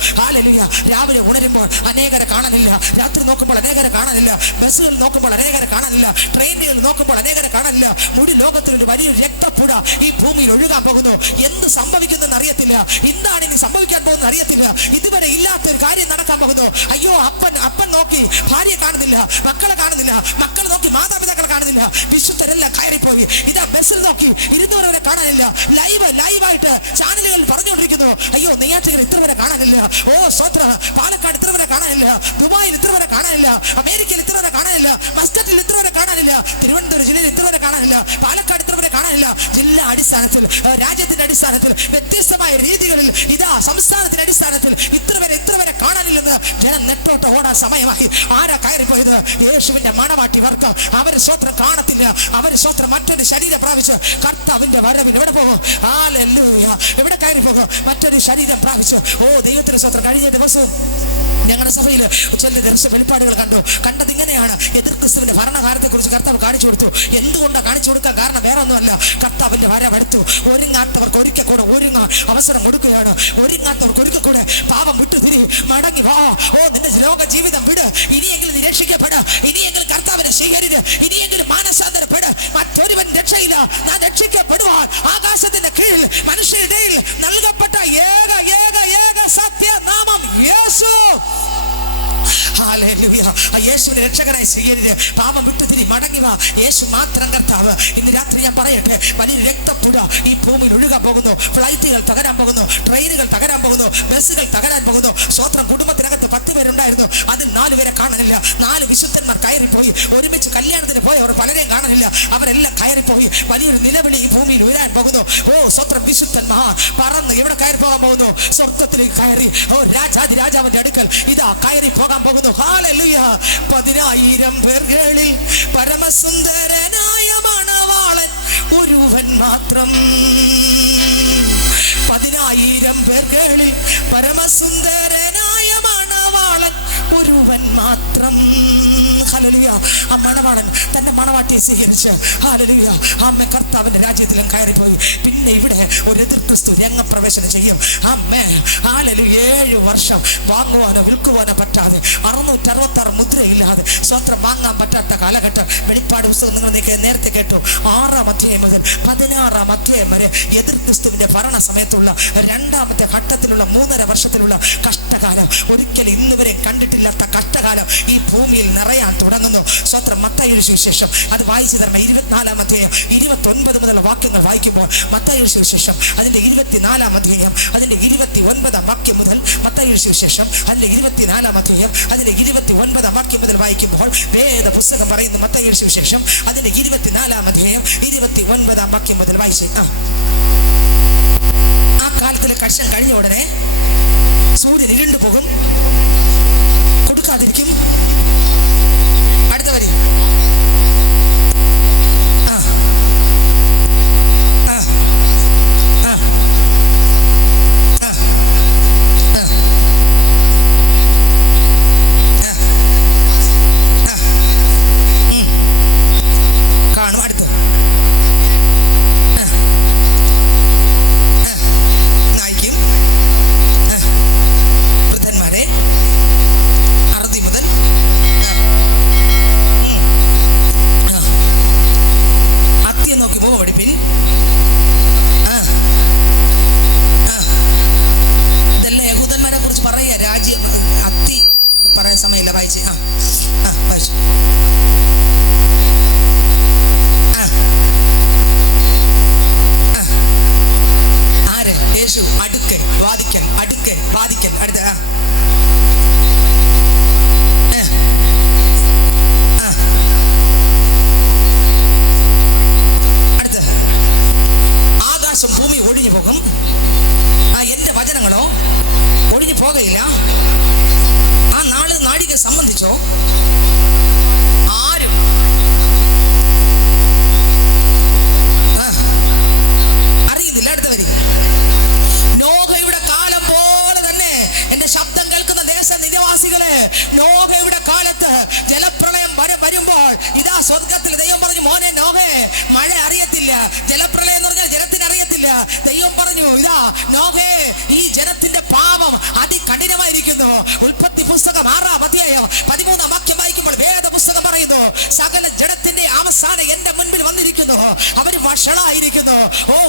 രാവിലെ ഉണരുമ്പോൾ അനേകരെ കാണാനില്ല, രാത്രി നോക്കുമ്പോൾ അനേകരെ കാണാനില്ല, ബസ്സുകളിൽ നോക്കുമ്പോൾ അനേകരെ കാണാനില്ല, ട്രെയിനുകളിൽ നോക്കുമ്പോൾ അനേകരെ കാണാനില്ല. മുടി ലോകത്തിലൊരു വലിയൊരു രക്തപ്പുഴ ഈ ഭൂമിയിൽ ഒഴുകാൻ പോകുന്നു. എന്ത് സംഭവിക്കുന്നെന്ന് അറിയത്തില്ല, എന്താണ് ഇനി സംഭവിക്കാൻ പോകുന്നത് അറിയത്തില്ല. ഇതുവരെ ഇല്ലാത്തൊരു കാര്യം നടക്കാൻ പോകുന്നു. അയ്യോ, അപ്പൻ നോക്കി ഭാര്യയെ കാണുന്നില്ല, മക്കളെ കാണുന്നില്ല, മക്കൾ നോക്കി മാതാപിതാക്കളെ കാണുന്നില്ല, വിശുദ്ധരെല്ലാം കയറിപ്പോയി. ഇതാ ബസ്സിൽ നോക്കി ഇരുന്നവരെ കാണാനില്ല. ലൈവായിട്ട് ചാനലുകളിൽ പറഞ്ഞുകൊണ്ടിരിക്കുന്നു, അയ്യോ നെയ്യാറ്റിൽ ഇത്ര വരെ കാണാനില്ല, ഓ സ്വത്ര പാലക്കാട് ഇത്ര വരെ കാണാനില്ല, ദുബായിൽ ഇത്ര വരെ കാണാനില്ല, അമേരിക്കയിൽ ഇത്ര വരെ കാണാനില്ല, മസ്കറ്റിൽ ഇത്ര വരെ കാണാനില്ല, തിരുവനന്തപുരം ജില്ലയിൽ ഇത്ര വരെ കാണാനില്ല, പാലക്കാട് ഇത്ര വരെ കാണാനില്ല. ജില്ലാ അടിസ്ഥാനത്തിൽ, രാജ്യത്തിന്റെ അടിസ്ഥാനത്തിൽ, വ്യത്യസ്തമായ രീതികളിൽ, ഇതാ സംസ്ഥാനത്തിന്റെ അടിസ്ഥാനത്തിൽ ഇത്ര വരെ കാണാനില്ലെന്ന് ജനം നെട്ടോട്ട് ഓടാൻ സമയമായി. ആരാ കയറിപ്പോയത്? യേശുവിന്റെ മണവാട്ടി വർക്കം. അവര് സ്വത്രം കാണത്തില്ല, അവര് സ്വത്രം മറ്റൊരു ശരീരം പ്രാപിച്ച് കർത്താവിന്റെ വരവിൽ എവിടെ പോകും? ഹല്ലേലൂയ. എവിടെ കയറി പോകും? മറ്റൊരു ശരീരം പ്രാപിച്ച്. ഓ ദൈവത്തിന്റെ സ്വത്രം. കഴിഞ്ഞ ദിവസവും ഞങ്ങളുടെ സഭയിൽ ചില ദർശന വെളിപ്പാടുകൾ കണ്ടത് ഇങ്ങനെയാണ്. എതിർ ക്രിസ്തുവിന്റെ ഭരണകാലത്തെ കുറിച്ച് കർത്താവ് കാണിച്ചു കൊടുത്തു. എന്തുകൊണ്ടാണ് കാണിച്ചു കൊടുക്കാൻ കാരണം? വേറെ ഒന്നുമല്ല, കർത്താവിന്റെ വരവെടുത്തു. ഒരുങ്ങാത്തവർക്ക് ഒരിക്കൽ കൂടെ ഒരുങ്ങാൻ അവസരം കൊടുക്കുകയാണ്. ഒരുങ്ങാത്തവർക്ക് ഒരിക്കൽ കൂടെ പാപം വിട്ടുതിരി മടങ്ങി വാ. ഓ നിന്റെ ലോക ജീവിതം വിട്. ഇനിയെങ്കിലും നീ രക്ഷിക്കപ്പെട്, ഇനിയെങ്കിലും കർത്താവിനെ സ്വീകരിക്കുക, ഇനിയെങ്കിലും മാനസാന്തരപ്പെട്. മറ്റൊരുവൻ രക്ഷയില്ല. ഞാൻ രക്ഷിക്കപ്പെടുവാൻ ആകാശത്തിന്റെ കീഴിൽ മനുഷ്യരുടെ നൽകപ്പെട്ട ഏക സത്യനാമം യേശു. യേശുവിനെ രക്ഷകനായി സ്വീകരിച്ച് പാപം വിട്ടുതിരി മടങ്ങി വാ. യേശു മാത്രം കർത്താവ്. ഇന്ന് രാത്രി ഞാൻ പറയട്ടെ, വലിയ രക്തപ്പുഴ ഈ ഭൂമിയിൽ ഒഴുകാൻ പോകുന്നു. ഫ്ലൈറ്റുകൾ തകരാൻ പോകുന്നു, ട്രെയിനുകൾ തകരാൻ പോകുന്നു, ബസ്സുകൾ തകരാൻ പോകുന്നു. സ്വന്തം കുടുംബത്തിനകത്ത് 10 പേരുണ്ടായിരുന്നു, അതിൽ 4 പേരെ കാണാനില്ല. 4 വിശുദ്ധന്മാർ കയറിപ്പോയി. ഒരുമിച്ച് കല്യാണത്തിന് പോയി അവർ പലരെയും കാണാനില്ല, അവരെല്ലാം കയറിപ്പോയി. വലിയൊരു നിലവിളി ഈ ഭൂമിയിൽ ഉയരാൻ പോകുന്നു. ഓ സ്വന്തം വിശുദ്ധന്മാർ പറന്ന് എവിടെ കയറി പോകാൻ പോകുന്നു? സ്വർഗത്തിലേക്ക് കയറി. ഓ രാജാവിന്റെ അടുക്കൽ ഇതാ കയറി പോകാൻ പോകുന്നു. ഹല്ലേലൂയ. 10,000 പേർകളിൽ പരമസുന്ദരനായ മണവാളൻ ഒരുവൻ മാത്രം. 10,000 പേർകളിൽ പരമസുന്ദരനായ മണവാളൻ ഒരുവൻ മാത്രം. ഹല്ലേലൂയ. ആ മണവാളൻ തന്റെ മണവാട്ടിയെ സ്വീകരിച്ച് ഹല്ലേലൂയ അമ്മ കർത്താവിന്റെ രാജ്യത്തിലും കയറിപ്പോയി. പിന്നെ ഇവിടെ ഒരു എതിർ ക്രിസ്തു രംഗപ്രവേശനം ചെയ്യും. അമ്മേ ഹല്ലേലൂയ. 7 വർഷം വാങ്ങുവാനോ വിൽക്കുവാനോ പറ്റാതെ 666 മുദ്രയില്ലാതെ സ്വന്തം വാങ്ങാൻ പറ്റാത്ത കാലഘട്ടം. വെളിപ്പാട് പുസ്തകം നിങ്ങൾ നേരത്തെ കേട്ടു. 6-ാം അധ്യായം മുതൽ 16-ാം അധ്യായം വരെ എതിർ ക്രിസ്തുവിന്റെ ഭരണ സമയത്തുള്ള 2ാമത്തെ ഘട്ടത്തിലുള്ള 3.5 വർഷത്തിലുള്ള കഷ്ടകാലം. ഒരിക്കലും ഇന്ന് വരെ കണ്ടിട്ടില്ലാത്ത കഷ്ടകാലം ഈ ഭൂമിയിൽ നിറയാൻ തുടങ്ങുന്നു. സ്വന്തം മത്തായിയുടെ സുവിശേഷം അത് വായിച്ചു തരണം. 24-ാം അധ്യായം 29 മുതലുള്ള വാക്യങ്ങൾ വായിക്കുമ്പോൾ മത്തായിയുടെ സുവിശേഷം അതിന്റെ 24-ാം അധ്യായം അതിന്റെ 29-ാം വാക്യം മുതൽ മത്തായിയുടെ സുവിശേഷം അതിന്റെ 24-ാം അധ്യായം അതിന്റെ 29-ാം വാക്യം മുതൽ വായിക്കുമ്പോൾ വേദ പുസ്തകം പറയുന്നു. മത്തായിയുടെ സുവിശേഷം അതിന്റെ 24-ാം അധ്യായം 29-ാം വാക്യം മുതൽ വായിച്ചു. ആ കാലത്തിലെ കഷ്ടം കഴിഞ്ഞ ഉടനെ സൂര്യൻ ഇരുണ്ടു പോകും, കൊടുക്കാതിരിക്കും. അടുത്ത വരി നായിക്കും വൃദ്ധന്മാരെ 60 മുതൽ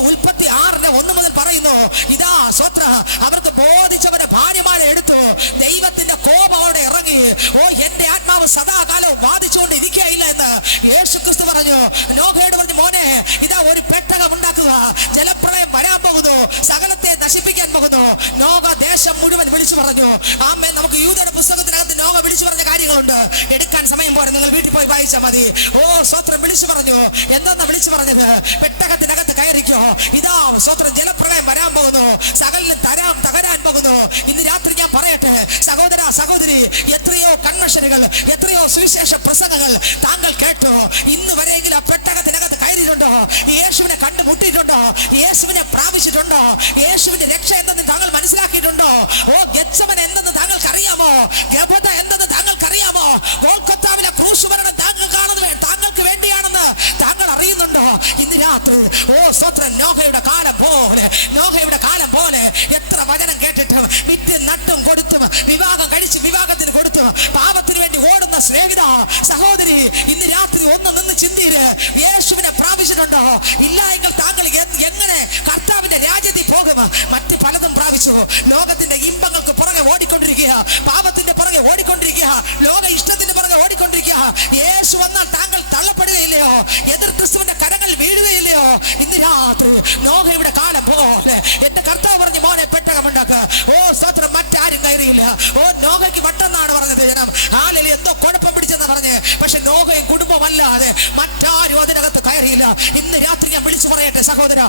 ഉൽപ്പത്തി 6:1 മുതൽ പറയുന്നു, ഇതാ സ്വത്ര അവർക്ക് ബോധിച്ചവരെ ഭാര്യമാരെ എടുത്തു. ദൈവത്തിന്റെ കോപം അവിടെ ഇറങ്ങി. എന്റെ ആത്മാവ് സദാകാലവും ബാധിച്ചുകൊണ്ട് ഇരിക്കുകയില്ല എന്ന് യേശു ക്രിസ്തു പറഞ്ഞു. നോഹയോട് പറഞ്ഞു, മോനെ ഇതാ ഒരു പെട്ടകം ഉണ്ടാക്കുക, ജലപ്രളയം വരാൻ പോകുന്നു, സകലത്തെ നശിപ്പിക്കാൻ പോകുന്നു. നോഹ ദേശം മുഴുവൻ വിളിച്ചു പറഞ്ഞു. ആമേൻ. നമുക്ക് യൂദയുടെ പുസ്തകത്തിനകത്ത് നോഹ വിളിച്ചു പറഞ്ഞ കാര്യങ്ങളുണ്ട്. എടുക്കാൻ സമയം പോലെ നിങ്ങൾ വീട്ടിൽ പോയി വായിച്ചാൽ മതി. സ്വത്രം വിളിച്ചു പറഞ്ഞു. എന്താ വിളിച്ചു പറഞ്ഞത്? പെട്ടകത്തിനകത്ത് കയറിക്കോ, ഇതാ സ്വത്രം ജലപ്രളയം വരാൻ പോകുന്നു, സകലിന് തകരാൻ പോകുന്നു. ഇന്ന് രാത്രി ഞാൻ പറയട്ടെ സഹോദര സഹോദരി, എത്രയോ കൺവെൻഷനുകൾ, എത്രയോ സുവിശേഷ പ്രസംഗങ്ങൾ താങ്കൾ കേട്ടോ. ഇന്ന് വരെയെങ്കിലും ആ പെട്ടകത്തിനകത്ത് കയറിയിട്ടുണ്ടോ? യേശുവിനെ കണ്ടുമുട്ടിയിട്ടുണ്ടോ? യേശുവിനെ പ്രാപിച്ചിട്ടുണ്ടോ? യേശുവിന്റെ രക്ഷ എന്തെന്ന് താങ്കൾ മനസ്സിലാക്കിയിട്ടുണ്ടോ? ഗെത്സമനെ എന്തെന്ന് താങ്കൾക്ക് അറിയാമോ? ഗബത എന്തെന്ന് താങ്കൾക്ക് അറിയാമോ? ഗോൽഗൊഥാവിലെ ക്രൂശ് മരണം താങ്കൾക്ക് വേണ്ടിയാണെന്ന് താങ്കൾ അറിയുന്നുണ്ടോ? ഇന്ന് രാത്രി സ്വത്രം നോഹയുടെ കാലം പോലെ എത്ര വചനം കേട്ടിട്ടും വിറ്റും നട്ടും കൊടുത്തും വിവാഹം കഴിച്ച് വിവാഹത്തിന് കൊടുത്തു പാപത്തിന് വേണ്ടി ഓടുന്ന സ്നേഹിത സഹോദരി, ഇന്ന് രാത്രി ഒന്ന് നിന്ന് ചിന്തിര്. യേശുവിനെ പ്രാപിച്ചിട്ടുണ്ടോ? ഇല്ല എങ്കിൽ താങ്കൾ എങ്ങനെ കർത്താവിന്റെ രാജ്യത്തിൽ പോകും? മറ്റ് പലതും പ്രാപിച്ചു. ലോകത്തിന്റെ ഇമ്പങ്ങൾക്ക് പുറകെ ഓടിക്കൊണ്ടിരിക്കുക, പാപത്തിന്റെ പുറകെ ഓടിക്കൊണ്ടിരിക്കുക, ലോക ഇഷ്ടത്തിന്റെ പുറകെ ഓടിക്കൊണ്ടിരിക്കുക. യേശു വന്നാൽ താങ്കൾ തള്ളപ്പെടുകയില്ലയോ? എതിർ ക്രിസ്തുവിന്റെ കരങ്ങൾ വീഴുകയില്ലയോ? ഇന്ന് രാത്രി നോഹയുടെ കാലം പോലെ എന്റെ കർത്താവ് പറഞ്ഞു, മോനെ പെട്ടകമുണ്ടാക്ക. സ്വത്രം മറ്റാരും കയറിയില്ല. നോഹയ്ക്ക് വട്ടെന്നാണ് പറഞ്ഞത് ജനം. ഹാലയിൽ എന്തോ കുഴപ്പം പിടിച്ചെന്നാ പറഞ്ഞ്. പക്ഷെ നോഹയെ കുടുംബമല്ലാതെ മറ്റാരും അതിനകത്ത് കയറിയില്ല. ഇന്ന് രാത്രി ഞാൻ വിളിച്ചു പറയട്ടെ സഹോദര,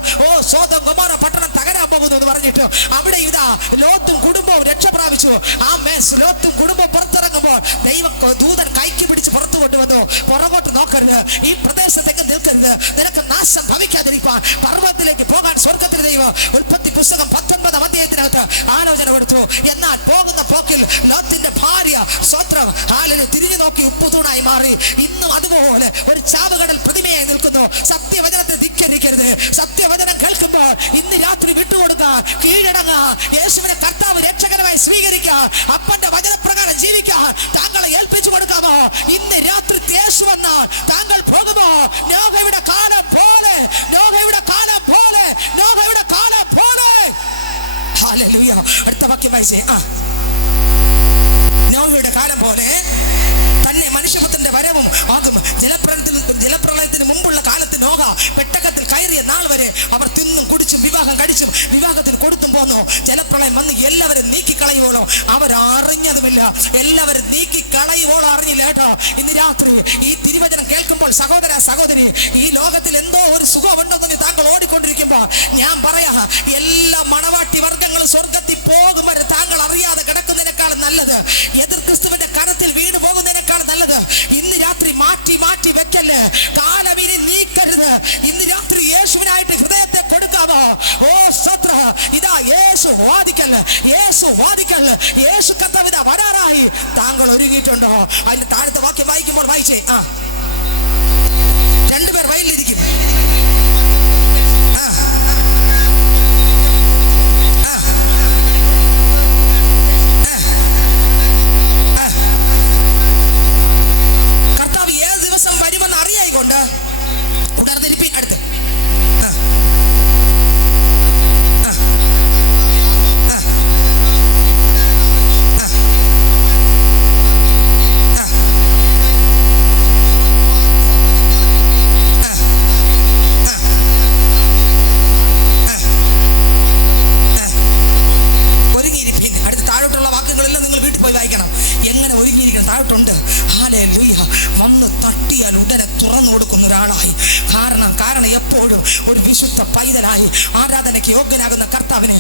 സോദോം ഗൊമോറ പട്ടണം തകരാൻ പോകുന്നു എന്ന് പറഞ്ഞിട്ട് അവിടെ ഇതാ ലോത്തും കുടുംബവും രക്ഷ പ്രാപിച്ചു. ലോത്തും കുടുംബവും പുറത്തിറങ്ങുമ്പോൾ ദൈവം ദൂതൻ കൈക്ക് പിടിച്ച് പുറത്തു കൊണ്ടുവന്നു. പുറകോട്ട് നോക്കരുത്, ഈ പ്രദേശത്തേക്ക് നിൽക്കരുത്, നിനക്ക് നാശം ഭവിക്കാതിരിക്കാൻ പർവ്വതത്തിലേക്ക് പോകാൻ സ്വർഗത്തിൽ ദൈവം ഉൽപ്പത്തി പുസ്തകം 19 അധ്യായത്തിനകത്ത് ആലോചന കൊടുത്തു. എന്നാൽ പോകുന്ന പോക്കിൽ ലോത്തിന്റെ ഭാര്യ സ്വത്രം തിരിഞ്ഞു നോക്കി ഉപ്പുതൂണായി മാറി. ഇന്നും അതുപോലെ ഒരു ചാവുകടൽ പ്രതിമയായി നിൽക്കുന്നു. സത്യവചനത്തെ ധിക്കരിക്കരുത്. സത്യവചനം കേൾക്കുമ്പോൾ ഇന്ന് രാത്രി വിട്ടുകൊടുക്കുക, കീഴടങ്ങുക, യേശുവിനെ കർത്താവ് രക്ഷകരമായി സ്വീകരിക്കുക, അപ്പന്റെ വചനപ്രകാരം ജീവിക്കുക. താങ്കളെ ഏൽപ്പിച്ചു കൊടുക്കാമോ? ഇന്ന് രാത്രി യേശു വന്നാൽ താങ്കൾ പോകുമോ? നോഹയുടെ കാലം പോലെ, നോഹയുടെ കാലം പോലെ, നോഹയുടെ കാലം പോലെ. ഹല്ലേലൂയ. അടുത്ത വാക്യം വായിച്ചേ. നോഹയുടെ കാലം പോലെ തന്നെ മനുഷ്യപുത്രന്റെ വരവും ആകും. ജലപ്രളയത്തിന് മുമ്പുള്ള കാലത്ത് നോഹ പെട്ടകത്തിൽ കയറിയ നാൾ വരെ അവർ തിന്നും കുടിച്ചും വിവാഹം കഴിച്ചും വിവാഹത്തിന് കൊടുത്തും പോന്നു. ജലപ്രളയം വന്ന് എല്ലാവരും നീക്കിക്കളയുവോളോ അവർ അറിഞ്ഞതുമില്ല. എല്ലാവരും നീക്കിക്കളയുവോളോ അറിഞ്ഞില്ല കേട്ടോ. ഇന്ന് രാത്രി ഈ തിരുവചനം കേൾക്കുമ്പോൾ സഹോദര സഹോദരി, ഈ ലോകത്തിൽ എന്തോ ഒരു സുഖമുണ്ടെന്ന് താങ്കൾ ഓടിക്കൊണ്ടിരിക്കുമ്പോ ഞാൻ പറയാ, എല്ലാ മണവാട്ടി വർഗങ്ങളും സ്വർഗത്തിൽ പോകും വരെ താങ്കൾ അറിയാതെ കിടക്കുന്നതിനേക്കാളും നല്ലത്, എതിർ ക്രിസ്തുവിന്റെ കരത്തിൽ വീണ് പോകുന്നതിനേക്കാൾ നല്ലത്. ഇന്ന് രാത്രി മാറ്റി മാറ്റി വെക്കല്ലേ, കാലം ഇനി നീക്കരുത്. ഇന്ന് രാത്രി യേശുവിനായിട്ട് ഹൃദയത്തെ കൊടുക്കാമോ? സ്വത്ര ഇതാ യേശു വാദിക്കല്ല്, യേശു വാദിക്കല്ല്, യേശു കർത്താവ് ഇതാ വരാറായി. താങ്കൾ ഒരുങ്ങിയിട്ടുണ്ടോ? അതിന്റെ താഴത്തെ വാക്യം വായിക്കുമ്പോൾ വായിച്ചേ. രണ്ടുപേർ വയലിലിരിക്കും. കർത്താവ് ഏത് ദിവസം വരുമെന്ന് അറിയായിക്കൊണ്ട് ഉണർന്നിരിപ്പിൻ. അടുത്ത് ഒരു വിശുദ്ധ പൈതലായി ആരാധനയ്ക്ക് യോഗ്യനാകുന്ന കർത്താവിനെ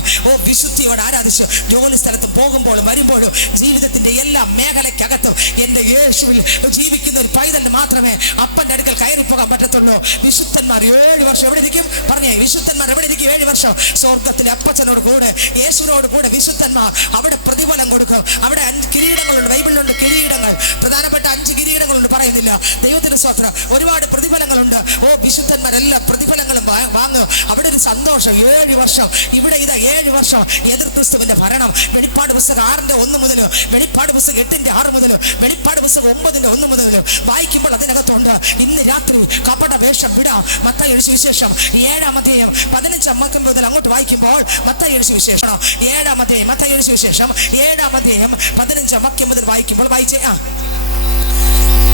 വിശുദ്ധിയോട് ആരാധിച്ച് ജോലി സ്ഥലത്ത് പോകുമ്പോഴും വരുമ്പോഴും ജീവിതത്തിന്റെ എല്ലാ മേഖലയ്ക്കകത്തും എന്റെ യേശുവിൽ ജീവിക്കുന്ന ഒരു പൈതലിന് മാത്രമേ അപ്പന്റെ അടുക്കൽ കയറി പോകാൻ പറ്റത്തുള്ളൂ. വിശുദ്ധന്മാർ 7 വർഷം എവിടെ ഇരിക്കും? പറഞ്ഞേ, വിശുദ്ധന്മാർ എവിടെ ഇരിക്കും? 7 വർഷം ശേഷം സ്വർഗത്തിലെ അപ്പച്ചനോട് കൂടെ യേശുവിനോട് കൂടെ വിശുദ്ധന്മാർ അവിടെ പ്രതിഫലം കൊടുക്കും. അവിടെ 5 കിരീടങ്ങളുണ്ട്. ബൈബിളിലുണ്ട് കിരീടങ്ങൾ, പ്രധാനപ്പെട്ട 5 കിരീടങ്ങളുണ്ട്, പറയുന്നില്ല. ദൈവത്തിന്റെ സ്തോത്രം. ഒരുപാട് പ്രതിഫലങ്ങളുണ്ട്. വിശുദ്ധന്മാരെല്ലാം പ്രതിഫലങ്ങളും വാങ്ങുക. അവിടെ ഒരു സന്തോഷം. 7 വർഷം ഇവിടെ 7 വർഷം എതിർ ക്രിസ്തുവിന്റെ ഭരണം. വെളിപ്പാട് പുസ്തകം 6:1 മുതൽ, വെളിപ്പാട് പുസ്തകം 8:6 മുതൽ, വെളിപ്പാട് പുസ്തകം 9:1 മുതൽ വായിക്കുമ്പോൾ അതിനകത്തുണ്ട്. ഇന്ന് രാത്രി കപട വേഷം വിടാം. മത്തായി സുവിശേഷം 7-ാം അധ്യായം 15 മുതൽ അങ്ങോട്ട് വായിക്കുമ്പോൾ മത്തായി സുവിശേഷം 7-ാം അധ്യായം, മത്തായി സുവിശേഷം 7-ാം അധ്യായം 15 മുതൽ വായിക്കുമ്പോൾ വായിച്ചേ.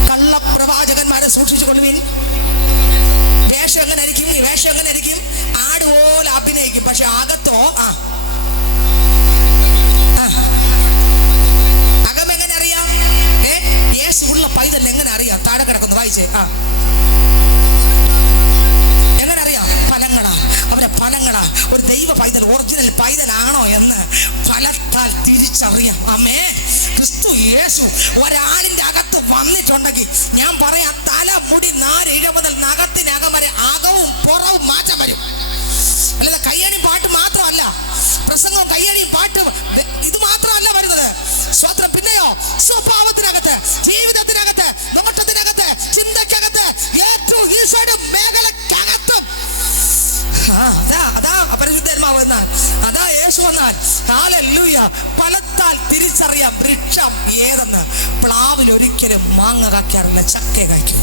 കള്ളപ്രവാചകന്മാരെ സൂക്ഷിച്ചു കൊള്ളുവിൻ. വേഷം എങ്ങനെ ഇരിക്കും? ആട് പോലെ അഭിനയിക്കും, പക്ഷെ അകത്തോ അകമെങ്ങനെ അറിയാം? യേശുവുള്ള പൈതൽ എങ്ങനെ അറിയാം? താഴെ കിടക്കുന്നു, വായിച്ചേ. എങ്ങനെ അറിയാം? ഫലങ്ങളാ. അവരെ ഫലങ്ങളാ. ഒരു ദൈവ പൈതൽ ഒറിജിനൽ പൈതലാണോ എന്ന് ഫലത്താൽ തിരിച്ചറിയാം. അമ്മേ, ക്രിസ്തു യേശു ഒരാളിന്റെ അകത്ത് വന്നിട്ടുണ്ടെങ്കിൽ ഞാൻ പറയാം, തല മുടി 4 മുതൽ നഖത്തിനകം വരെ അകവും പുറവും മാറ്റം വരും. അല്ലാതെ കയ്യടി പാട്ട് മാത്രമല്ല, പ്രസംഗവും കയ്യടിയും പാട്ടും ഇത് മാത്രമല്ല വരുന്നത്. സ്വത്രം. പിന്നെയോ സ്വഭാവത്തിനകത്ത്, ജീവിതത്തിനകത്ത്, നോട്ടത്തിനകത്ത്, ചിന്തക്കകത്ത്, ഏറ്റവും ഈശോയുടെ മേഖലക്കകത്തും അതാ അപരിശുദ്ധാത്മാവ് എന്നാൽ, അതാ യേശു എന്നാൽ. ഹല്ലേലൂയ. ഫലത്താൽ തിരിച്ചറിയാം വൃക്ഷം ഏതെന്ന്. പ്ലാവിൽ ഒരിക്കലും മാങ്ങ കായ്ക്കാറില്ല, ചക്ക കായ്ക്കൂ.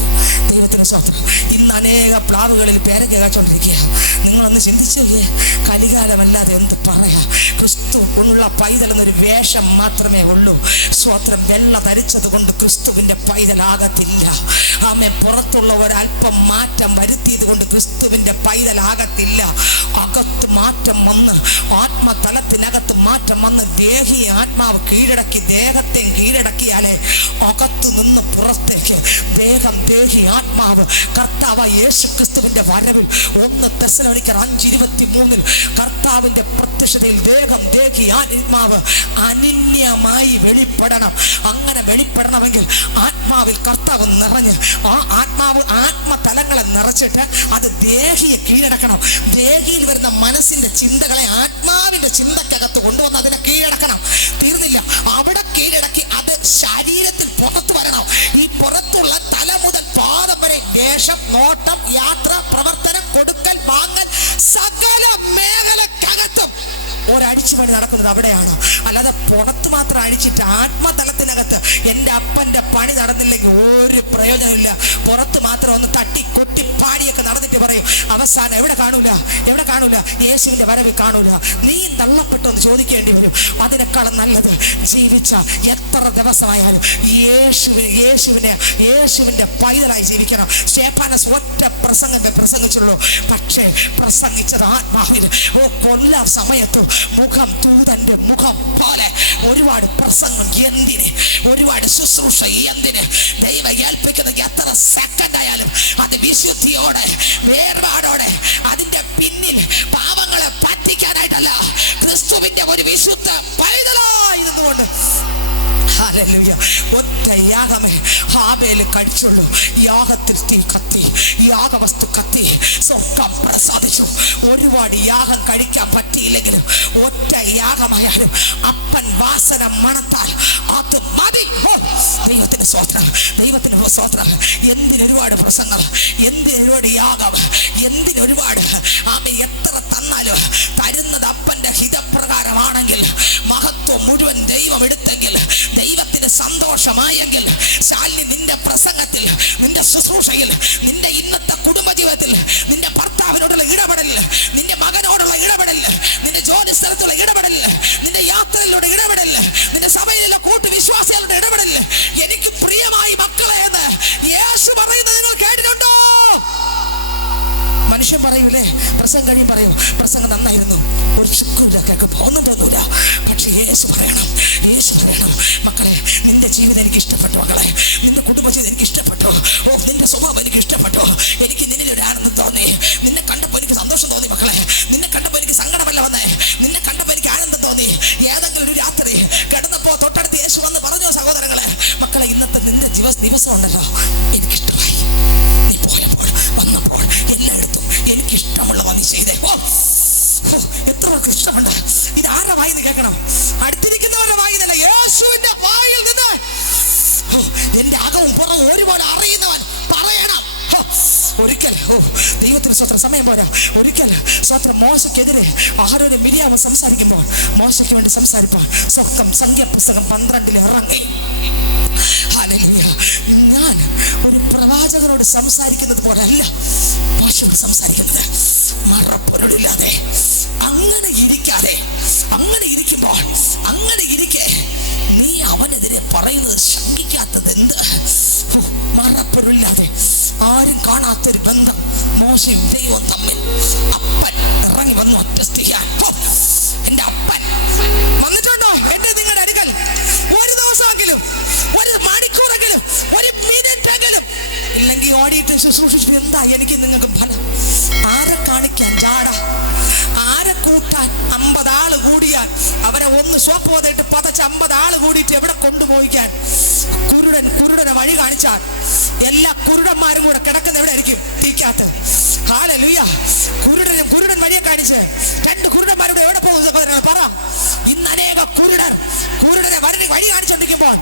ദൈവത്തിന് സ്തോത്രം. ഇന്ന് അനേക പ്ലാവുകളിൽ പേരക്ക കായ്ച്ചോണ്ടിരിക്കുക. നിങ്ങളൊന്ന് ചിന്തിച്ചില്ലേ? കലികാലമല്ലാതെ എന്ത് പറയാ? ക്രിസ്തു ഉള്ള പൈതൽ എന്നൊരു വേഷം മാത്രമേ ഉള്ളൂ. സ്തോത്രം. വെള്ള ധരിച്ചത് കൊണ്ട് ക്രിസ്തുവിന്റെ പൈതലാകത്തില്ല. ആമേൻ. പുറത്തുള്ള ഒരല്പം മാറ്റം വരുത്തിയത് കൊണ്ട് ക്രിസ്തുവിന്റെ പൈതലാകത്തില്ല. അകത്ത് മാറ്റം വന്ന്, ആത്മതലത്തിനകത്ത് മാറ്റം വന്ന്, ദേഹിയെ ആത്മാവ് കീഴടക്കി, ദേഹത്തെ കീഴടക്കിയാലേ അകത്തു നിന്ന് പുറത്തേക്ക് ദേഹം, ദേഹി, ആത്മാവ് കർത്താവ് യേശു ക്രിസ്തുവിന്റെ വരവിൽ 1 തെസ്സലോനിക്കർ 5:23 കർത്താവിന്റെ പ്രത്യക്ഷതയിൽ ദേഹം, ദേഹി, ആത്മാവ് അനിന്യമായി വെളിപ്പെടണം. അങ്ങനെ വെളിപ്പെടണമെങ്കിൽ ആത്മാവിൽ കർത്താവ് നിറഞ്ഞ്, ആ ആത്മാവ് ആത്മതലങ്ങളെ നിറച്ചിട്ട് അത് ദേഹിയെ കീഴടക്കണം. ദേഹിയിൽ വരുന്ന മനസ്സിന്റെ ചിന്തകളെ ആത്മാവിന്റെ ചിന്തക്കകത്ത് കൊണ്ടുവന്ന് അതിനെ കീഴടക്കണം. തീർന്നില്ല, അവിടെ കീഴടക്കി അത് ശരീരത്തിൽ പുറത്തു വരണം. ഈ പുറത്തുള്ള തല മുതൽ പാദം വരെ വേഷം, നോട്ടം, യാത്ര, പ്രവർത്തനം, കൊടുക്കൽ, വാങ്ങൽ, സകല മേഖലക്കകത്തും ഒരടിച്ചുപണി നടക്കുന്നത് അവിടെയാണ്. അല്ലാതെ പുറത്ത് മാത്രം അഴിച്ചിട്ട് ആത്മതലത്തിനകത്ത് എൻ്റെ അപ്പന്റെ പണി നടന്നില്ലെങ്കിൽ ഒരു പ്രയോജനമില്ല. പുറത്ത് മാത്രം ഒന്ന് തട്ടി കൊട്ടി പാടിയൊക്കെ നടന്നിട്ട് പറയും, അവസാനം എവിടെ കാണൂല? യേശുവിന്റെ വരവിൽ കാണൂല. നീ തള്ളപ്പെട്ടൊന്ന് ചോദിക്കേണ്ടി വരും. അതിനേക്കാളും നല്ലത് ജീവിച്ച എത്ര ദിവസമായാലും യേശുവിന്റെ പൈതലായി ജീവിക്കണം. സ്റ്റേഫാനസ് ഒറ്റ പ്രസംഗമേ പ്രസംഗിച്ചുള്ളൂ, പക്ഷേ പ്രസംഗിച്ചത് ആത്മാവിൽ. കൊല്ലാ സമയത്ത് മുഖം തൂതന്റെ മുഖം പോലെ ഒരുപാട് പ്രസംഗം എന്തിന്? ഒരുപാട് ശുശ്രൂഷ എന്തിന്? ദൈവം ഏൽപ്പിക്കുന്നത് എത്ര സെക്കൻഡ് ആയാലും അത് വിശുദ്ധിയോടെ, വേർപാടോടെ, അതിന്റെ പിന്നിൽ പാവങ്ങളെ പറ്റിക്കാനായിട്ടല്ല, ക്രിസ്തുവിന്റെ ഒരു വിശുദ്ധ പൈതലായിരുന്നുകൊണ്ട്. ഹല്ലേലൂയ. ഒറ്റ യാഗമേ ഹാബേൽ കഴിച്ചുള്ളൂ. യാഗത്തിൽ തീ കത്തി, യാഗവസ്തു കത്തി, സ്വർഗ്ഗം പ്രസാദിച്ചു. ഒരുപാട് യാഗം കഴിക്കാൻ പറ്റിയില്ലെങ്കിലും ഒറ്റ യാഗമായാലും അപ്പൻ വാസന മണത്താൽ അത് മതി. ദൈവത്തിന് സ്തോത്രം, ദൈവത്തിന് സ്തോത്രം. എന്തിനൊരുപാട് പ്രസംഗം, എന്തിനൊരുപാട് യാഗം, എന്തിനൊരുപാട് ആമേ. എത്ര തന്നാലും തരുന്നത് അപ്പന്റെ ഹിതപ്രകാരമാണെങ്കിൽ, മഹത്വം മുഴുവൻ ദൈവം എടുത്തെങ്കിൽ, ദൈവത്തിന് സന്തോഷമായെങ്കിൽ, ശാലിനി നിന്റെ പ്രസംഗത്തിൽ, നിന്റെ ശുശ്രൂഷയിൽ, നിന്റെ ഇന്നത്തെ കുടുംബജീവിതത്തിൽ, നിന്റെ ഭർത്താവിനോടുള്ള ഇടപെടലിൽ, നിന്റെ മകനോടുള്ള ഇടപെടലിൽ, നിന്റെ ജോലി സ്ഥലത്തുള്ള ഇടപെടലിൽ, നിന്റെ യാത്രയിലൂടെ ഇടപെടലിൽ, നിന്റെ സഭയിലുള്ള കൂട്ടുവിശ്വാസികളുടെ ഇടപെടലിൽ, എനിക്ക് പ്രിയമായി മക്കളെ എന്ന് യേശു പറയുന്നത് നിങ്ങൾ കേട്ടിട്ടുണ്ടോ? മനുഷ്യൻ പറയൂലേ, പ്രസംഗം കഴിയും പറയും, പ്രസംഗം നന്നായിരുന്നു, ഒരു ചുക്കൂലൊക്കെ ഒന്നും തോന്നൂല. പക്ഷെ യേശു പറയണം, മക്കളെ നിന്റെ ജീവിതം എനിക്ക് ഇഷ്ടപ്പെട്ടു, മക്കളെ നിന്റെ കുടുംബജീവിതം എനിക്ക് ഇഷ്ടപ്പെട്ടു, നിന്റെ സ്വഭാവം എനിക്ക് ഇഷ്ടപ്പെട്ടു, എനിക്ക് നിന്നിൽ ഒരു ആനന്ദം തോന്നി, നിന്നെ കണ്ടപ്പോൾ എനിക്ക് സന്തോഷം തോന്നി, മക്കളെ നിന്നെ കണ്ടപ്പോൾ എനിക്ക് സങ്കടമല്ല വന്നേ, നിന്നെ കണ്ടപ്പോൾ എനിക്ക് ആനന്ദം തോന്നി. ഏതെങ്കിലും ഒരു രാത്രി കിടന്നപ്പോ തൊട്ടടുത്ത് യേശു വന്ന് പറഞ്ഞോ സഹോദരങ്ങളെ, മക്കളെ ഇന്നത്തെ നിന്റെ ദിവസം ഉണ്ടല്ലോ എനിക്കിഷ്ടമായി, നീ പോയപ്പോൾ വന്നപ്പോൾ എല്ലായിടത്തും എനിക്കിഷ്ടമുള്ളവ നീ ചെയ്തേ. ആർക്ക് ഇഷ്ടമുണ്ട്? ഇത് ആരുടെ വായിൽ നിന്ന് കേൾക്കണം? അടുത്തിരിക്കുന്നവരുടെ വായിൽ നിന്നല്ല, യേശുവിന്റെ വായിൽ നിന്ന്. എന്റെ അകവും പുറവും ഒരുപോലെ അറിയുന്നവൻ പറയണം. ഒരിക്കൽ ദൈവത്തിന് സ്വത്രം, സമയം പോരാ. ഒരിക്കൽ സ്വത്രം മോശയ്ക്കെതിരെ ആരോട് മിരിയാമ സംസാരിക്കുമ്പോൾ മോശയ്ക്ക് വേണ്ടി സംസാരിപ്പോൾ സ്വക്കം സംഖ്യാപുസ്തകം 12 ഇറങ്ങി. ഹല്ലേലൂയ. ഞാൻ ഒരു പ്രവാചകനോട് സംസാരിക്കുന്നത് പോലല്ല മോശയോട് സംസാരിക്കുന്നത്. മറപ്പൊരുളില്ലാതെ അങ്ങനെ ഇരിക്കാതെ, അങ്ങനെ ഇരിക്കുമ്പോൾ, അങ്ങനെ ഇരിക്കെ നീ അവനെതിരെ പറയുന്നത് ശങ്കിക്കാത്തത് എന്ത്? മറപ്പൊരുളില്ലാതെ ആരും കാണാത്തൊരു ബന്ധം മോശയും ദൈവവും തമ്മിൽ. അപ്പൻ ഇറങ്ങി വന്നു ടെസ്റ്റ് ചെയ്യാൻ. എന്റെ അപ്പൻ വന്നിട്ടുണ്ടോ എന്റെ നിങ്ങളുടെ അടുക്കൽ? ഒരു ദിവസമെങ്കിലും, ഒരു മണിക്കൂറെങ്കിലും, ഒരു മിനിറ്റെങ്കിലും ഇല്ലെങ്കിൽ ഓടിയിട്ട് ശുശ്രൂഷിച്ചു. എന്താ എനിക്ക് നിങ്ങൾക്ക് ഫലം? ആരെ കാണിക്കാൻ ജാട? ആരെ കൂട്ടാൻ? 50 ആള് കൂടിയാൽ അവരെ ഒന്ന് സോപ്പ് പോന്നിട്ട് പതച്ച് 50 ആള് കൂടിയിട്ട് എവിടെ കൊണ്ടുപോയിക്കാൻ? കുരുടനെ വഴി കാണിച്ചാൽ എല്ലാ കുരുടന്മാരും കൂടെ കിടക്കുന്ന എവിടെ ആയിരിക്കും? തീക്കകത്ത്. ഹല്ലേലൂയ. കുരുടൻ വഴിയെ കാണിച്ച് 2 കുരുടന്മാരുടെ എവിടെ പോകുന്നത് പറ? ഇന്ന് അനേക കുരുടനെ വഴി കാണിച്ചോണ്ടിരിക്കുമ്പോൾ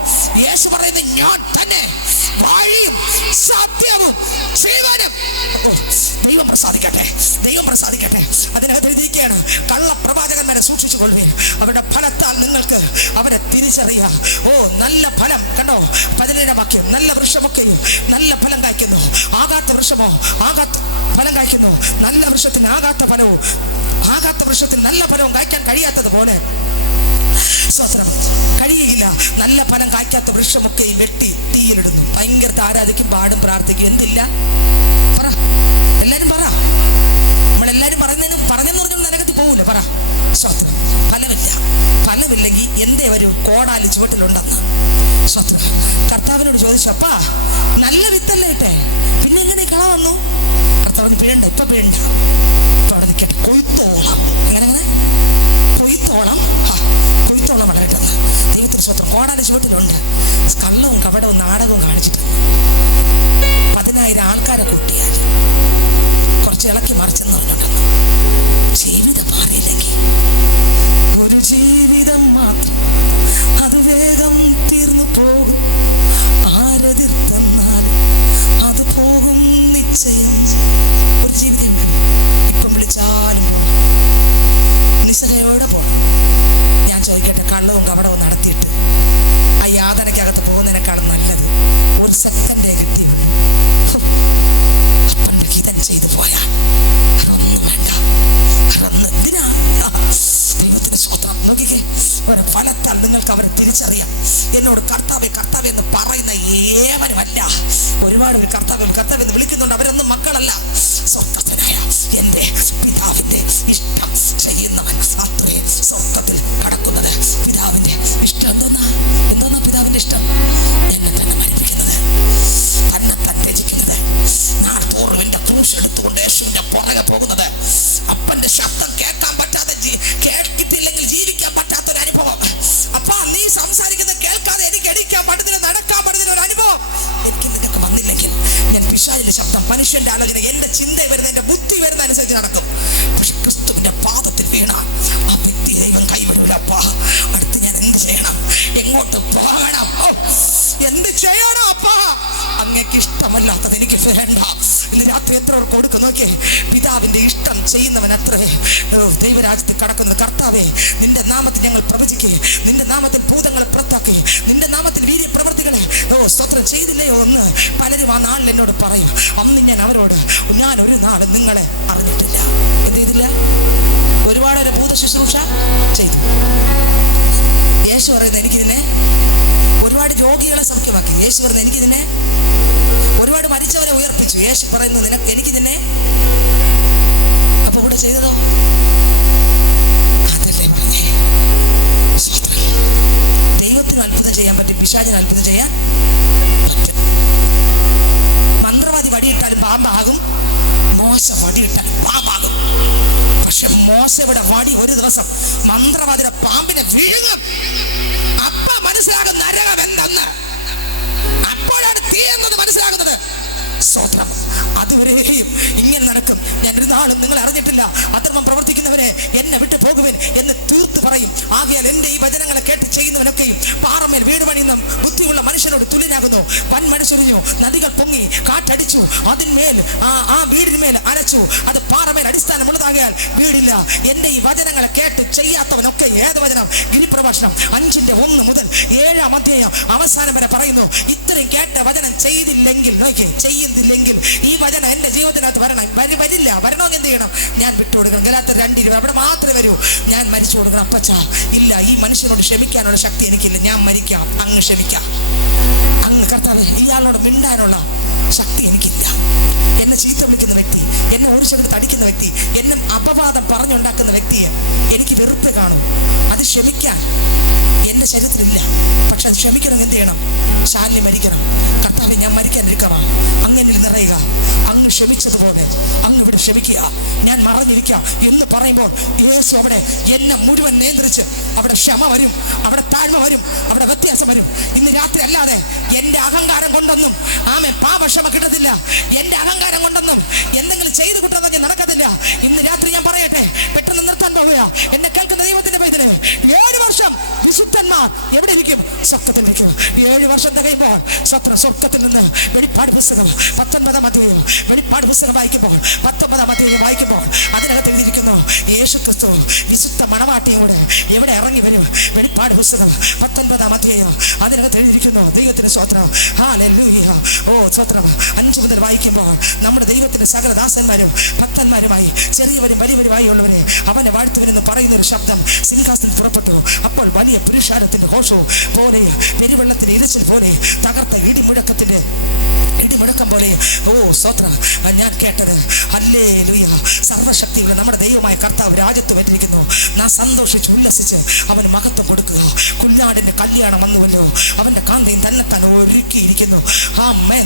യേശു പറയുന്നത് ഞാൻ തന്നെ വഴിയും സത്യവും ജീവനും. ദൈവം പ്രസാദിക്കട്ടെ, ദൈവം പ്രസാദിക്കട്ടെ. അതിനകത്ത് എഴുതിയിരിക്കുകയാണ്, കള്ളപ്രവാചകന്മാരെ സൂക്ഷിച്ചു കൊള്ളുവിൻ, അവരുടെ ഫലത്താൽ നിങ്ങൾക്ക് അവരെ തിരിച്ചറിയാം. നല്ല ഫലം കണ്ടോ? 17 വാക്യം. നല്ല വൃക്ഷമൊക്കെയും നല്ല ഫലം കായ്ക്കുന്നു, ആകാത്ത വൃക്ഷമോ ആകാത്ത ഫലം കായ്ക്കുന്നു. നല്ല വൃക്ഷത്തിന് ആകാത്ത ഫലവും, ആകാത്ത വൃക്ഷത്തിന് നല്ല ഫലവും കായ്ക്കാൻ കഴിയാത്തത് പോലെ സ്വത്രം കഴിയില്ല. നല്ല ഫലം കായ്ക്കാത്ത വൃക്ഷമൊക്കെ വെട്ടി തീയിലിടുന്നു. ഭയങ്കര ആരാധിക്കും, പാടും, പ്രാർത്ഥിക്കും. എന്തില്ല? പറ, എല്ലാരും പറ. നമ്മളെല്ലാരും പറഞ്ഞെന്ന് പറഞ്ഞാൽ നരകത്തിൽ പോകൂല. പറ. സ്വത്രം ഫലമില്ല. ഫലമില്ലെങ്കിൽ എന്തേ വരും? കോടാലി ചുവട്ടിലുണ്ടെന്ന്. സ്വത്രം കർത്താവിനോട് ചോദിച്ചു, അപ്പാ നല്ല വിത്തല്ലേ ഇട്ടെ, പിന്നെ എങ്ങനെ കള വന്നു? കർത്താവ് വീഴണ്ട, ഇപ്പൊ വീഴണ്ട, ഇപ്പൊ അവിടെ നിൽക്കട്ടെ, കൊയ്ത്തോളം. എങ്ങനെ കൊയ്ത്തോളം? കൊയ്ത്തോളം വളരട്ടെന്ന്. ദൈവത്തിന് സ്വത്രം. കോടാലി ചുവട്ടിലുണ്ട്. കള്ളവും കപടവും നാടകവും കാണിച്ചിട്ട് 10,000 ആൾക്കാരെ കൂട്ടിയാൽ കുറച്ച് ഇളക്കി മറിച്ചെന്ന് പറഞ്ഞിട്ടുണ്ടെന്ന്. ജീവിതം മാറിയില്ലെങ്കിൽ ഒരു ജീവിതം മാത്രം, അത് വേഗം തീർന്നു പോകും. ആരെതിർത്തന്നാലും അത് പോകും നിശ്ചയം. ഒരു ജീവിതം ഇപ്പം വിളിച്ചാലും നിസ്സഹയോടെ പോകണം. ഞാൻ ചോദിക്കട്ടെ, കള്ളവും കപടവും നടത്തിയിട്ട് ആ യാതനയ്ക്കകത്ത് പോകുന്നതിനേക്കാളും നല്ലത് ഒരു സെക്കൻഡേ കിട്ടിയുള്ളൂ. അപ്പൻ്റെ ഹിതം ചെയ്തു പോയാൽ അതൊന്നും വേണ്ട. ദൈവത്തിന് സ്വന്തം നോക്കിക്കേ, ഒരു ഫലത്താൽ നിങ്ങൾക്ക് അവരെ തിരിച്ചറിയാം. എന്നോട് കർത്താവേ കർത്താവേ എന്ന് പറയുന്ന ഏവനുമല്ല. ഒരുപാട് പേര് കർത്താവ് എന്ന് വിളിക്കുന്നുണ്ട്. അവരൊന്നും മക്കളല്ല. സ്വർഗസ്ഥനായ എന്റെ പിതാവിന്റെ ഇഷ്ടം ചെയ്യുന്നവൻ അത്രേ സ്വർഗത്തിൽ കടക്കുന്നത്. പിതാവിന്റെ ഇഷ്ടം എന്തോന്നാ പിതാവിന്റെ ഇഷ്ടം? എന്നെ തന്നെ മരിപ്പിക്കുന്നത്, തന്നെ രചിക്കുന്നത്, നാൾതോറും എന്റെ ക്രൂശ് എടുത്തുകൊണ്ട് യേശുവിന്റെ പുറകെ പോകുന്നത്. അപ്പന്റെ ശബ്ദം കേൾക്കാൻ പറ്റാതെ, കേട്ടിട്ടില്ലെങ്കിൽ ജീവിക്കാൻ പറ്റാത്തൊരു അനുഭവം. അപ്പാ നീ സംസാരിക്കുന്നത് കേൾക്കാതെ എനിക്ക് എണീക്കാൻ പറ്റുന്നില്ല, നടക്കാൻ പറ്റുന്നില്ല ഒരു അനുഭവം എനിക്ക് നിനക്ക് വന്നില്ലെങ്കിൽ ഞാൻ പിശാചിന്റെ ശബ്ദം, മനുഷ്യന്റെ ആലോചന, എന്റെ ചിന്ത വരുന്ന, എന്റെ ബുദ്ധി വരുന്ന അനുസരിച്ച് നടക്കും. പക്ഷെ ക്രിസ്തുവിന്റെ പാദത്തിൽ വീണ ആ വ്യക്തി ദൈവം കൈവിടില്ല. അപ്പാ അടുത്ത് ഞാൻ എന്ത് ചെയ്യണം? എങ്ങോട്ട് പോകണം? എന്ത് ചെയ്യണം? അപ്പാ അങ്ങേക്ക് ഇഷ്ടമല്ലാത്തത് എനിക്ക് വേണ്ട. ഇന്ന് രാത്രി എത്ര പേർക്ക് കൊടുക്കും നോക്കിയേ. പിതാവിന്റെ ഇഷ്ടം ചെയ്യുന്നവൻ അത്രേ ദൈവരാജ്യത്തിൽ കടക്കുന്നത്. കർത്താവേ നിന്റെ നാമത്തിൽ ഞങ്ങൾ പ്രവചിക്കേ, നിന്റെ നാമത്തിൽ ഭൂതങ്ങളെ പുറത്താക്കി, നിന്റെ നാമത്തിൽ വീര്യ പ്രവർത്തികളെ സ്തോത്രം ചെയ്തില്ലയോ എന്ന് പലരും ആ നാളിൽ എന്നോട് പറയും. അന്ന് ഞാൻ അവരോട്, ഞാൻ ഒരു നാട് നിങ്ങളെ അറിഞ്ഞിട്ടില്ല. എന്ത് ചെയ്തില്ല? ഒരുപാട് ഒരു ഭൂത ശുശ്രൂഷ ചെയ്തു. യേശു പറയുന്നത് എനിക്കിതിനെ, ഒരുപാട് രോഗികളെ സൗഖ്യമാക്കി. യേശു പറയുന്നത് എനിക്കിതിനെ, ഒരുപാട് മരിച്ചവരെ ഉയർപ്പിച്ചു. യേശു പറയുന്നത് എനിക്കിതിനെ. അപ്പൊ ഇവിടെ ചെയ്തതോ അതല്ലേ പറഞ്ഞേ? ദൈവത്തിന് അത്ഭുതം ചെയ്യാൻ പറ്റും, പിശാചിന് അത്ഭുതം ചെയ്യാൻ പറ്റും. മന്ത്രവാദി വടിയിട്ടാലും പാമ്പാകും, മോശ വടിയിട്ടാലും പാമ്പാകും. പക്ഷെ മോശയുടെ വടി ഒരു ദിവസം മന്ത്രവാദിയുടെ പാമ്പിനെ വിഴുങ്ങും. അപ്പ മനസ്സിലാകും നരകം എന്തെന്ന്. അപ്പോഴാണ് തീ എന്നത് മനസ്സിലാകുന്നത്. സ്വന്തം അതുവരെയും ഇങ്ങനെ നടക്കും. ഞാൻ ഒരു നാളും നിങ്ങൾ അറിഞ്ഞിട്ടില്ല. അധർമ്മം പ്രവർത്തിക്കുന്നവരെ എന്നെ വിട്ട് പോകുവിൻ എന്ന് തീർത്ത് പറയും. ആകയാൽ എന്റെ ഈ വചനങ്ങളെ കേട്ട് ചെയ്യുന്നവനൊക്കെയും പാറമേൽ വീട് പണിയുന്ന ബുദ്ധിയുള്ള മനുഷ്യനോട് തുല്യനാകുന്നു. വൻമഴ ചൊരിഞ്ഞു, നദികൾ പൊങ്ങി, കാറ്റടിച്ചു, അതിന്മേൽ ആ വീടിന്മേൽ അരച്ചു. അത് പാറമേൽ അടിസ്ഥാനമുള്ളതാകയാൽ വീടില്ല. എന്റെ ഈ വചനങ്ങളെ കേട്ട് ചെയ്യാത്തവനൊക്കെ, ഏത് വചനം? ഗിരിപ്രഭാഷണം 5:1 മുതൽ 7-ാം അധ്യായം അവസാനം വരെ പറയുന്നു. ഇത്രയും കേട്ട വചനം ചെയ്തില്ലെങ്കിൽ, ചെയ്യുന്നില്ലെങ്കിൽ ഈ വചനം എന്റെ ജീവിതത്തിനകത്ത് വരില്ല. വരണമെങ്കിൽ എന്ത് ചെയ്യണം? ഞാൻ വിട്ടുകൊടുക്കണം. ഗലാത്യർ 2:20 അവിടെ മാത്രമേ വരൂ. ഞാൻ മരിച്ചു കൊടുക്കണം. അപ്പച്ച ഇല്ല, ഈ മനുഷ്യനോട് ക്ഷമിക്കാനുള്ള ശക്തി എനിക്കില്ല. ഞാൻ മരിക്കാം, അങ്ങ് ക്ഷമിക്കാം. അങ്ങ് കർത്താവേ, ഇയാളോട് മിണ്ടാനുള്ള ശക്തി എനിക്കില്ല. എന്നെ ചീത്ത വിളിക്കുന്ന വ്യക്തി, എന്നെ ഒരു ശബ്ദത്തിൽ അടിക്കുന്ന വ്യക്തി, എന്നെ അപവാദം പറഞ്ഞുണ്ടാക്കുന്ന വ്യക്തിയെ എനിക്ക് വെറുതെ കാണും. അത് ക്ഷമിക്കാൻ എന്റെ ശരീരത്തിലില്ല. പക്ഷെ അത് ക്ഷമിക്കണം. എന്ത് ചെയ്യണം? ശാലിനി മരിക്കണം. കർത്താവേ, ഞാൻ മരിക്കാനിരിക്കണം. അങ്ങനെ നിറയുക. അങ്ങ് ക്ഷമിച്ചതുപോലെ അങ്ങ് ഇവിടെ ക്ഷമിക്കുക. ഞാൻ മറഞ്ഞിരിക്കുക എന്ന് പറയുമ്പോൾ യേശു അവിടെ എന്നെ മുഴുവൻ നിയന്ത്രിച്ച് അവിടെ ക്ഷമ വരും, അവിടെ താഴ്മ വരും, അവിടെ വ്യത്യാസം വരും. ഇന്ന് രാത്രി അല്ലാതെ എന്റെ അഹങ്കാരം കൊണ്ടൊന്നും പാപക്ഷമ കിട്ടത്തില്ല. എന്റെ അഹങ്കാരം കൊണ്ടൊന്നും എന്തെങ്കിലും ചെയ്തു കിട്ടുന്നത് നടക്കത്തില്ല. ഇന്ന് രാത്രി ഞാൻ പറയട്ടെ, പെട്ടെന്ന് നിർത്താൻ പോവുക. എന്നെ കേൾക്കുന്ന ദൈവത്തിന്റെ പൈതലേ, 7 വർഷം വിശുദ്ധന്മാർ എവിടെ ഇരിക്കും? സ്വർഗ്ഗത്തിൽ ഇരിക്കും. 7 വർഷം തികയുമ്പോൾ സ്വർഗ്ഗത്തിൽ നിന്ന് വെളിപ്പാട് പുസ്തകം 19-ാം അധ്യായം, വെളിപ്പാട് പുസ്തകം വായിക്കുമ്പോൾ 19-ാം അധ്യായം വായിക്കുമ്പോൾ അതിനകത്ത് എഴുതിയിരിക്കുന്നു, യേശു ക്രിസ്തു വിശുദ്ധ മണവാട്ടിയോട് എവിടെ ഇറങ്ങി വരും? വെളിപ്പാട് പുസ്തകം 19-ാം അധ്യായം അതിനകത്ത് എഴുതിയിരിക്കുന്നു. ദൈവത്തിന് സ്തോത്രം, ഹല്ലേലൂയ. ഓ സ്തോത്രം. 5 മുതൽ വായിക്കുമ്പോൾ നമ്മുടെ ദൈവത്തിന്റെ സകല ദാസന്മാരും ഭക്തന്മാരുമായി, ചെറിയവരും വലിയവരുമായി ഉള്ളവരെ അവനെ വാഴ്ത്തുവനെന്ന് പറയുന്ന ഒരു ശബ്ദം സിംഹാസനത്തിൽ പുറപ്പെട്ടു. അപ്പോൾ വലിയ പുരുഷാരത്തിന്റെ ഘോഷവും പോലെ, പെരുവെള്ളത്തിന്റെ ഇരച്ചിൽ പോലെ, തകർത്ത ഇടിമുഴക്കം പോലെ, ഓ സ്തോത്രം, ഞാൻ കേട്ടത്. ഹല്ലേലൂയ. സർവശക്തിയുള്ള നമ്മുടെ ദൈവമായ കർത്താവ് രാജ്യത്ത് വന്നിരിക്കുന്നു. നാം സന്തോഷിച്ച് ഉല്ലസിച്ച് അവന് മഹത്വം കൊടുക്കുക. കുഞ്ഞാടിന്റെ കല്യാണം വന്നുവല്ലോ, അവന്റെ കാന്തയും തന്നെത്താൻ ഒരുക്കിയിരിക്കുന്നു.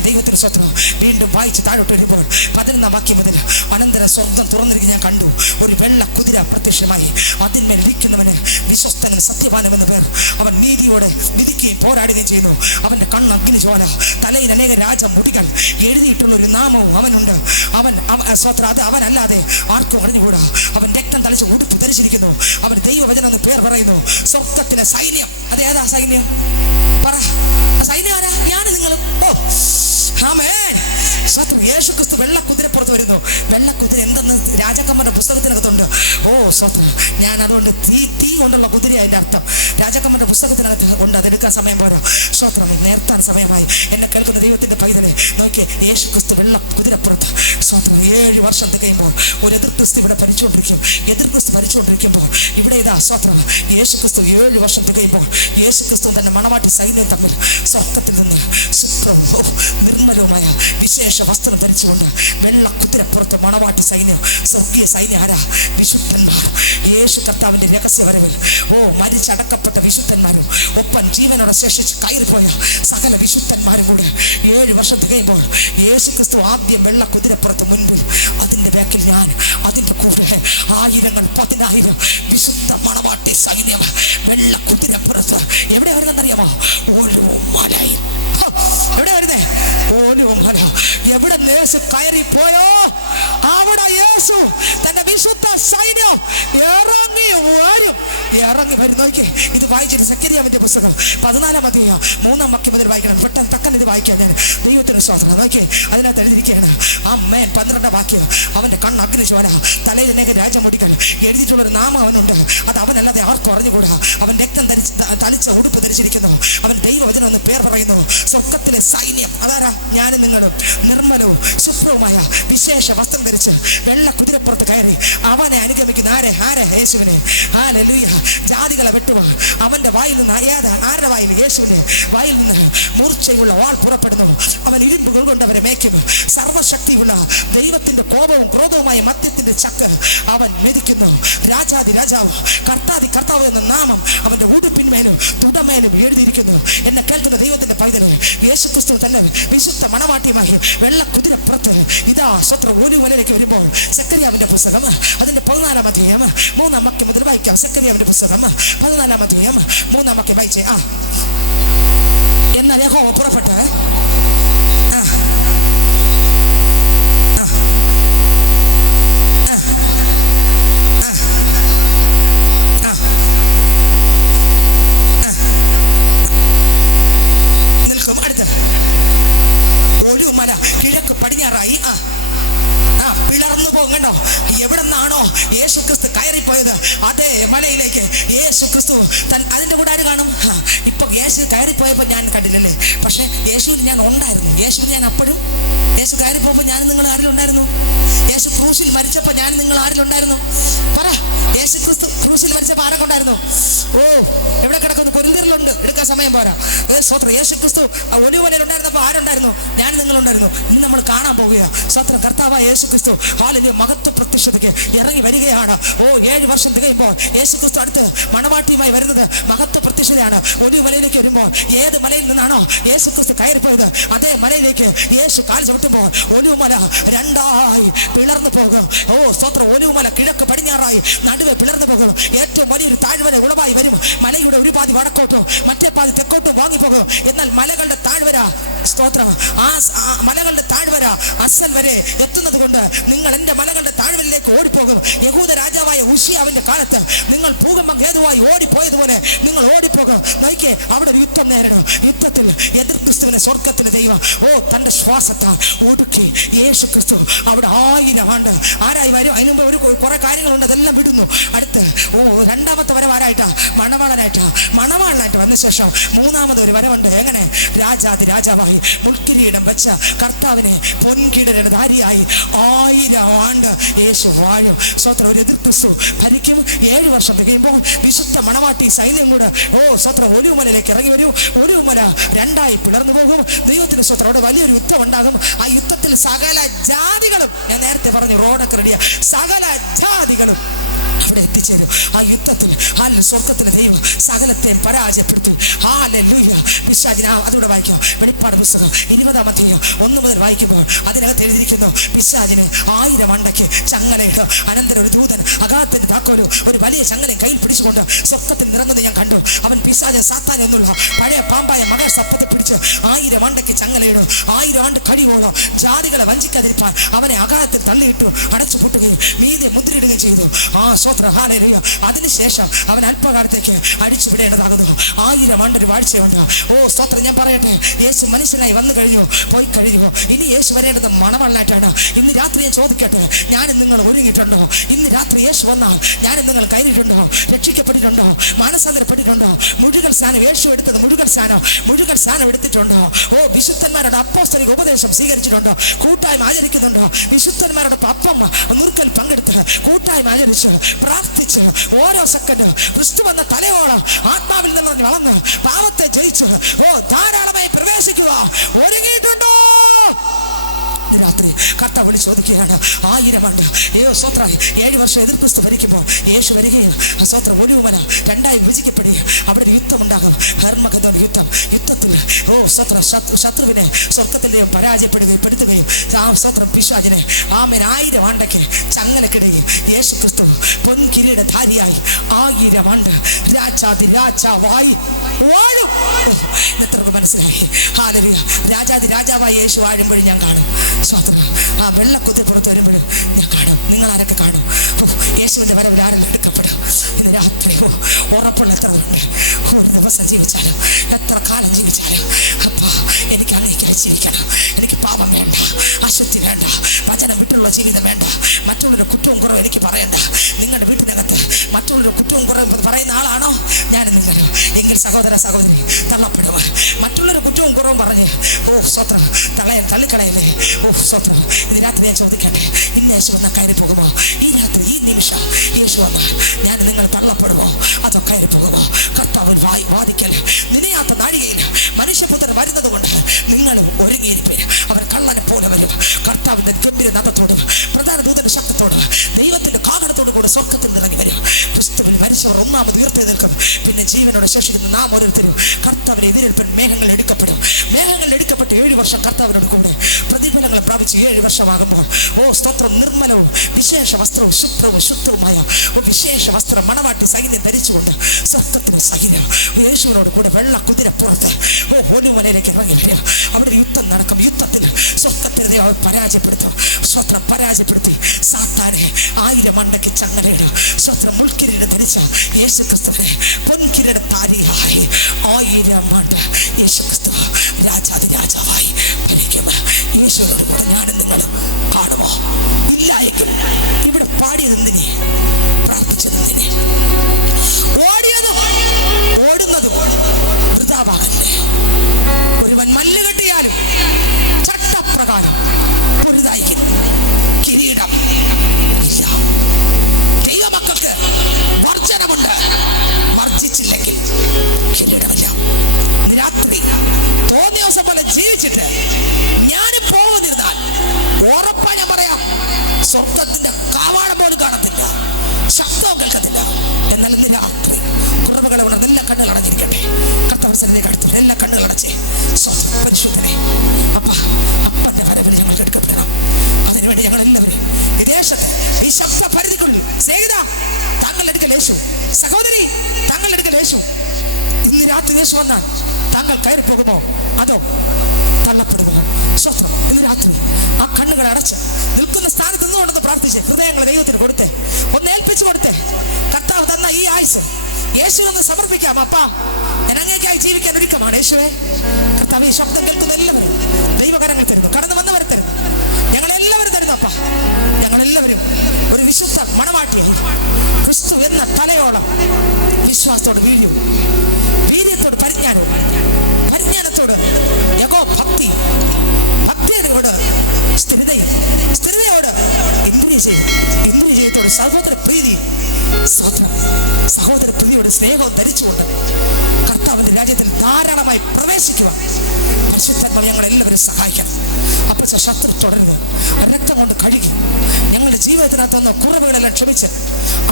ദൈവത്തിന് സ്തോത്രം. വീണ്ടും വായിച്ച് താഴോട്ട് വരുമ്പോൾ 11-ാം വാക്യം മുതൽ, അനന്തര സ്വർഗ്ഗം തുറന്നിരിക്കുന്ന ഞാൻ കണ്ടു. ഒരു വെള്ള കുതിര പ്രത്യക്ഷമായി. അതിന്മേൽ ഇരിക്കുന്നവന് വിശ്വസ്തനും സത്യവാനുമെന്ന് പേർ. അവൻ നീതിയോടെ വിധിക്കുകയും പോരാടുകയും ചെയ്യുന്നു. അവന്റെ കണ്ണ് അഗ്നിജ്വാല, തലയിൽ അനേക രാജമുടികൾ, എഴുതിയിട്ടുള്ള ഒരു നാമവും അവനുണ്ട്. അത് അവനല്ലാതെ ആർക്കും അറിഞ്ഞുകൂടാ. അവൻ രക്തം തളിച്ച് ഉടുപ്പ് ധരിച്ചിരിക്കുന്നു. അവൻ ദൈവവചനം എന്ന് പേർ പറയുന്നു. സ്വർഗ്ഗത്തിലെ സൈന്യം. അതേതാ സൈന്യം? പറ. സൈന്യം ആരാ? ഞാൻ നിങ്ങളും. യേശു ക്രിസ്തു വെള്ളക്കുതിരപ്പുറത്ത് വരുന്നു. വെള്ളക്കുതിര എന്തെന്ന് രാജാക്കന്മാരുടെ പുസ്തകത്തിനകത്തുണ്ട്. ഓ സ്വത്രം. ഞാൻ അതുകൊണ്ട് തീ കൊണ്ടുള്ള കുതിര അതിന്റെ അർത്ഥം രാജാക്കന്മാരുടെ പുസ്തകത്തിനകത്ത് കൊണ്ട് അതെടുക്കാൻ സമയം പോരാ. സ്വത്രം. നേർത്താൻ സമയമായി. എന്നെ കേൾക്കുന്ന ദൈവത്തിന്റെ പൈതലെ നോക്കിയേ, യേശു ക്രിസ്തു വെള്ളക്കുതിരപ്പുറത്ത് സ്വത്രം 7 വർഷം കഴിയുമ്പോൾ ഒരു എതിർ ക്രിസ്തു ഇവിടെ ഭരിച്ചുകൊണ്ടിരിക്കുമ്പോൾ ഇവിടെ ഇതാ സ്വത്രം യേശു ക്രിസ്തു 7 വർഷം കഴിയുമ്പോൾ യേശു ക്രിസ്തു തന്നെ മണവാട്ടി സൈന്യം തമ്മിൽ സ്വർഗ്ഗത്തിൽ നിന്ന് ശുഭ്രവും നിർമ്മലവുമായ വിശേഷ വസ്ത്രം ധരിച്ചുകൊണ്ട് വെള്ളക്കുതിരപ്പുറത്ത് മണവാട്ടി സൈന്യം, സ്വർഗീയ സൈന്യം ആരാ? വിശുദ്ധന്മാർ. യേശു കർത്താവിന്റെ രഹസ്യവരവിൽ മരിച്ചടക്കപ്പെട്ട വിശുദ്ധന്മാരും ഒപ്പം ജീവനോടെ ശേഷിച്ച് കയറിപ്പോയ സകല വിശുദ്ധന്മാരും കൂടെ 7 വർഷം കഴിയുമ്പോൾ യേശു ക്രിസ്തു ആദ്യം വെള്ളക്കുതിരപ്പുറത്ത് മുൻപിൽ, അതിന്റെ ബാക്കിൽ ഞാൻ, അതിന്റെ കൂടെ 1000-10,000 വിശുദ്ധ മണവാട്ടി സൈന്യം വെള്ളക്കുതിരപ്പുറത്ത്. എവിടെ വരുന്നറിയാമോ? ഓരോ മലയിൽ. എവിടെ വരുന്നേ? ഓരോ മല. എവിടെ യേശു കയറിപ്പോയോ അവിടെ യേശു തന്റെ വിശുദ്ധ സൈന്യം ഇറങ്ങി വരും. നോക്കി, ഇത് വായിച്ചിട്ട് സെക്കരിയാവിന്റെ പുസ്തകം 14-ാം അധ്യായം 3-ാം വാക്യം മുതൽ വായിക്കണം. പെട്ടെന്ന് തക്കൻ ഇത് വായിക്കാൻ ഞാൻ ദൈവത്തിന് സ്വാതന്ത്ര്യം. നോക്കി, അതിനകത്ത് എഴുതിയിരിക്കുകയാണ്. 12-ാം വാക്യം. അവന്റെ കണ്ണ് അഗ്നിജ്വാല, തലയിൽ അനേക രാജമുടികൾ, എഴുതിയിട്ടുള്ളൊരു നാമം അവനുണ്ട്. അത് അവനല്ലാതെ ആർക്കും അറിഞ്ഞുകൂടാ. അവൻ രക്തം തളിച്ച ഉടുപ്പ് ധരിച്ചിരിക്കുന്നു. അവൻ ദൈവവചനം എന്ന് പേർ പറയുന്നു. സ്വർഗ്ഗത്തിലെ സൈന്യം അതാരാ? ഞാനും നിങ്ങളും നിർമ്മലവും ശുഭ്രവുമായ വിശേഷ വസ്ത്രം ധരിച്ച് വെള്ള കുതിരപ്പുറത്ത് കയറി അവനെ അനുഗമിക്കുന്ന ആരെ? യേശുവിനെ. ഹല്ലേലൂയ. ജാതികളെ വെട്ടുക. അവന്റെ വായിൽ നിന്ന് ആരുടെ വായിൽ? യേശുവിന്റെ വായിൽ നിന്ന് മൂർച്ചയുള്ള വാൾ പുറപ്പെടുന്നു. അവൻ ഇരുമ്പുകൾ കൊണ്ട് അവരെ മേയ്ക്കുന്നു. സർവശക്തിയുള്ള ദൈവത്തിന്റെ കോപവും ക്രോധവുമായ മദ്യത്തിന്റെ ചക്ക് അവൻ മെതിക്കുന്നു. രാജാതി രാജാവ്, കർത്താതി കർത്താവ് എന്ന നാമം അവന്റെ ഉടുപ്പിന്മേലും തുടമേലും എഴുതിയിരിക്കുന്നു. എന്നെ കേൾക്കുന്ന ദൈവത്തിന്റെ പൈതലെ, യേശു ക്രിസ്തു തന്നെ വിശുദ്ധ മണവാട്ടിയുമായി വെള്ളക്കുതിരപ്പുറത്ത് ഇതാ സ്വത്രം ഒരു മലയിലേക്ക് വരുമ്പോൾ സെക്കരിയാവിന്റെ പുസ്തകം അതിന്റെ 14-ാം അധ്യായം 3-ാം വാക്യം മുതൽ വായിക്കാം. സെക്കരിയാവിന്റെ പുസ്തകം 14-ാം അധ്യായം 3-ാം വാക്യം വായിച്ചേ. എന്നാൽ യഹോവ പുറപ്പെട്ട് യേശു ക്രിസ്തു അതിന്റെ കൂടെ ആര് കാണും? ഇപ്പൊ യേശു കയറിപ്പോയപ്പോ ഞാൻ കണ്ടില്ലല്ലേ, പക്ഷെ യേശുവിൽ ഞാൻ ഉണ്ടായിരുന്നു. യേശുവിൽ ഞാൻ അപ്പോഴും, യേശു കയറിപ്പോയപ്പോ ഞാൻ നിങ്ങൾ ആരിലുണ്ടായിരുന്നു? യേശു ക്രൂശിൽ മരിച്ചപ്പോ ഞാൻ നിങ്ങൾ ആരിലുണ്ടായിരുന്നു? പറ. യേശു ക്രിസ്തു ക്രൂശിൽ മരിച്ചപ്പോ ആരൊക്കെ ഉണ്ടായിരുന്നു? ഓ, എവിടെ കിടക്കുന്നു? കൊരിന്ത്യരിലുണ്ട്, എടുക്കാൻ സമയം പോരാ. സ്വത്രം. യേശു ക്രിസ്തു ഒലിവുമലയിൽ ഉണ്ടായിരുന്നപ്പോ ആരുണ്ടായിരുന്നു? ഞാൻ നിങ്ങളുണ്ടായിരുന്നു. ഇന്ന് നമ്മൾ കാണാൻ പോവുക. സ്വത്രം. കർത്താവായ യേശു ക്രിസ്തു ഹാലേലൂയ മഹത്വ പ്രത്യക്ഷതയ്ക്ക് ഇറങ്ങി വരികയാണ്. ഓ, 7 വർഷം തികയുമ്പോൾ യേശു ക്രിസ്തു അടുത്ത് മണവാട്ടിയുമായി വരുന്നത് മഹത്വ പ്രത്യക്ഷതയാണ്. ഒലിവുമലയിലേക്ക് വരുമ്പോൾ ഏത് മലയിൽ നിന്നാണോ യേശു ക്രിസ്തു കയറിപ്പോയത്, അതേ മലയിലേക്ക് യേശു കാൽ ചവിട്ടുമ്പോൾ ഒലിവുമല രണ്ടായി പിളർന്നു പോകും. ഓ സ്വത്രം. ഒലിവുമല കിഴക്ക് പടിഞ്ഞാറായി നടുവെ പിളർന്നു പോകും. ഏറ്റവും വലിയൊരു താഴ്വര ഉളവായി വരും. മലയുടെ ഒരു പാതി വടക്കോട്ടോ മറ്റേ പാതി തെക്കോട്ടോ വാങ്ങിപ്പോകും. എന്നാൽ മലകളുടെ താഴ്വര, സ്തോത്രം, ആ മലകളുടെ താഴ്വര അസൽ വരെ എത്തുന്നത് കൊണ്ട് നിങ്ങൾ എന്റെ മലകളുടെ താഴ്വരയിലേക്ക് ഓടിപ്പോകും. യഹൂദ രാജാവായ ഉഷിയാവിന്റെ കാലത്ത് നിങ്ങൾ ഭൂകമ്പം ഹേതുവായി ഓടിപ്പോയതുപോലെ നിങ്ങൾ ഓടിപ്പോകും. നോക്കിയേ, അവിടെ ഒരു യുദ്ധം നേരിടും. യുദ്ധത്തിൽ എതിർ ക്രിസ്തുവിനെ സ്വർഗത്തിന് ദൈവം തന്റെ ശ്വാസത്താൽ ഒടുക്കി യേശു ക്രിസ്തു അവിടെ 1000 ആണ്ട് ആരായി വരും. അതിന് മുമ്പ് ഒരു കുറെ കാര്യങ്ങളുണ്ട്, അതെല്ലാം വിടുന്നു. അടുത്ത് രണ്ടാമത്തെ വരവാരായിട്ടാ? മണവാളനായിട്ട് വന്ന ശേഷം മൂന്നാമത് ഒരു വരവുണ്ട്. എങ്ങനെ? രാജാവായി മുൾക്കിരീടം വെച്ച കർത്താവിനെ പൊൻകിടരുടെ ധാരിയായി 1000 ആണ്ട് യേശു വാഴും. സ്വത്രം. ഒരു എതിർ ക്രിസ്തു ഭരിക്കും. 7 വർഷം തികയുമ്പോൾ വിശുദ്ധ മണവാട്ടി സൈന്യം കൂടെ സ്വത്രം ഒലിവുമലയിലേക്ക് ഇറങ്ങി വരും. ഒലിവുമല രണ്ടായി പിളർന്നു പോകും. ദൈവത്തിന്റെ സ്വത്രം. അവിടെ വലിയൊരു യുദ്ധം ഉണ്ടാകും. ആ യുദ്ധത്തിൽ സകല ജാതികളും, ഞാൻ നേരത്തെ പറഞ്ഞു റോഡൊക്കെ റെഡിയ, സകല ജാതികളും അവിടെ എത്തിച്ചേരും. ആ യുദ്ധത്തിൽ സ്വർഗത്തിലെ ദൈവം സകലത്തെയും പരാജയപ്പെടുത്തും. ഹാലലൂയ. പിശാചിനെ അതുകൂടെ വായിക്കാം. വെളിപ്പാട് പുസ്തകം 20-ാം അധ്യായം 1 മുതൽ വായിക്കുമ്പോൾ അതിനകത്ത് എഴുതിയിരിക്കുന്നു, പിശാചിന് 1000 മണ്ടയ്ക്ക് ചങ്ങലയിട്ട് അനന്തരം ഒരു ദൂതൻ അഗാധത്തിന്റെ താക്കോലും ഒരു വലിയ ചങ്ങലയും കയ്യിൽ പിടിച്ചുകൊണ്ട് സ്വർഗത്തിൽ നിറങ്ങുന്നത് ഞാൻ കണ്ടു. അവൻ പിശാചിനെ സാത്താനെ ഒന്നുള്ള പഴയ പാമ്പായ മകർ സർപ്പത്തെ പിടിച്ച് 1000 മണ്ടയ്ക്ക് ചങ്ങലയിടും. 1000 ആണ്ട് കഴിയോളം ജാതികളെ വഞ്ചിക്കാതിരിക്കാൻ അവനെ അഗാധത്തിൽ തള്ളിയിട്ടു അടച്ചു പൂട്ടുകയും മീതെ മുദ്രയിടുകയും ചെയ്തു. ആ സ്വത്ര. ഹാലലൂയ. അതിനുശേഷം അവൻ അല്പകാലത്തേക്ക് അടിച്ചു വിടേണ്ടതാകുന്നു. 1000 ആണ്ടൊരു വാഴ്ചയുണ്ട്. ഓ സ്വത്രം. ഞാൻ പറയട്ടെ, യേശു മനുഷ്യനായി വന്നു കഴിഞ്ഞു, പോയി കഴിഞ്ഞു. ഇനി യേശു വരേണ്ടത് മണവാളനായിട്ടാണ്. ഇന്ന് രാത്രി ഞാൻ ചോദിക്കട്ടെ, ഞാനും നിങ്ങൾ ഒരുങ്ങിയിട്ടുണ്ടോ? ഇന്ന് രാത്രി യേശു വന്നാൽ ഞാനും നിങ്ങൾ കയറിയിട്ടുണ്ടോ? രക്ഷിക്കപ്പെട്ടിട്ടുണ്ടോ? മാനസാന്തരപ്പെട്ടിട്ടുണ്ടോ? മുഴുവൻ സ്ഥാനം യേശു എടുത്തത് മുഴുവൻ സ്ഥാനം എടുത്തിട്ടുണ്ടോ? ഓ വിശുദ്ധന്മാരുടെ അപ്പോസ്തലിക ഉപദേശം സ്വീകരിച്ചിട്ടുണ്ടോ? കൂട്ടായ്മ ആചരിക്കുന്നുണ്ടോ? വിശുദ്ധന്മാരുടെ അപ്പം നുറുക്കൽ പങ്കെടുത്ത് കൂട്ടായ്മ ആചരിച്ച് പ്രാർത്ഥിച്ച് ഓരോ സെക്കൻഡ് ക്രിസ്തു വന്ന തലയോളം ആത്മാവിൽ നിന്ന് വളർന്ന് പാവത്തെ ജയിച്ച് ധാരാളമായി പ്രവേശിക്കുക. ഒരുങ്ങിയിട്ടുണ്ടോ? രാത്രി കർത്താവ് വിളിച്ച് ചോദിക്കുകയാണ്. 1000 ആണ്ട്. സ്വത്രം. 7 വർഷം എതിർ ക്രിസ്തു ഭരിക്കുമ്പോൾ യേശു വരികയും സ്വത്രം ഒലിവുമല രണ്ടായി വിഭജിക്കപ്പെടുകയും അവിടെ ഒരു യുദ്ധമുണ്ടാകും. ഹർമഗദോൻ യുദ്ധം. യുദ്ധത്തിൽ സ്വത്രം ശത്രുവിനെ സ്വർഗത്തിന്റെയും പരാജയപ്പെടുത്തുകയും സ്വത്രം പിശാചിനെ 1000 ആണ്ടയ്ക്ക് ചങ്ങലക്കിടയും യേശു ക്രിസ്തു പൊൻകിരീടധാരിയായി 1000 ആണ്ട് രാജാവായി വാഴും. എത്രക്ക് മനസ്സിലായി? ഹാലലൂയ. രാജാവായി യേശു വാഴുമ്പോഴും ഞാൻ കാണും. സ്വതന്ത്രം. ആ വെള്ളക്കുതിര പുറത്ത് വരുമ്പോഴും ഞാൻ കാണും. നിങ്ങൾ ആരൊക്കെ കാണും? യേശുവിന്റെ വരവിൽ ആരെല്ലാം എടുക്കപ്പെടും? ഇന്ന് രാത്രി ഉറപ്പുള്ള എത്രവരുണ്ട്? ഒരു ദിവസം ജീവിച്ചാലും എത്ര കാലം ജീവിച്ചാലും അപ്പാ എനിക്ക് അങ്ങേക്ക് ജീവിക്കണം. എനിക്ക് പാപം വേണ്ട, അശുദ്ധി വേണ്ട, വചനം വിട്ടുള്ള ജീവിതം വേണ്ട, മറ്റുള്ളവരുടെ കുറ്റവും കുറവും എനിക്ക് പറയണ്ട. നിങ്ങളുടെ വീട്ടിനകത്ത് മറ്റുള്ളവരുടെ കുറ്റവും കുറവും പറയുന്ന ആളാണോ ഞാൻ നിങ്ങൾ? എങ്കിൽ സഹോദരി തള്ളപ്പെടുക. മറ്റുള്ളവരുടെ കുറ്റവും കുറവും പറഞ്ഞ് സ്വത്രം തള്ളിക്കളയല്ലേ? സ്വത്രം. ഇതിനകത്ത് ഞാൻ ചോദിക്കട്ടെ, ഇന്ന് യേശു വന്ന കയറി പോകുമോ? ഈ രാത്രി ഈ നിമിഷം യേശു വന്നാൽ ഞാൻ നിങ്ങൾ തള്ളപ്പെടുമോ അതോ കയറി പോകുമോ? കർത്താവ് വാദിക്കൽ നിനയാത്ത നാഴികയിൽ മനുഷ്യപുത്രൻ വരുന്നത് കൊണ്ട് നിങ്ങളും ഒരുങ്ങിയിരിക്കും. അവർ കള്ളനെ പോലെ വരും. കർത്താവിന്റെ ഗംഭീര നാമത്തോടും പ്രധാന ദൂതന്റെ ശബ്ദത്തോടും ദൈവത്തിന്റെ കാഹളത്തോടും കൂടെ സ്വർഗത്തിൽ നിറങ്ങി വരും. ക്രിസ്തുവിൽ മരിച്ചവർ ഒന്നാമത് ഉയർത്തെഴുന്നേൽക്കും. പിന്നെ ജീവനോടെ ശേഷിക്കുന്ന നാം ഓരോരുത്തരും കർത്താവിനെ എതിരേൽപ്പൻ മേഘങ്ങൾ എടുക്കപ്പെടും. മേഘങ്ങൾ എടുക്കപ്പെട്ട് 7 വർഷം കർത്താവിനോട് കൂടെ പ്രതിഫലങ്ങളെ പ്രാപിച്ച് 7 വർഷമാകുമ്പോൾ സ്തോത്രം നിർമ്മലവും വിശേഷ വസ്ത്രവും ശുദ്ധവുമായ വിശേഷ വസ്ത്രം മണവാട്ടി സൈന്യം ധരിച്ചുകൊണ്ട് സ്വർഗത്തിന് സൈന്യം യേശുവിനോട് കൂടെ വെള്ള കുതിരപ്പുറത്ത് ഒലിവുമലയിലേക്ക് ഇറങ്ങി വരിക. അവിടെ യുദ്ധം നടക്കും. യുദ്ധത്തിൽ സ്വർഗത്തിന് അവർ പരാജയപ്പെടുത്തി സാത്താനെ 1000 മണ്ടയ്ക്ക് ചങ്ങലയിടുക. സ്വത്രം മുൾക്കിരീടം ധരിച്ച യേശു ക്രിസ്തുവിനെ പൊൻകിരീടധാരിയായി 1000 ആണ്ട് യേശു ക്രിസ്തു രാജാവായി ഭരിക്കും. യേശുവിനോട് കൂടെ ഞാനും നിങ്ങളും കാണുമോ? ഇല്ലായെങ്കിൽ ഇവിടെ പാടിയത് എന്തിനെ? പ്രാർത്ഥിച്ചത് എന്തിനെ? ഓടിയത് സഹോദരി, താങ്കളുടെ അടുക്കൽ യേശു ഇന്ന് രാത്രി യേശു വന്നാൽ താങ്കൾ കയറി പോകുമോ അതോ തള്ളപ്പെടുമോ? സ്വത്രം. ഇന്ന് രാത്രി ആ കണ്ണുകൾ അടച്ച് നിൽക്കുന്ന സ്ഥാനത്ത് നിന്നുകൊണ്ടെന്ന് പ്രാർത്ഥിച്ച് ഹൃദയങ്ങൾ ദൈവത്തിന് കൊടുത്തേ, ഒന്ന് ഏൽപ്പിച്ചു കൊടുത്തേ. കർത്താവ് തന്ന ഈ ആയുസ് യേശുവെന്ന് സമർപ്പിക്കാം. അപ്പാ, ഞാൻ അങ്ങേക്കായി ജീവിക്കാൻ ഒരുക്കമാണ് യേശുവേ. കർത്താവ് ഈ ശബ്ദം കേൾക്കുന്ന എല്ലാവരും ദൈവകരങ്ങൾ തരുന്നു, കടന്നു വന്നവരെ തരുന്നു, ഞങ്ങളെല്ലാവരും തരുന്നു. അപ്പാ, ഞങ്ങളെല്ലാവരും ഒരു വിശുദ്ധ മണവാട്ടിയെ ക്രിസ്തു എന്ന തലയോളം വിശ്വാസത്തോട് വീഴും, വീര്യത്തോട് പരിജ്ഞാനവും, പരിജ്ഞാനത്തോട് യഹോ ഭക്തി, ഭക്തിയോട് സ്ഥിരതയും, സ്ഥിരതയോട് ഇന്ദ്രിയജയത്തോട് സഹോദര പ്രീതി, സഹോദര പ്രീതിയോട് സ്നേഹവും ധരിച്ചുകൊണ്ട് കർത്താവിന്റെ രാജ്യത്തിൽ ധാരാളമായി പ്രവേശിക്കുവാൻ പരിശുദ്ധാത്മാവ് ഞങ്ങളെല്ലാവരും സഹായിക്കണം. അപ്പോൾ ശത്രു തുടരുന്നു, രക്തം കൊണ്ട് കഴുകി ഞങ്ങളുടെ ജീവിതത്തിനകത്തുന്ന കുറവുകളെല്ലാം ക്ഷമിച്ച്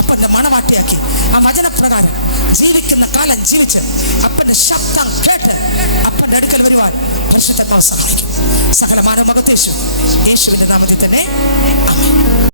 അപ്പന്റെ മണവാട്ടിയാക്കി ആ വചനപ്രകാരം ജീവിക്കുന്ന കാലം ജീവിച്ച് അപ്പന്റെ ശബ്ദം കേട്ട് അപ്പന്റെ അടുക്കൽ വരുവാൻ പരിശുദ്ധാത്മാവ് സഹായിക്കും. സകല മാനവ മഹത്വം യേശുവിന്റെ നാമത്തിൽ തന്നെ ആമേൻ.